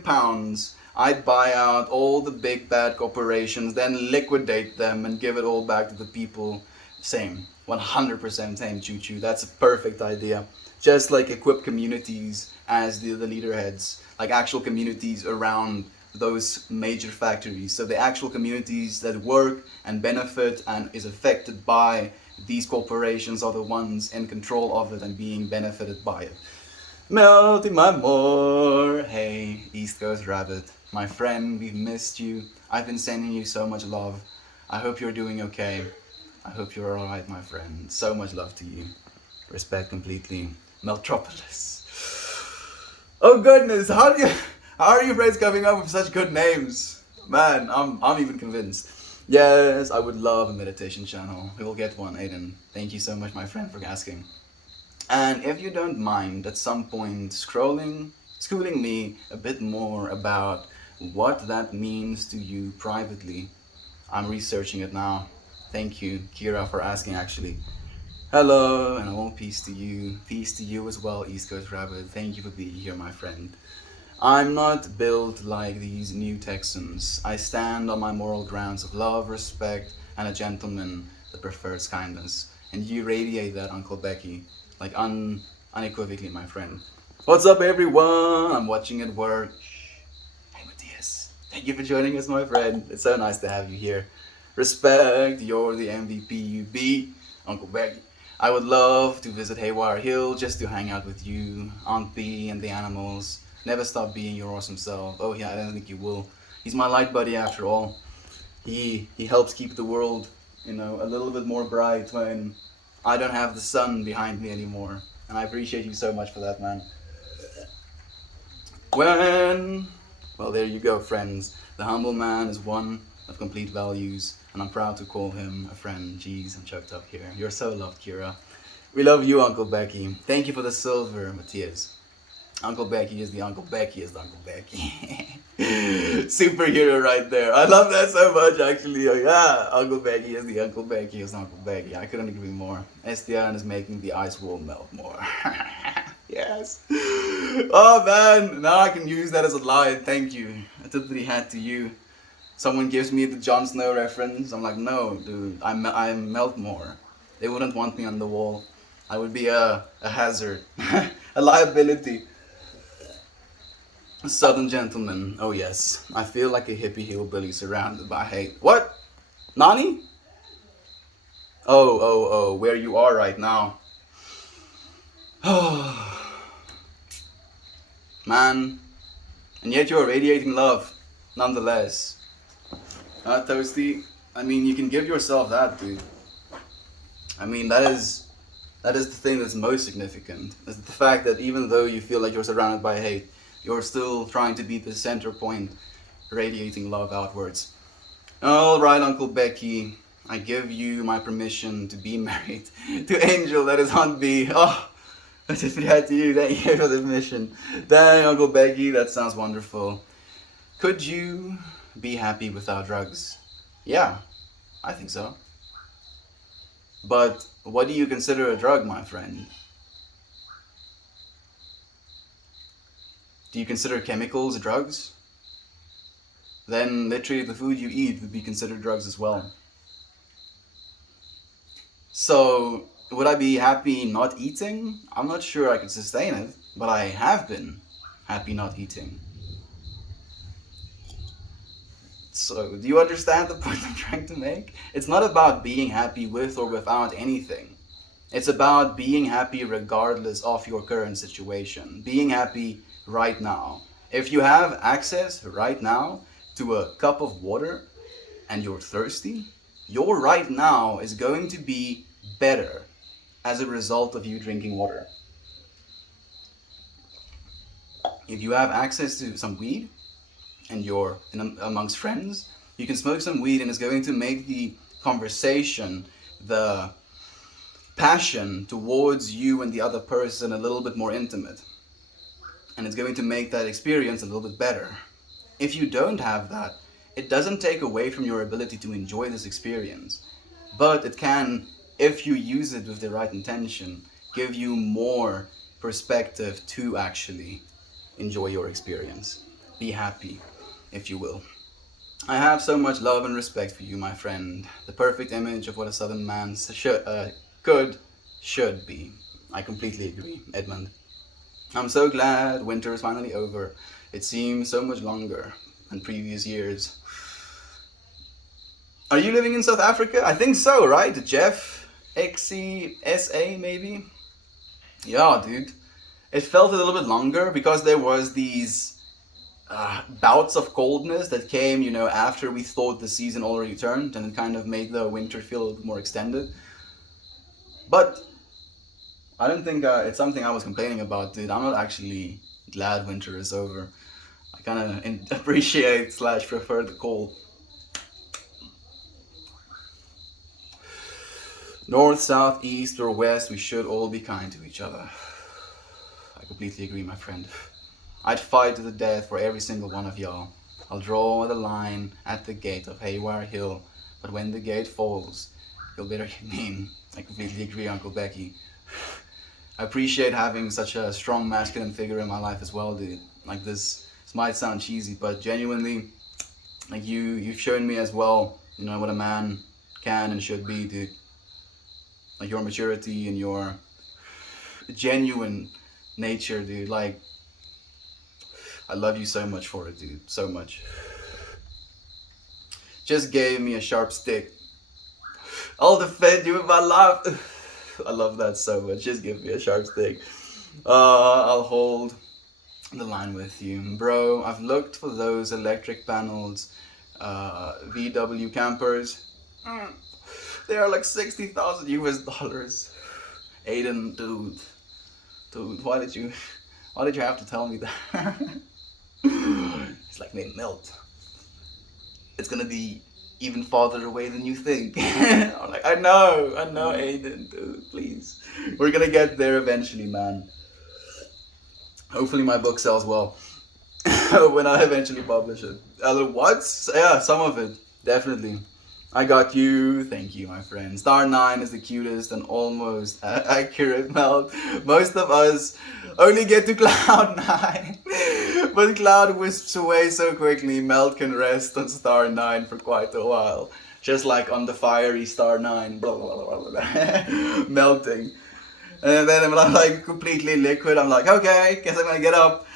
I'd buy out all the big bad corporations, then liquidate them and give it all back to the people. Same, 100% same, choo choo. That's a perfect idea. Just like equip communities as the leader heads, like actual communities around those major factories. So the actual communities that work and benefit and is affected by these corporations are the ones in control of it and being benefited by it. Melty my more. Hey, East Coast Rabbit. My friend, we've missed you. I've been sending you so much love. I hope you're doing okay. I hope you're alright, my friend. So much love to you. Respect completely. Meltropolis. Oh goodness, how are you friends coming up with such good names? Man, I'm even convinced. Yes, I would love a meditation channel. We will get one, Aiden. Thank you so much, my friend, for asking. And if you don't mind, at some point, schooling me a bit more about what that means to you privately. I'm researching it now. Thank you, Kira, for asking, actually. Hello, and all peace to you. Peace to you as well, East Coast Rabbit. Thank you for being here, my friend. I'm not built like these new Texans. I stand on my moral grounds of love, respect, and a gentleman that prefers kindness. And you radiate that, Uncle Becky. Like unequivocally, my friend. What's up, everyone? I'm watching at work. Hey, Matthias. Thank you for joining us, my friend. It's so nice to have you here. Respect, you're the MVP you be, Uncle Becky. I would love to visit Haywire Hill just to hang out with you, Aunt B, and the animals. Never stop being your awesome self. Oh yeah, I don't think you will. He's my light buddy after all. He helps keep the world, a little bit more bright when I don't have the sun behind me anymore. And I appreciate you so much for that, man. Well, there you go, friends. The humble man is one of complete values, and I'm proud to call him a friend. Jeez, I'm choked up here. You're so loved, Kira. We love you, Uncle Becky. Thank you for the silver, Matthias. Uncle Becky is the Uncle Becky is the Uncle Becky. Superhero right there. I love that so much, actually. Oh, yeah, Uncle Becky is the Uncle Becky is the Uncle Becky. I couldn't agree more. Estian is making the ice wall melt more. Yes. Oh, man. Now I can use that as a line. Thank you. I took the hat to you. Someone gives me the Jon Snow reference. I'm like, no, dude. I'm melt more. They wouldn't want me on the wall. I would be a hazard. A liability. Southern gentleman. Oh yes. I feel like a hippie hillbilly surrounded by hate. What? Nani? Oh, where you are right now. Man. And yet you're radiating love, nonetheless. Toasty. I mean, you can give yourself that, dude. I mean, that is the thing that's most significant. It's the fact that even though you feel like you're surrounded by hate, you're still trying to be the center point, radiating love outwards. Alright, Uncle Becky, I give you my permission to be married to Angel, that is Aunt B. Oh, That's it to you. Thank you for the mission. Dang, Uncle Becky, that sounds wonderful. Could you be happy without drugs? Yeah, I think so. But what do you consider a drug, my friend? Do you consider chemicals drugs? Then literally the food you eat would be considered drugs as well. So, would I be happy not eating? I'm not sure I could sustain it, but I have been happy not eating. So, do you understand the point I'm trying to make? It's not about being happy with or without anything. It's about being happy regardless of your current situation. Being happy right now. If you have access right now to a cup of water and you're thirsty, your right now is going to be better as a result of you drinking water. If you have access to some weed and you're amongst friends, you can smoke some weed and it's going to make the conversation, the passion towards you and the other person a little bit more intimate. And it's going to make that experience a little bit better. If you don't have that, it doesn't take away from your ability to enjoy this experience, but it can, if you use it with the right intention, give you more perspective to actually enjoy your experience. Be happy, if you will. I have so much love and respect for you, my friend. The perfect image of what a southern man should be. I completely agree, Edmund. I'm so glad winter is finally over. It seems so much longer than previous years. Are you living in South Africa? I think so, right? Jeff? XCSA, maybe? Yeah, dude. It felt a little bit longer because there was these bouts of coldness that came, after we thought the season already turned, and it kind of made the winter feel a little bit more extended. But I don't think it's something I was complaining about, dude. I'm not actually glad winter is over. I kind of appreciate / prefer the cold. North, south, east, or west, we should all be kind to each other. I completely agree, my friend. I'd fight to the death for every single one of y'all. I'll draw the line at the gate of Haywire Hill, but when the gate falls, you'll better get mean. I completely agree, Uncle Becky. I appreciate having such a strong masculine figure in my life as well, dude. Like this might sound cheesy, but genuinely, like you've shown me as well, what a man can and should be, dude. Like your maturity and your genuine nature, dude. Like, I love you so much for it, dude. So much. Just gave me a sharp stick. I'll defend you with my life. I love that so much. Just give me a sharp stick. I'll hold the line with you. Bro, I've looked for those electric panels, VW campers. They are like 60,000 US dollars. Aiden, dude, why did you have to tell me that? It's like they melt. It's gonna be even farther away than you think. I'm like, I know, Aiden, dude, please. We're gonna get there eventually, man. Hopefully my book sells well when I eventually publish it. What? Yeah, some of it, definitely. I got you. Thank you, my friend. Star 9 is the cutest and almost accurate melt. Most of us only get to Cloud 9. But Cloud wisps away so quickly, Melt can rest on Star 9 for quite a while. Just like on the fiery Star 9. Blah, blah, blah, blah, melting. And then when I'm like completely liquid, I'm like, okay, guess I'm gonna get up.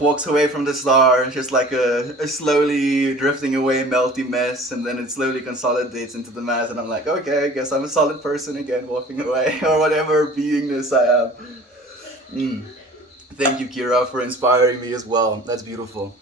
Walks away from the star, just like a slowly drifting away melty mess, and then it slowly consolidates into the mass, and I'm like, okay, I guess I'm a solid person again, walking away, or whatever beingness I am. Thank you, Kira, for inspiring me as well. That's beautiful.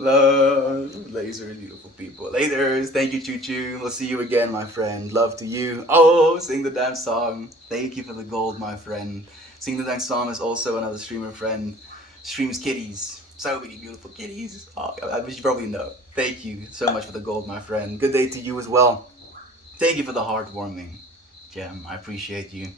Love, lasers, beautiful people. Laters, thank you, Choo Choo. We'll see you again, my friend. Love to you. Oh, sing the damn song. Thank you for the gold, my friend. Sing the damn song is also another streamer friend. Streams kitties. So many beautiful kitties. Oh, you probably know. Thank you so much for the gold, my friend. Good day to you as well. Thank you for the heartwarming gem. I appreciate you.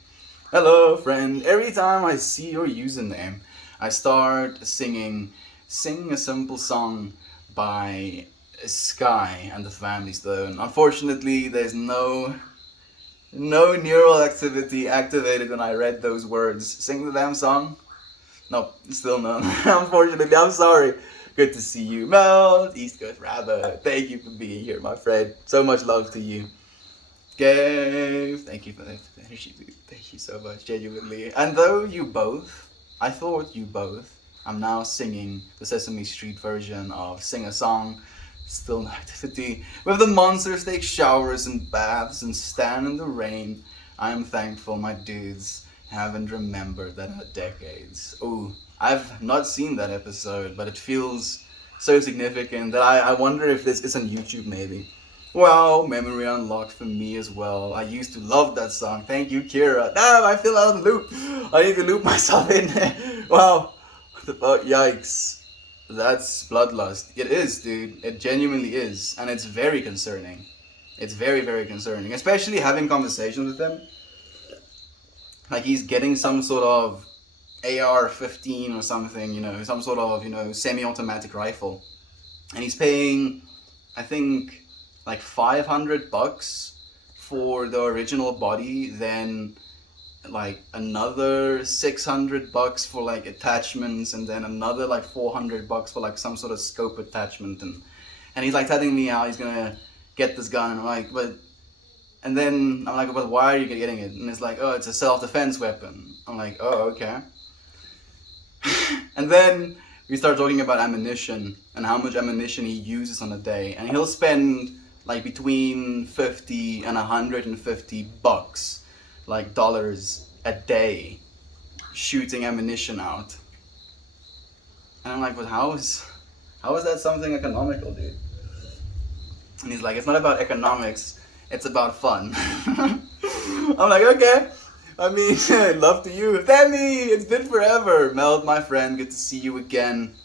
Hello, friend. Every time I see your username, I start singing Sing a Simple Song by Sky and the Family Stone. Unfortunately, there's no neural activity activated when I read those words. Sing the damn song? No, still none. Unfortunately, I'm sorry. Good to see you, Mel, East Coast Rabbit. Thank you for being here, my friend. So much love to you. Gabe, thank you for the energy, dude. Thank you so much, genuinely. And though I thought you both, I'm now singing the Sesame Street version of Sing a Song, still no activity. With the monsters take showers and baths and stand in the rain, I am thankful my dudes haven't remembered that in decades. Ooh, I've not seen that episode, but it feels so significant that I wonder if this is on YouTube maybe. Wow, memory unlocked for me as well. I used to love that song. Thank you, Kira. Damn, I feel out of the loop. I need to loop myself in. Wow. What the fuck? Yikes. That's bloodlust. It is, dude. It genuinely is. And it's very concerning. It's very, very concerning. Especially having conversations with him. Like he's getting some sort of AR-15 or something, some sort of, semi-automatic rifle. And he's paying, I think, like $500 for the original body, then like another $600 for like attachments, and then another like $400 for like some sort of scope attachment, and he's like telling me how he's gonna get this gun, and I'm like, and then I'm like, but why are you getting it? And it's like, oh, it's a self-defense weapon. I'm like, oh, okay. And then we start talking about ammunition and how much ammunition he uses on a day, and he'll spend like between 50 and $150, like dollars a day, shooting ammunition out. And I'm like, but how is that something economical, dude? And he's like, it's not about economics, it's about fun. I'm like, okay. I mean, love to you. Demi, it's been forever. Meld, my friend, good to see you again.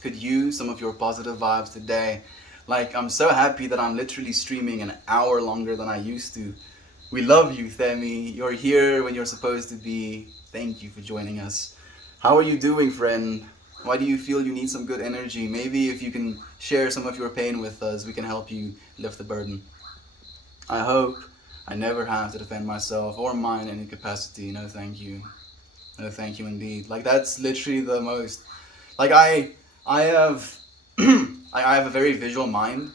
Could use some of your positive vibes today. Like, I'm so happy that I'm literally streaming an hour longer than I used to. We love you, Themi. You're here when you're supposed to be. Thank you for joining us. How are you doing, friend? Why do you feel you need some good energy? Maybe if you can share some of your pain with us, we can help you lift the burden. I hope I never have to defend myself or mine in any capacity. No, thank you. No, thank you indeed. Like, that's literally the most. Like, I have I have a very visual mind,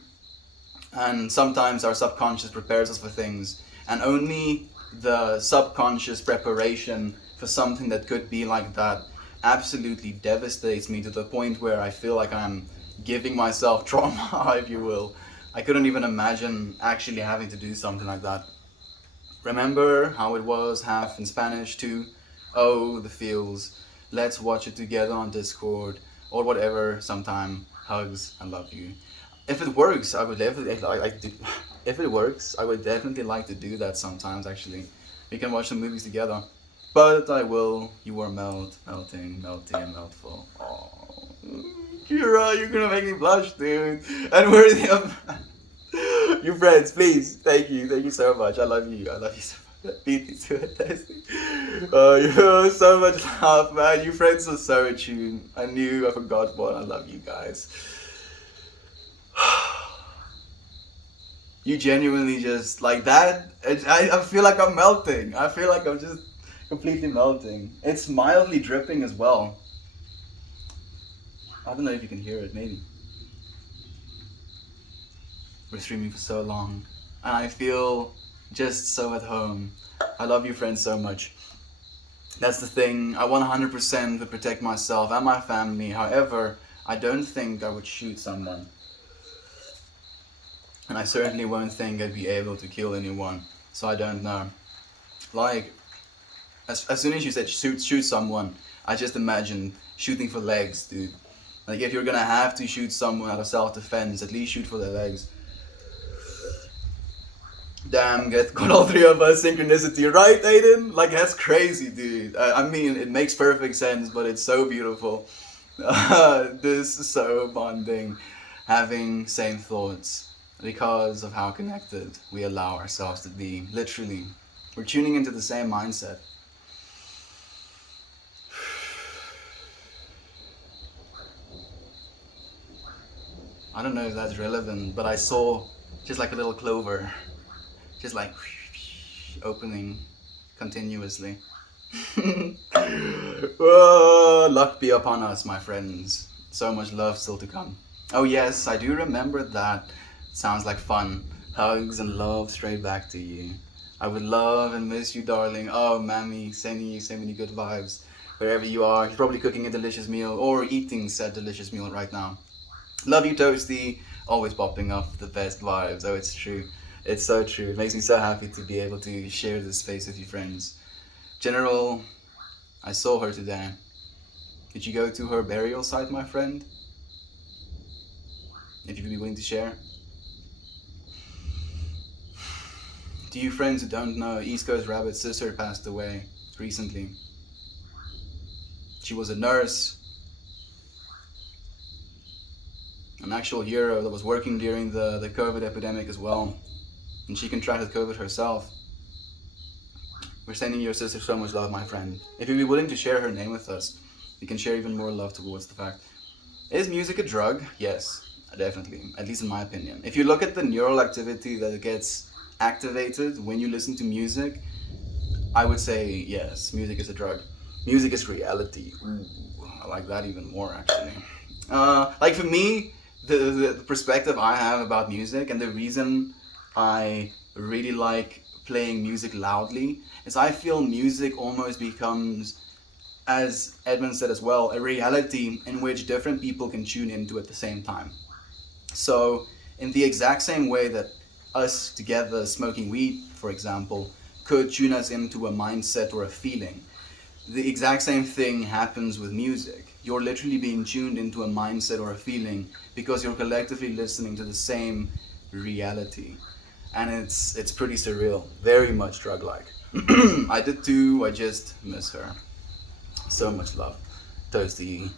and sometimes our subconscious prepares us for things, and only the subconscious preparation for something that could be like that absolutely devastates me to the point where I feel like I'm giving myself trauma, if you will. I couldn't even imagine actually having to do something like that. Remember how it was half in Spanish too? Oh, the feels. Let's watch it together on Discord or whatever sometime. Hugs, I love you. If it works, I would definitely like do. If it works, I would definitely like to do that sometimes. Actually, we can watch some movies together. But I will. You are melting, and meltful. Oh, Kira, you're gonna make me blush, dude. Unworthy of you friends, please. Thank you so much. I love you. I love you so much. Beat me to it, Tessie. You're so much love, man. You friends are so attuned. I forgot one. I love you guys. You genuinely just like that. I feel like I'm melting. I feel like I'm just completely melting. It's mildly dripping as well. I don't know if you can hear it, maybe. We're streaming for so long, and I feel just so at home. I love you friends so much. That's the thing. I want 100% to protect myself and my family. However, I don't think I would shoot someone. And I certainly won't think I'd be able to kill anyone. So I don't know. Like, as soon as you said shoot someone, I just imagined shooting for legs, dude. Like, if you're gonna have to shoot someone out of self-defense, at least shoot for their legs. Damn, got all three of us synchronicity, right, Aiden? Like, that's crazy, dude. I mean, it makes perfect sense, but it's so beautiful. This is so bonding, having same thoughts, because of how connected we allow ourselves to be. Literally, we're tuning into the same mindset. I don't know if that's relevant, but I saw just like a little clover, just like opening continuously. Oh, luck be upon us, my friends. So much love still to come. Oh yes, I do remember that. Sounds like fun. Hugs and love straight back to you. I would love and miss you, darling. Oh, mammy, sending you so many good vibes. Wherever you are, you're probably cooking a delicious meal or eating said delicious meal right now. Love you, Toasty. Always popping off the best vibes. Oh, it's true. It's so true. It makes me so happy to be able to share this space with you, friends. General, I saw her today. Did you go to her burial site, my friend? If you would be willing to share. To you friends who don't know, East Coast Rabbit's sister passed away recently. She was a nurse, an actual hero that was working during the COVID epidemic as well. And she contracted COVID herself. We're sending your sister so much love, my friend. If you'd be willing to share her name with us, we can share even more love towards the fact. Is music a drug? Yes, definitely. At least in my opinion. If you look at the neural activity that gets activated when you listen to music, I would say yes, music is a drug. Music is reality. Ooh, I like that even more actually. Like for me, the perspective I have about music and the reason I really like playing music loudly is I feel music almost becomes, as Edmund said as well, a reality in which different people can tune into at the same time. So, in the exact same way that us together smoking weed, for example, could tune us into a mindset or a feeling, the exact same thing happens with music. You're literally being tuned into a mindset or a feeling because you're collectively listening to the same reality. And it's pretty surreal, very much drug-like. I did too, I just miss her. So much love. Toasty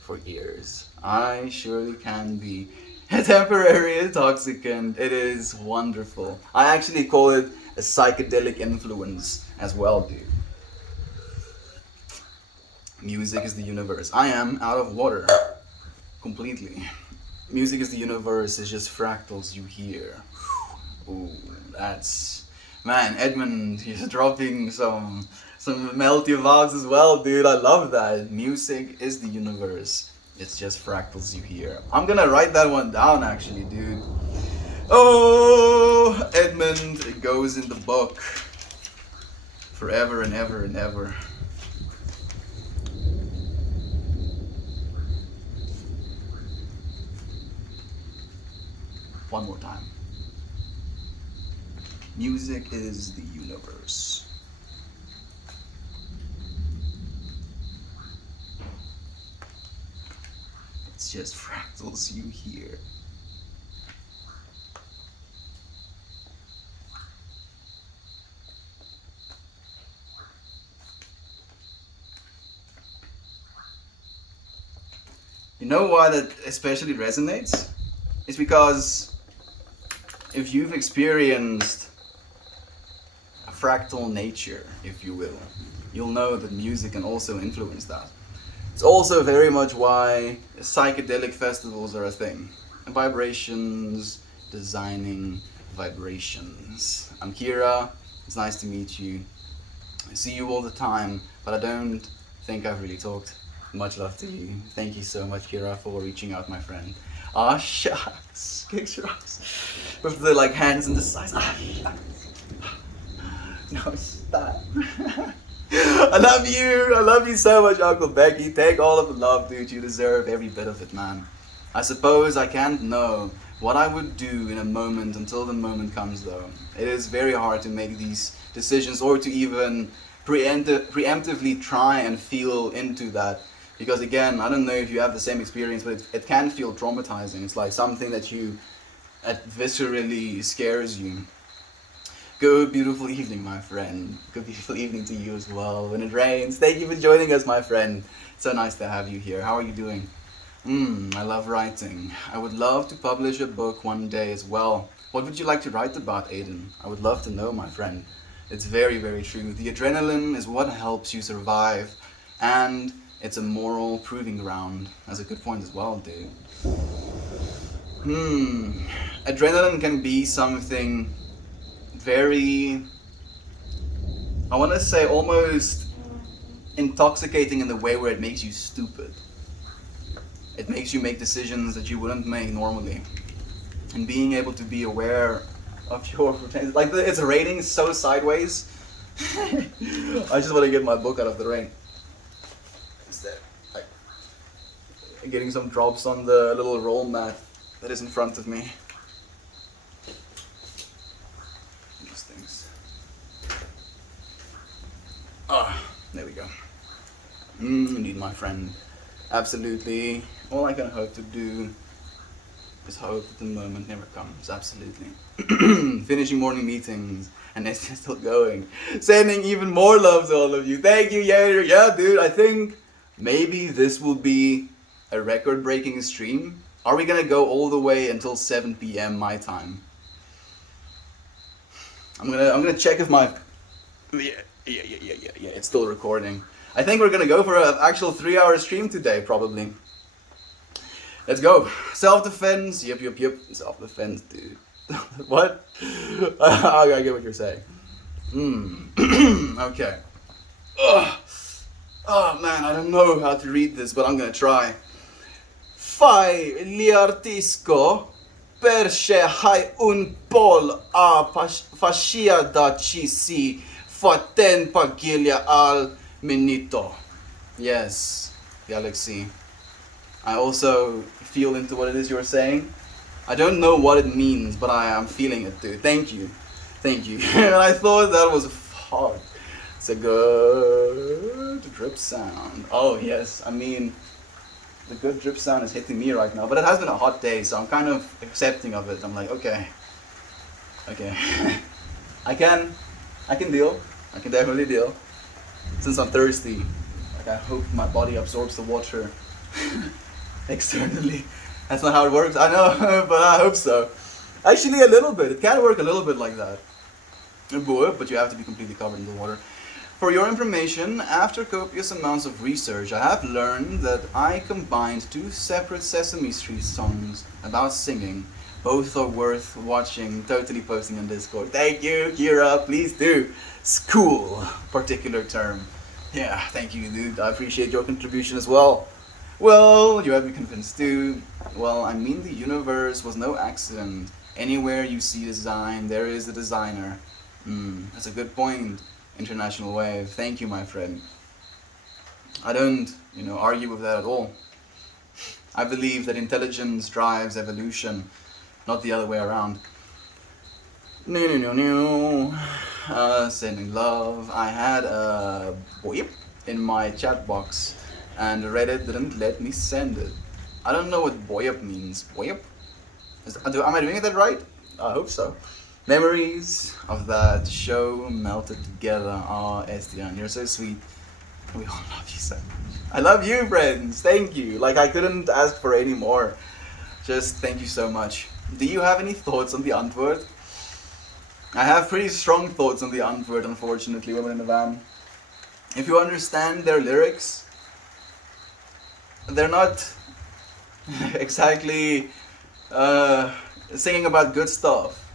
for years. I surely can be a temporary intoxicant. It is wonderful. I actually call it a psychedelic influence as well, dude. Music is the universe. I am out of water. Completely. Music is the universe, it's just fractals you hear. Ooh, that's... Man, Edmund, you're dropping some melty vibes as well, dude. I love that. Music is the universe. It's just fractals you hear. I'm gonna write that one down actually, dude. Oh, Edmund, it goes in the book. Forever and ever and ever. One more time. Music is the universe. It's just fractals you hear. You know why that especially resonates? It's because if you've experienced a fractal nature, if you will, you'll know that music can also influence that. It's also very much why psychedelic festivals are a thing. Vibrations, designing vibrations. I'm Kira, it's nice to meet you. I see you all the time, but I don't think I've really talked. Much love to you. Thank you so much, Kira, for reaching out, my friend. Ah, shucks. Kicks rocks. With the like hands in the sides. Ah, shucks. No, stop. I love you. I love you so much, Uncle Becky. Take all of the love, dude. You deserve every bit of it, man. I suppose I can't know what I would do in a moment until the moment comes, though. It is very hard to make these decisions or to even preemptively try and feel into that. Because again, I don't know if you have the same experience, but it can feel traumatizing. It's like something that viscerally scares you. Good beautiful evening, my friend. Good beautiful evening to you as well. When it rains, thank you for joining us, my friend. So nice to have you here. How are you doing? I love writing. I would love to publish a book one day as well. What would you like to write about, Aiden? I would love to know, my friend. It's very, very true. The adrenaline is what helps you survive, and it's a moral proving ground. That's a good point as well, dude. Adrenaline can be something very, I want to say, almost intoxicating in the way where it makes you stupid. It makes you make decisions that you wouldn't make normally. And being able to be aware of your potential, like its rating is so sideways. I just want to get my book out of the rain. Instead, like getting some drops on the little roll mat that is in front of me. These things. Ah, there we go. Indeed, my friend. Absolutely. All I can hope to do is hope that the moment never comes. Absolutely. Finishing morning meetings, and it's still going. Sending even more love to all of you. Thank you, Yader. Yeah, dude, I think maybe this will be a record-breaking stream. Are we gonna go all the way until 7 p.m. my time? I'm gonna check if my yeah, it's still recording. I think we're gonna go for an actual 3-hour stream today, probably. Let's go. Self-defense. Yep. Self-defense, dude. What? I get what you're saying. Okay. Ugh. Oh man, I don't know how to read this, but I'm gonna try. Fai liartisco perché hai un pol a fascia da ci si faten paglia al minito. Yes, Galaxy. I also feel into what it is you're saying. I don't know what it means, but I am feeling it, dude. Thank you. And I thought that was hard. It's a good drip sound. Oh yes, I mean, the good drip sound is hitting me right now. But it has been a hot day, so I'm kind of accepting of it. I'm like, okay. I can deal. I can definitely deal. Since I'm thirsty, like I hope my body absorbs the water externally. That's not how it works, I know, but I hope so. Actually, a little bit. It can work a little bit like that. But you have to be completely covered in the water. For your information, after copious amounts of research, I have learned that I combined 2 separate Sesame Street songs about singing. Both are worth watching, totally posting on Discord. Thank you, Kira, please do. School, particular term. Yeah, thank you, dude. I appreciate your contribution as well. Well, you have me convinced too. Well, I mean, the universe was no accident. Anywhere you see design, there is a designer. That's a good point, International Wave. Thank you, my friend. I don't, argue with that at all. I believe that intelligence drives evolution, not the other way around. Sending love. I had a boip in my chat box, and Reddit didn't let me send it. I don't know what boyup means. Boyup? Am I doing that right? I hope so. Memories of that show melted together. Oh, Estian, you're so sweet. We all love you so much. I love you, friends. Thank you. Like, I couldn't ask for any more. Just thank you so much. Do you have any thoughts on the Antwoord? I have pretty strong thoughts on the Antwoord, unfortunately, Women in the Van. If you understand their lyrics, they're not exactly singing about good stuff.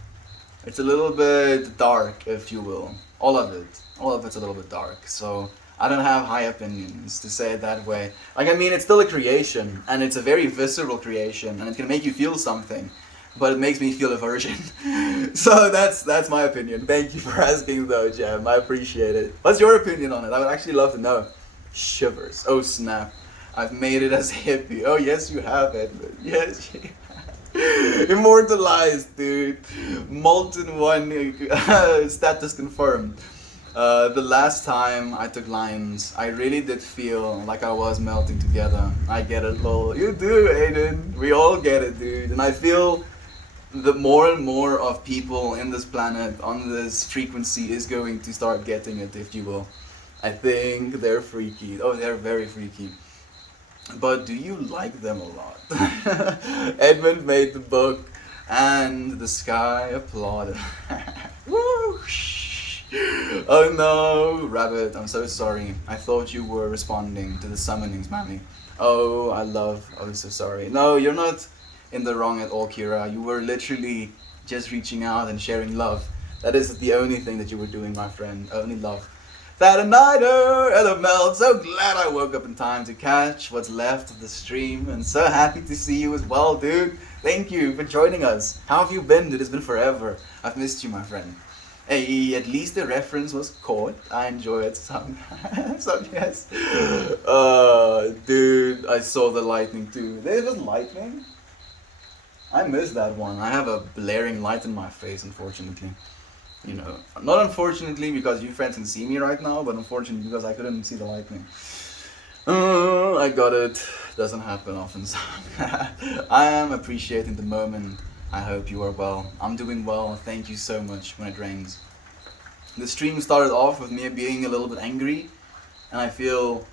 It's a little bit dark, if you will. All of it's a little bit dark. So I don't have high opinions, to say it that way. Like, I mean, it's still a creation, and it's a very visceral creation, and it can make you feel something, but it makes me feel aversion. So that's my opinion. Thank you for asking, though, Jem. I appreciate it. What's your opinion on it? I would actually love to know. Shivers. Oh, snap. I've made it as hippie. Oh, yes, you have, Edmund. Yes, you have. Immortalized, dude. Molten One. Status confirmed. The last time I took lines, I really did feel like I was melting together. I get it, lol. You do, Aiden. We all get it, dude. And I feel that more and more of people in this planet, on this frequency, is going to start getting it, if you will. I think they're freaky. Oh, they're very freaky. But do you like them a lot? Edmund made the book, and the sky applauded. Woo! Oh no, Rabbit, I'm so sorry. I thought you were responding to the summonings, Mammy. Oh, so sorry. No, you're not in the wrong at all, Kira. You were literally just reaching out and sharing love. That is the only thing that you were doing, my friend. Only love. That a nighter, hello Mel. So glad I woke up in time to catch what's left of the stream, and so happy to see you as well, dude. Thank you for joining us. How have you been, dude? It's been forever. I've missed you, my friend. Hey, at least the reference was caught. I enjoy it some, some yes. Dude, I saw the lightning too. There was lightning? I missed that one. I have a blaring light in my face, unfortunately. You know, not unfortunately because you friends can see me right now, but unfortunately because I couldn't see the lightning. I got it. Doesn't happen often. So I am appreciating the moment. I hope you are well. I'm doing well. Thank you so much when it rains. The stream started off with me being a little bit angry, and I feel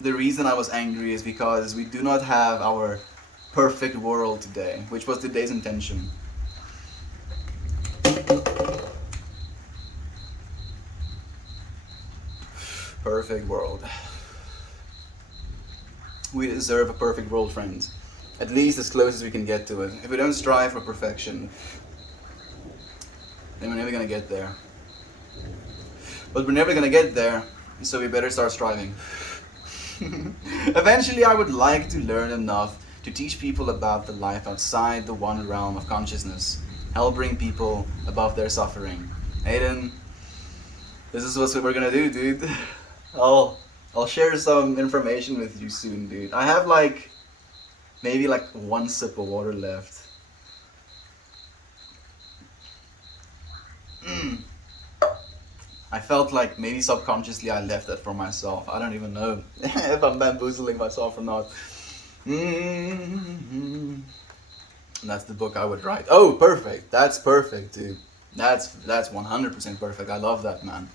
the reason I was angry is because we do not have our perfect world today, which was today's intention. Perfect world. We deserve a perfect world, friends. At least as close as we can get to it. If we don't strive for perfection, then we're never gonna get there. But we're never gonna get there, so we better start striving. Eventually I would like to learn enough to teach people about the life outside the one realm of consciousness. Help bring people above their suffering. Aiden, this is what we're gonna do, dude. I'll share some information with you soon, dude. I have maybe one sip of water left. I felt like maybe subconsciously I left that for myself. I don't even know if I'm bamboozling myself or not. And that's the book I would write. Oh, perfect. That's perfect, dude. That's 100% perfect. I love that, man.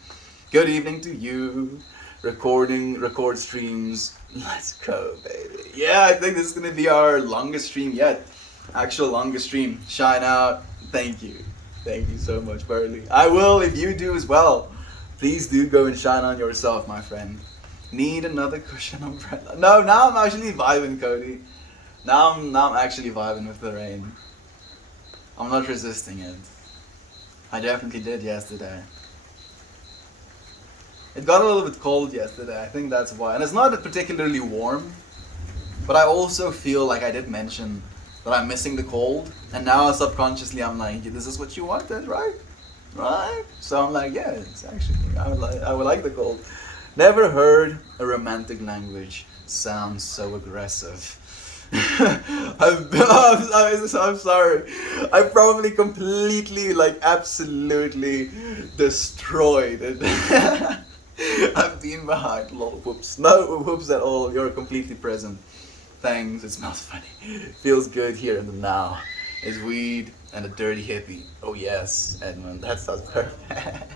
Good evening to you. Record streams. Let's go, baby. Yeah, I think this is gonna be our longest stream yet. Actual longest stream. Shine out. Thank you. Thank you so much, Burley. I will if you do as well. Please do go and shine on yourself, my friend. Need another cushion umbrella. No, now I'm actually vibing, Cody. Now I'm actually vibing with the rain. I'm not resisting it. I definitely did yesterday. It got a little bit cold yesterday, I think that's why. And it's not particularly warm, but I also feel like I did mention that I'm missing the cold. And now subconsciously I'm like, this is what you wanted, right? Right? So I'm like, yeah, it's actually, I would like the cold. Never heard a romantic language sound so aggressive. I'm sorry. I probably completely, absolutely destroyed it. I've been behind. Lol, whoops. No whoops at all. You're completely present. Thanks. It smells funny. Feels good here in the now. It's weed and a dirty hippie. Oh yes, Edmund. That sounds perfect.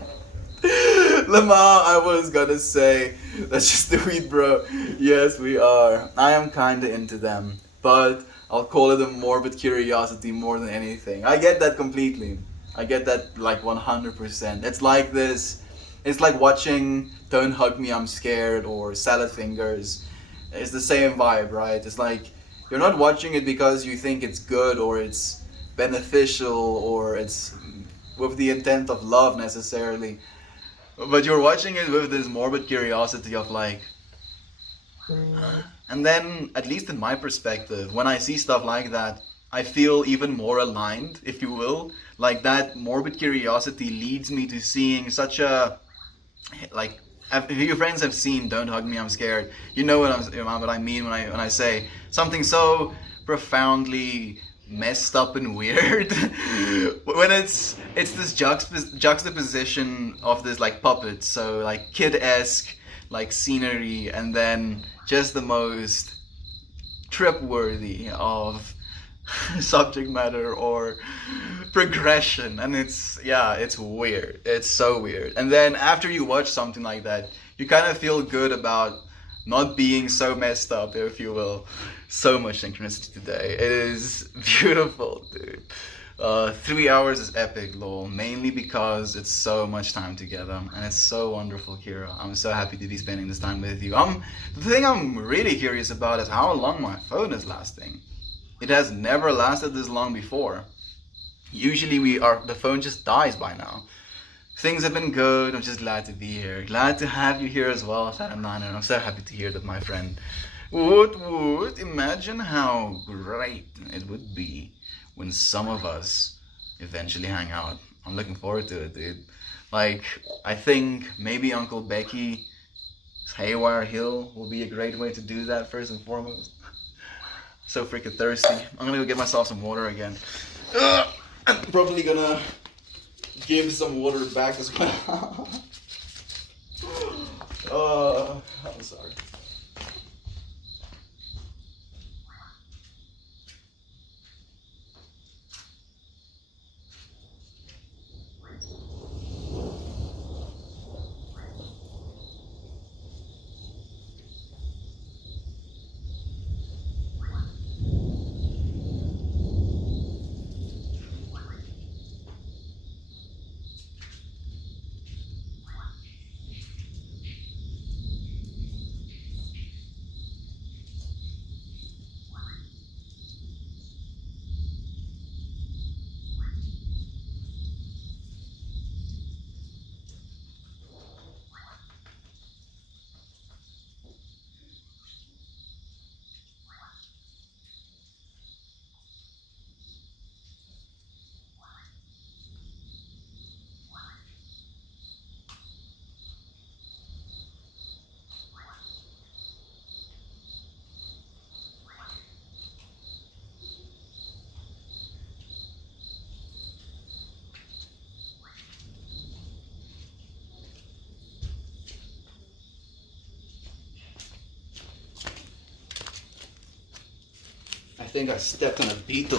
Lamar, I was gonna say, that's just the weed, bro. Yes, we are. I am kinda into them, but I'll call it a morbid curiosity more than anything. I get that completely. I get that 100%. It's like this. It's like watching Don't Hug Me, I'm Scared or Salad Fingers. It's the same vibe, right? It's like you're not watching it because you think it's good or it's beneficial or it's with the intent of love necessarily. But you're watching it with this morbid curiosity of huh? And then, at least in my perspective, when I see stuff like that, I feel even more aligned, if you will. Like that morbid curiosity leads me to seeing such a, if your friends have seen Don't Hug Me, I'm Scared, you know what I mean when I say something so profoundly messed up and weird. When it's this juxtaposition of this puppet, so kid-esque scenery, and then just the most trip-worthy of subject matter or progression, and it's weird. It's so weird. And then after you watch something like that, you kind of feel good about not being so messed up, if you will. So much synchronicity today. It is beautiful, dude. 3 hours is epic, lol. Mainly because it's so much time together, and it's so wonderful, Kira. I'm so happy to be spending this time with you. The thing I'm really curious about is how long my phone is lasting. It has never lasted this long before. Usually the phone just dies by now. Things have been good. I'm just glad to be here. Glad to have you here as well, Saturn Niner. I'm so happy to hear that, my friend. Would imagine how great it would be when some of us eventually hang out. I'm looking forward to it, dude. Like, I think maybe Uncle Becky's Haywire Hill will be a great way to do that, first and foremost. So freaking thirsty. I'm gonna go get myself some water again. I'm probably gonna give some water back as well. I'm sorry. I think I stepped on a beetle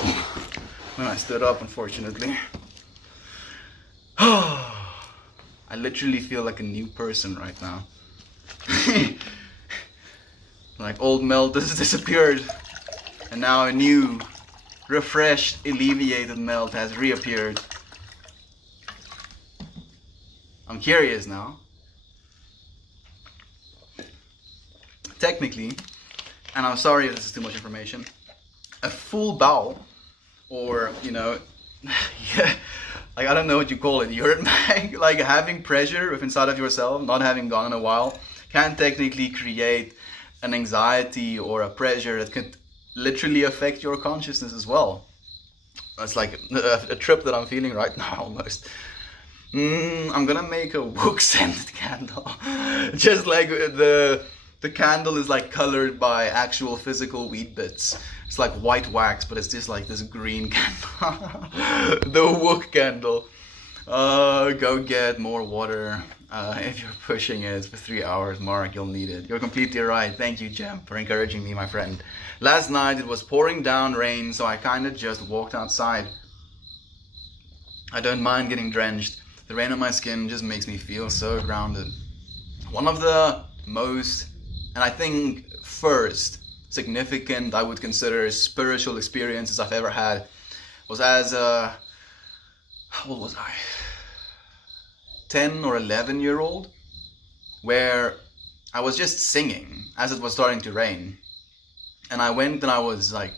when I stood up, unfortunately. I literally feel like a new person right now. Like old Mel has disappeared, and now a new, refreshed, alleviated Mel has reappeared. I'm curious now. Technically, and I'm sorry if this is too much information, a full bow, or, you know, yeah, like, I don't know what you call it, urine bag, like having pressure inside of yourself, not having gone in a while, can technically create an anxiety or a pressure that could literally affect your consciousness as well. That's like a trip that I'm feeling right now, almost. I'm gonna make a wook scented candle. Just like the candle is like colored by actual physical weed bits. It's like white wax, but it's just like this green candle. The wook candle. Go get more water. If you're pushing it for 3 hours, Mark, you'll need it. You're completely right. Thank you, Jem, for encouraging me, my friend. Last night it was pouring down rain, so I kind of just walked outside. I don't mind getting drenched. The rain on my skin just makes me feel so grounded. One of the most, and I think first, significant, I would consider, spiritual experiences I've ever had was as a, how old was I? 10 or 11-year-old, where I was just singing as it was starting to rain. And I went and I was like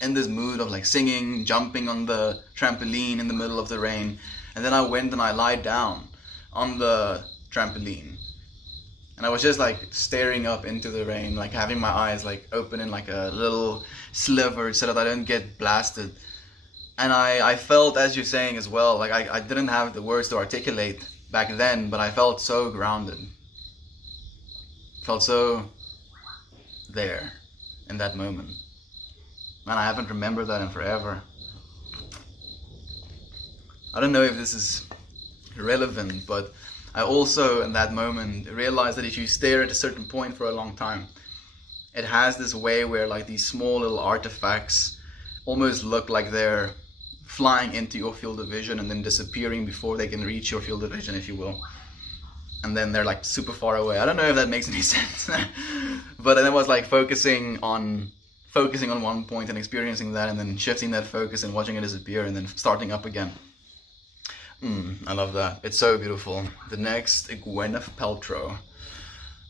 in this mood of like singing, jumping on the trampoline in the middle of the rain. And then I went and I lied down on the trampoline. And I was just like staring up into the rain, like having my eyes like open in like a little sliver so that I don't get blasted. And I felt, as you're saying as well, like I didn't have the words to articulate back then, but I felt so grounded. Felt so there in that moment. Man, I haven't remembered that in forever. I don't know if this is relevant, but I also, in that moment, realized that if you stare at a certain point for a long time, it has this way where like these small little artifacts almost look like they're flying into your field of vision and then disappearing before they can reach your field of vision, if you will. And then they're like super far away. I don't know if that makes any sense. But then I was like focusing on one point and experiencing that, and then shifting that focus and watching it disappear and then starting up again. I love that. It's so beautiful. The next, Gwyneth Paltrow.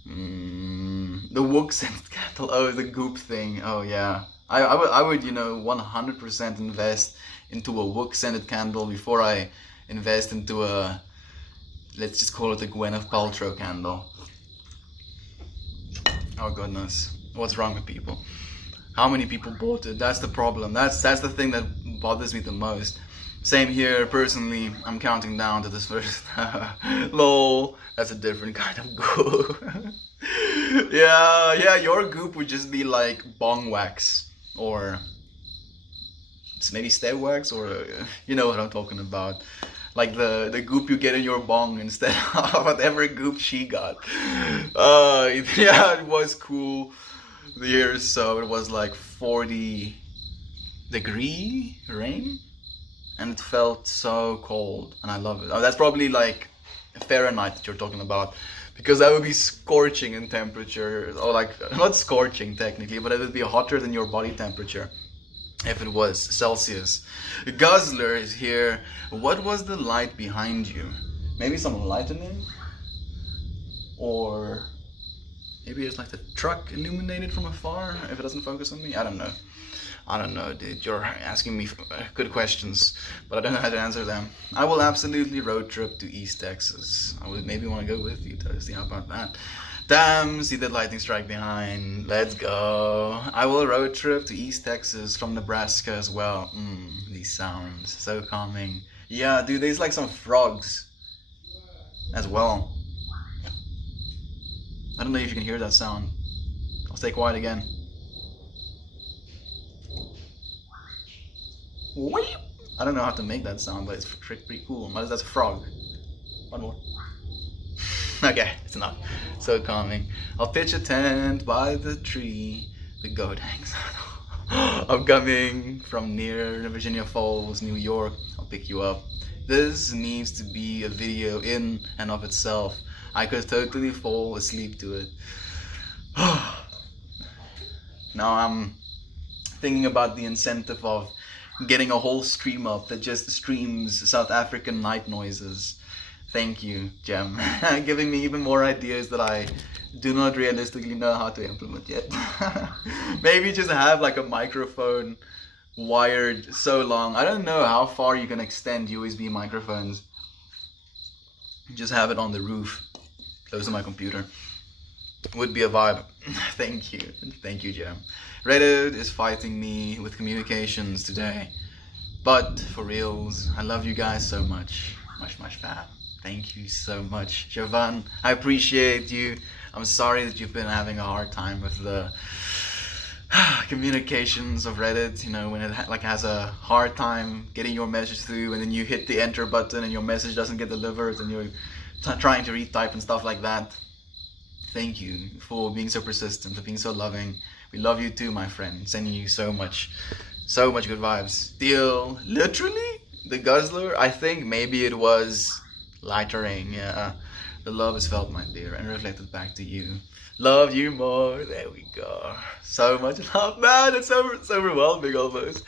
The wook scent candle. Oh, the goop thing. Oh yeah. I would 100% invest into a Wook scented candle before I invest into a, let's just call it a Gwyneth Paltrow candle. Oh goodness, what's wrong with people? How many people bought it? That's the problem. That's the thing that bothers me the most. Same here, personally, I'm counting down to this first. Lol, that's a different kind of goop. Yeah, your goop would just be like bong wax, or maybe stay wax, or you know what I'm talking about. Like the goop you get in your bong instead of whatever goop she got. Yeah, it was cool. The year so it was like 40-degree rain, and it felt so cold, and I love it. Oh, that's probably like Fahrenheit that you're talking about, because that would be scorching in temperature, or like not scorching technically, but it would be hotter than your body temperature if it was Celsius. Guzzler is here. What was the light behind you? Maybe some lightning, or maybe it's like the truck illuminated from afar if it doesn't focus on me. I don't know, dude. You're asking me good questions, but I don't know how to answer them. I will absolutely road trip to East Texas. I would maybe want to go with you, Toasty. How about that? Damn, see that lightning strike behind. Let's go. I will road trip to East Texas from Nebraska as well. These sounds, so calming. Yeah, dude, there's like some frogs as well. I don't know if you can hear that sound. I'll stay quiet again. I don't know how to make that sound, but it's pretty cool. That's a frog. One more. Okay, it's enough. So calming. I'll pitch a tent by the tree. The goat hangs out. I'm coming from near Virginia Falls, New York. I'll pick you up. This needs to be a video in and of itself. I could totally fall asleep to it. Now I'm thinking about the incentive of getting a whole stream up that just streams South African night noises. Thank you, Jem. Giving me even more ideas that I do not realistically know how to implement yet. Maybe just have like a microphone wired so long. I don't know how far you can extend USB microphones. Just have it on the roof, close to my computer. Would be a vibe. Thank you, Jem. Reddit is fighting me with communications today, but for reals, I love you guys so much. Much fam. Thank you so much, Jovan. I appreciate you. I'm sorry that you've been having a hard time with the communications of Reddit. You know, when it has a hard time getting your message through, and then you hit the enter button and your message doesn't get delivered, and you're trying to retype and stuff like that. Thank you for being so persistent, for being so loving. We love you too, my friend. Sending you so much good vibes. Deal, literally, the Guzzler. I think maybe it was lightering. Yeah, the love is felt, my dear, and reflected back to you. Love you more. There we go. So much love, man. It's so overwhelming almost.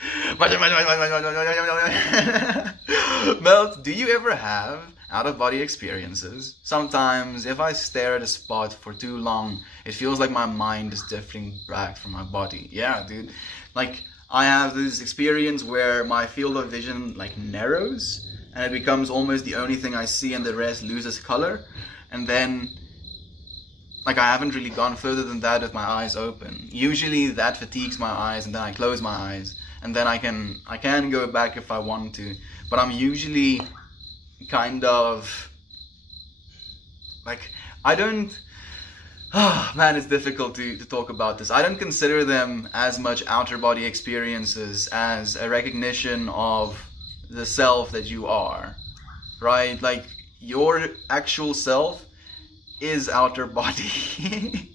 Melt, do you ever have out-of-body experiences? Sometimes, if I stare at a spot for too long, it feels like my mind is drifting back from my body. Yeah, dude. Like, I have this experience where my field of vision, like, narrows, and it becomes almost the only thing I see, and the rest loses color. And then, like, I haven't really gone further than that with my eyes open. Usually that fatigues my eyes, and then I close my eyes, and then I can go back if I want to. But I'm usually kind of like, I don't, man, it's difficult to talk about this. I don't consider them as much outer body experiences as a recognition of the self that you are, right? Like, your actual self is outer body.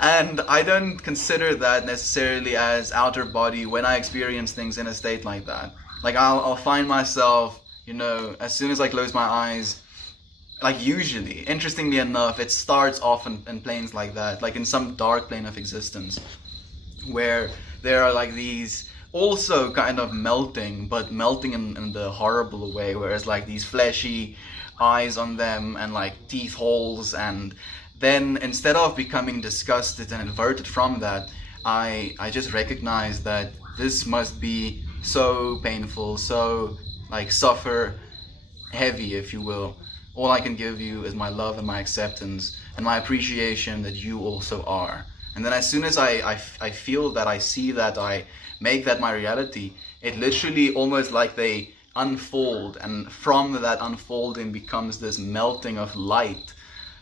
And I don't consider that necessarily as outer body when I experience things in a state like that. Like, I'll find myself, you know, as soon as I close my eyes, like, usually, interestingly enough, it starts off in planes like that, like in some dark plane of existence, where there are like these also kind of melting, but melting in the horrible way, whereas like these fleshy eyes on them and like teeth holes, and then instead of becoming disgusted and averted from that, I just recognize that this must be so painful, so like suffer heavy, if you will. All I can give you is my love and my acceptance and my appreciation that you also are. And then as soon as I feel that, I see that, I make that my reality, it literally almost like they unfold, and from that unfolding becomes this melting of light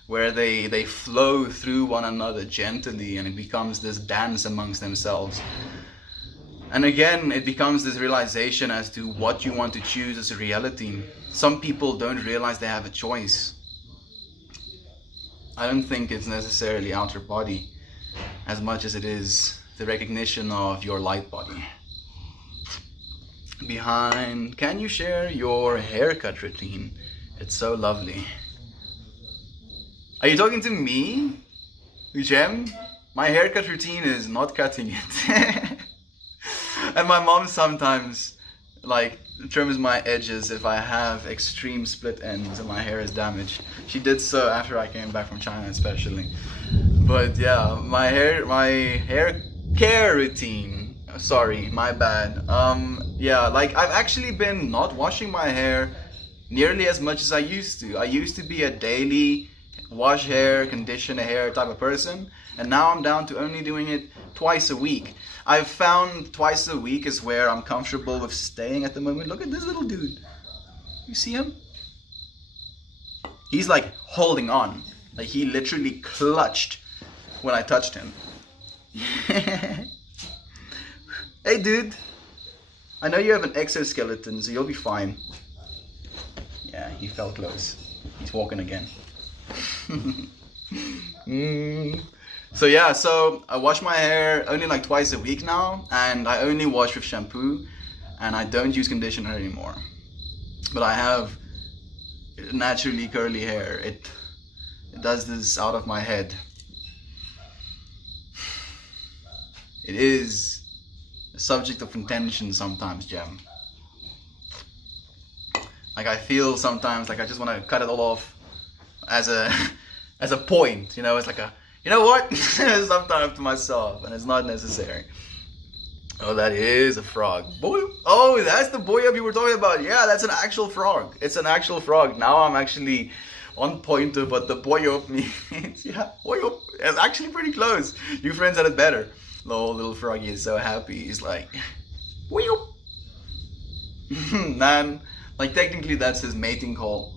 where they flow through one another gently, and it becomes this dance amongst themselves. And again, it becomes this realization as to what you want to choose as a reality. Some people don't realize they have a choice. I don't think it's necessarily outer body as much as it is the recognition of your light body. Behind, can you share your haircut routine? It's so lovely. Are you talking to me, Jem? My haircut routine is not cutting it. And my mom sometimes like trims my edges if I have extreme split ends and my hair is damaged. She did so after I came back from China especially. But yeah, my hair care routine. Sorry, my bad. Yeah, like I've actually been not washing my hair nearly as much as I used to. I used to be a daily wash hair, condition hair type of person, and now I'm down to only doing it twice a week. I've found twice a week is where I'm comfortable with staying at the moment. Look at this little dude. You see him? He's like holding on. Like he literally clutched when I touched him. Hey dude, I know you have an exoskeleton, so you'll be fine. Yeah, he fell close. He's walking again. So yeah, so I wash my hair only like twice a week now, and I only wash with shampoo, and I don't use conditioner anymore. But I have naturally curly hair. It does this out of my head. It is a subject of contention sometimes, Jem. Like I feel sometimes like I just want to cut it all off as a point, you know. It's like a, you know what? Sometimes to myself, and it's not necessary. Oh, that is a frog. Boy, oh, that's the boy up you were talking about. Yeah, that's an actual frog. It's an actual frog. Now I'm actually on point to what the boy up means. Yeah, boy up. It's actually pretty close. You friends had it better. The whole little froggy is so happy. He's like, boy up. Man, like technically that's his mating call.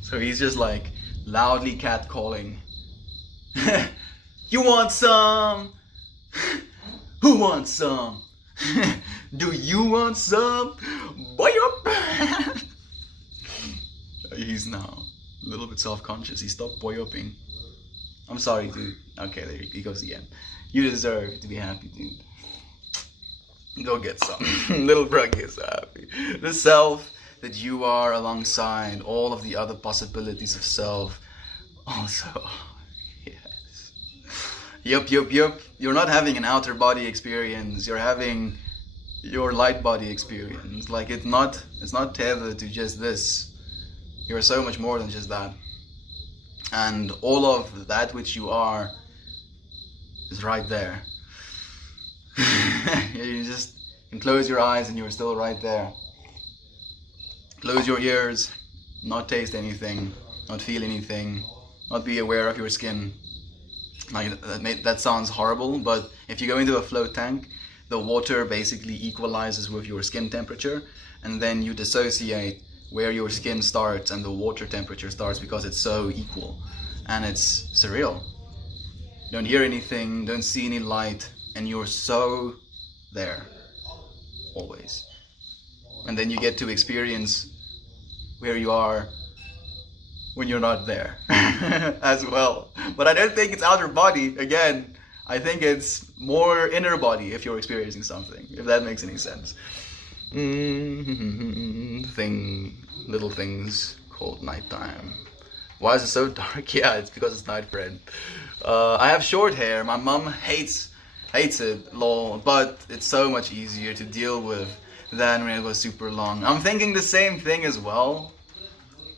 So he's just like loudly catcalling. You want some? Who wants some? Do you want some? Boy up. He's now a little bit self-conscious. He stopped boy-upping. I'm sorry, dude. Okay, there he goes again. You deserve to be happy, dude. Go get some. Little frog is happy. The self that you are alongside all of the other possibilities of self. Also, yes. Yup. You're not having an outer body experience. You're having your light body experience. Like it's not tethered to just this. You're so much more than just that. And all of that which you are is right there. You just can close your eyes and you're still right there. Close your ears, not taste anything, not feel anything, not be aware of your skin. Like that sounds horrible, but if you go into a float tank, the water basically equalizes with your skin temperature, and then you dissociate where your skin starts and the water temperature starts because it's so equal, and it's surreal. Don't hear anything, don't see any light, and you're so there, always. And then you get to experience where you are when you're not there as well. But I don't think it's outer body, again. I think it's more inner body if you're experiencing something, if that makes any sense. Little things called nighttime. Why is it so dark? Yeah, it's because it's night, friend. I have short hair. My mom hates it, lol, but it's so much easier to deal with than when it was super long. I'm thinking the same thing as well,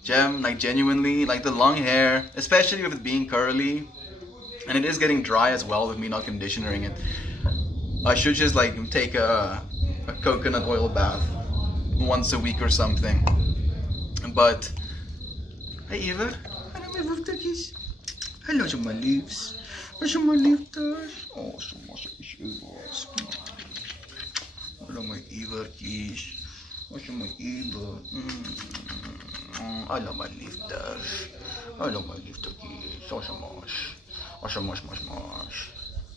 Jem, like genuinely, like the long hair, especially with it being curly, and it is getting dry as well with me not conditioning it. I should just like take a coconut oil bath once a week or something. But hey Eva, hallo mijn voeftekjes. Hallo zo mijn liefs. Wat zo mijn liefdes. Oh zo Eva's. Hallo mijn Evertjes. Wat zo mijn Eva. Hallo mijn liefdes. Hallo mijn lieftekjes. Zo zo mooi. Oh zo mooi mooi.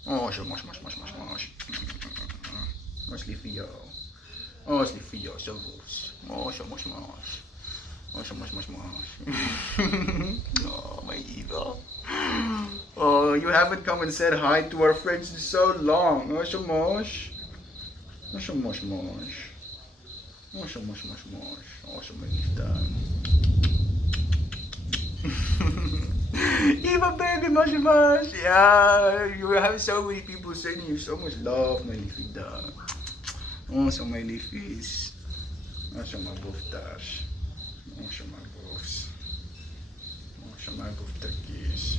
Oh zo mooi mooi. Wat lief voor jou. Oh, it's lief voor jou, zo goed. Oh, zo mooi. Oh, zo mooi. Oh, my Eva. Oh, you haven't come and said hi to our friends in so long. Oh, zo mooi. Oh, zo mooi. Oh, zo mooi. Oh, zo mooi liefde. Eva, baby, much. Yeah, you have so many people sending you so much love, my liefde. Oh, zo mijn liefjes. Oh, zo mijn boeftas. Oh, zo mijn boefs. Oh, zo mijn boeftertjes.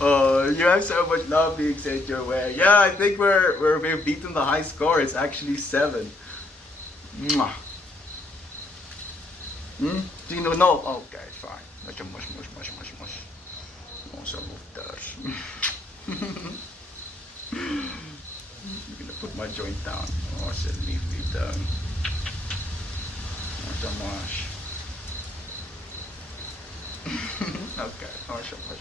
Oh, you have so much love being sent your way. Yeah, I think we've beaten the high score. It's actually 7. Mwah. Do you know? No? Okay, fine. Much. Oh, zo boeftas. I'm gonna put my joint down. Oh, I said leave down. Oh, so much. Okay, oh, so much.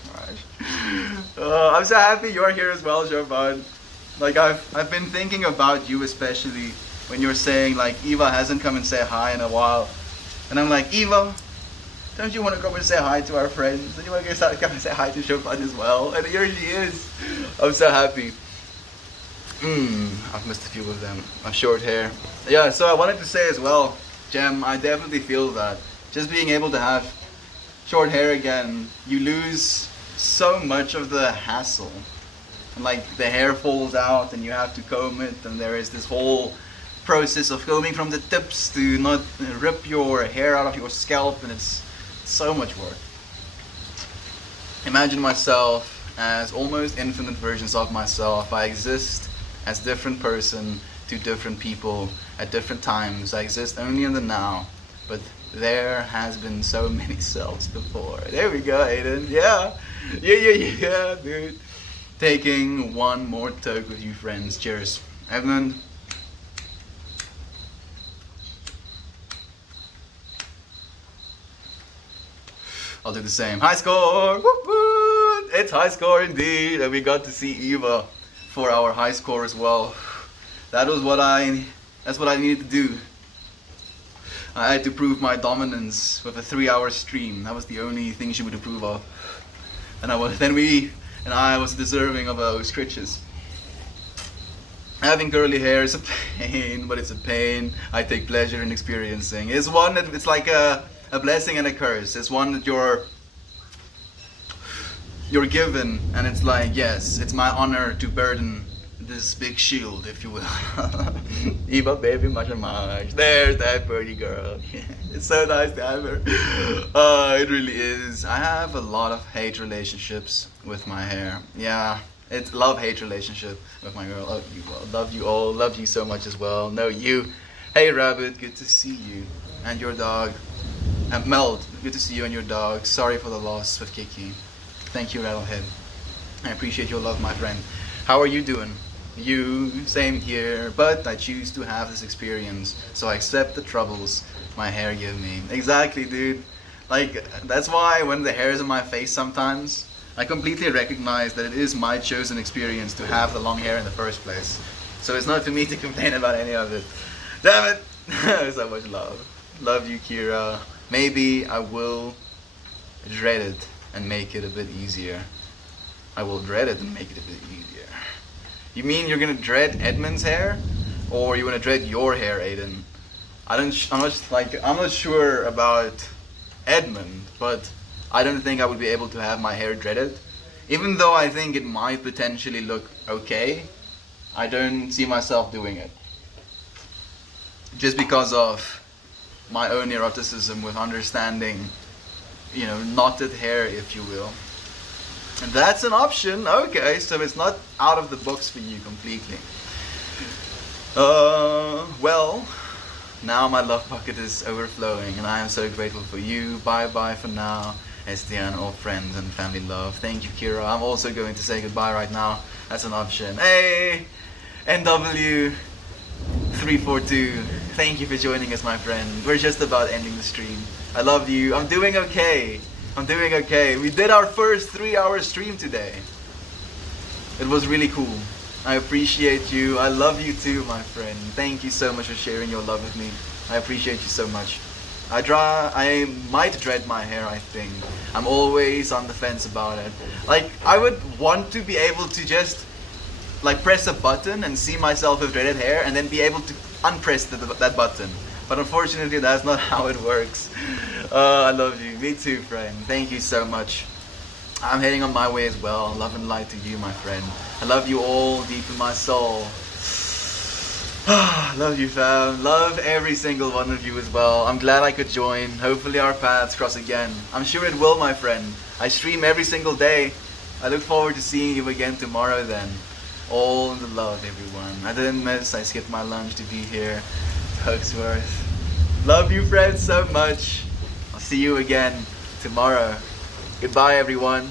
I'm so happy you're here as well, Jovan. Like I've been thinking about you, especially when you're saying like Eva hasn't come and said hi in a while, and I'm like, Eva, don't you want to come and say hi to our friends? Don't you want to come and say hi to Jovan as well? And here she is. I'm so happy. I've missed a few of them. My short hair. Yeah, so I wanted to say as well, Jem, I definitely feel that just being able to have short hair again, you lose so much of the hassle. And like the hair falls out and you have to comb it, and there is this whole process of combing from the tips to not rip your hair out of your scalp, and it's so much work. Imagine myself as almost infinite versions of myself. I exist as different person to different people at different times. I exist only in the now, but there has been so many selves before. There we go, Aiden. Yeah, dude. Taking one more toke with you friends. Cheers. Edmund. I'll do the same. High score! Woo-woo! It's high score indeed, and we got to see Eva for our high score as well. That's what I needed to do. I had to prove my dominance with a 3-hour stream. That was the only thing she would approve of. And I was deserving of those scritches. Having curly hair is a pain, but it's a pain I take pleasure in experiencing. It's one that it's like a blessing and a curse. It's one that you're given, and it's like, yes, it's my honor to burden this big shield, if you will. Eva, baby, much. There's that pretty girl. It's so nice to have her. It really is. I have a lot of hate relationships with my hair. Yeah, it's love-hate relationship with my girl. Oh, you all. Love you all. Love you so much as well. No, you. Hey, Rabbit, good to see you. And your dog. And Meld, good to see you and your dog. Sorry for the loss of Kiki. Thank you, Rattlehead. I appreciate your love, my friend. How are you doing? You, same here, but I choose to have this experience, so I accept the troubles my hair give me. Exactly, dude. Like, that's why when the hair is on my face sometimes, I completely recognize that it is my chosen experience to have the long hair in the first place. So it's not for me to complain about any of it. Damn it! So much love. Love you, Kira. Maybe I will dread it and make it a bit easier. I will dread it and make it a bit easier. You mean you're gonna dread Edmund's hair? Or you wanna dread your hair, Aiden? I'm not sure about Edmund, but I don't think I would be able to have my hair dreaded. Even though I think it might potentially look okay, I don't see myself doing it. Just because of my own eroticism with understanding knotted hair, if you will. And that's an option. Okay, so it's not out of the box for you completely. Well, now my love bucket is overflowing, and I am so grateful for you. Bye bye for now, Estienne, all friends and family love. Thank you, Kira. I'm also going to say goodbye right now. That's an option. Hey, NW342. Thank you for joining us, my friend. We're just about ending the stream. I love you. I'm doing okay. We did our first 3-hour stream today. It was really cool. I appreciate you. I love you too, my friend. Thank you so much for sharing your love with me. I appreciate you so much. I might dread my hair, I think. I'm always on the fence about it. Like, I would want to be able to just press a button and see myself with dreaded hair and then be able to unpress that button. But unfortunately, that's not how it works. I love you. Me too, friend. Thank you so much. I'm heading on my way as well. Love and light to you, my friend. I love you all deep in my soul. Love you, fam. Love every single one of you as well. I'm glad I could join. Hopefully our paths cross again. I'm sure it will, my friend. I stream every single day. I look forward to seeing you again tomorrow then. All in the love, everyone. I didn't miss. I skipped my lunch to be here. Hoaxworth. Love you, friends, so much. I'll see you again tomorrow. Goodbye, everyone.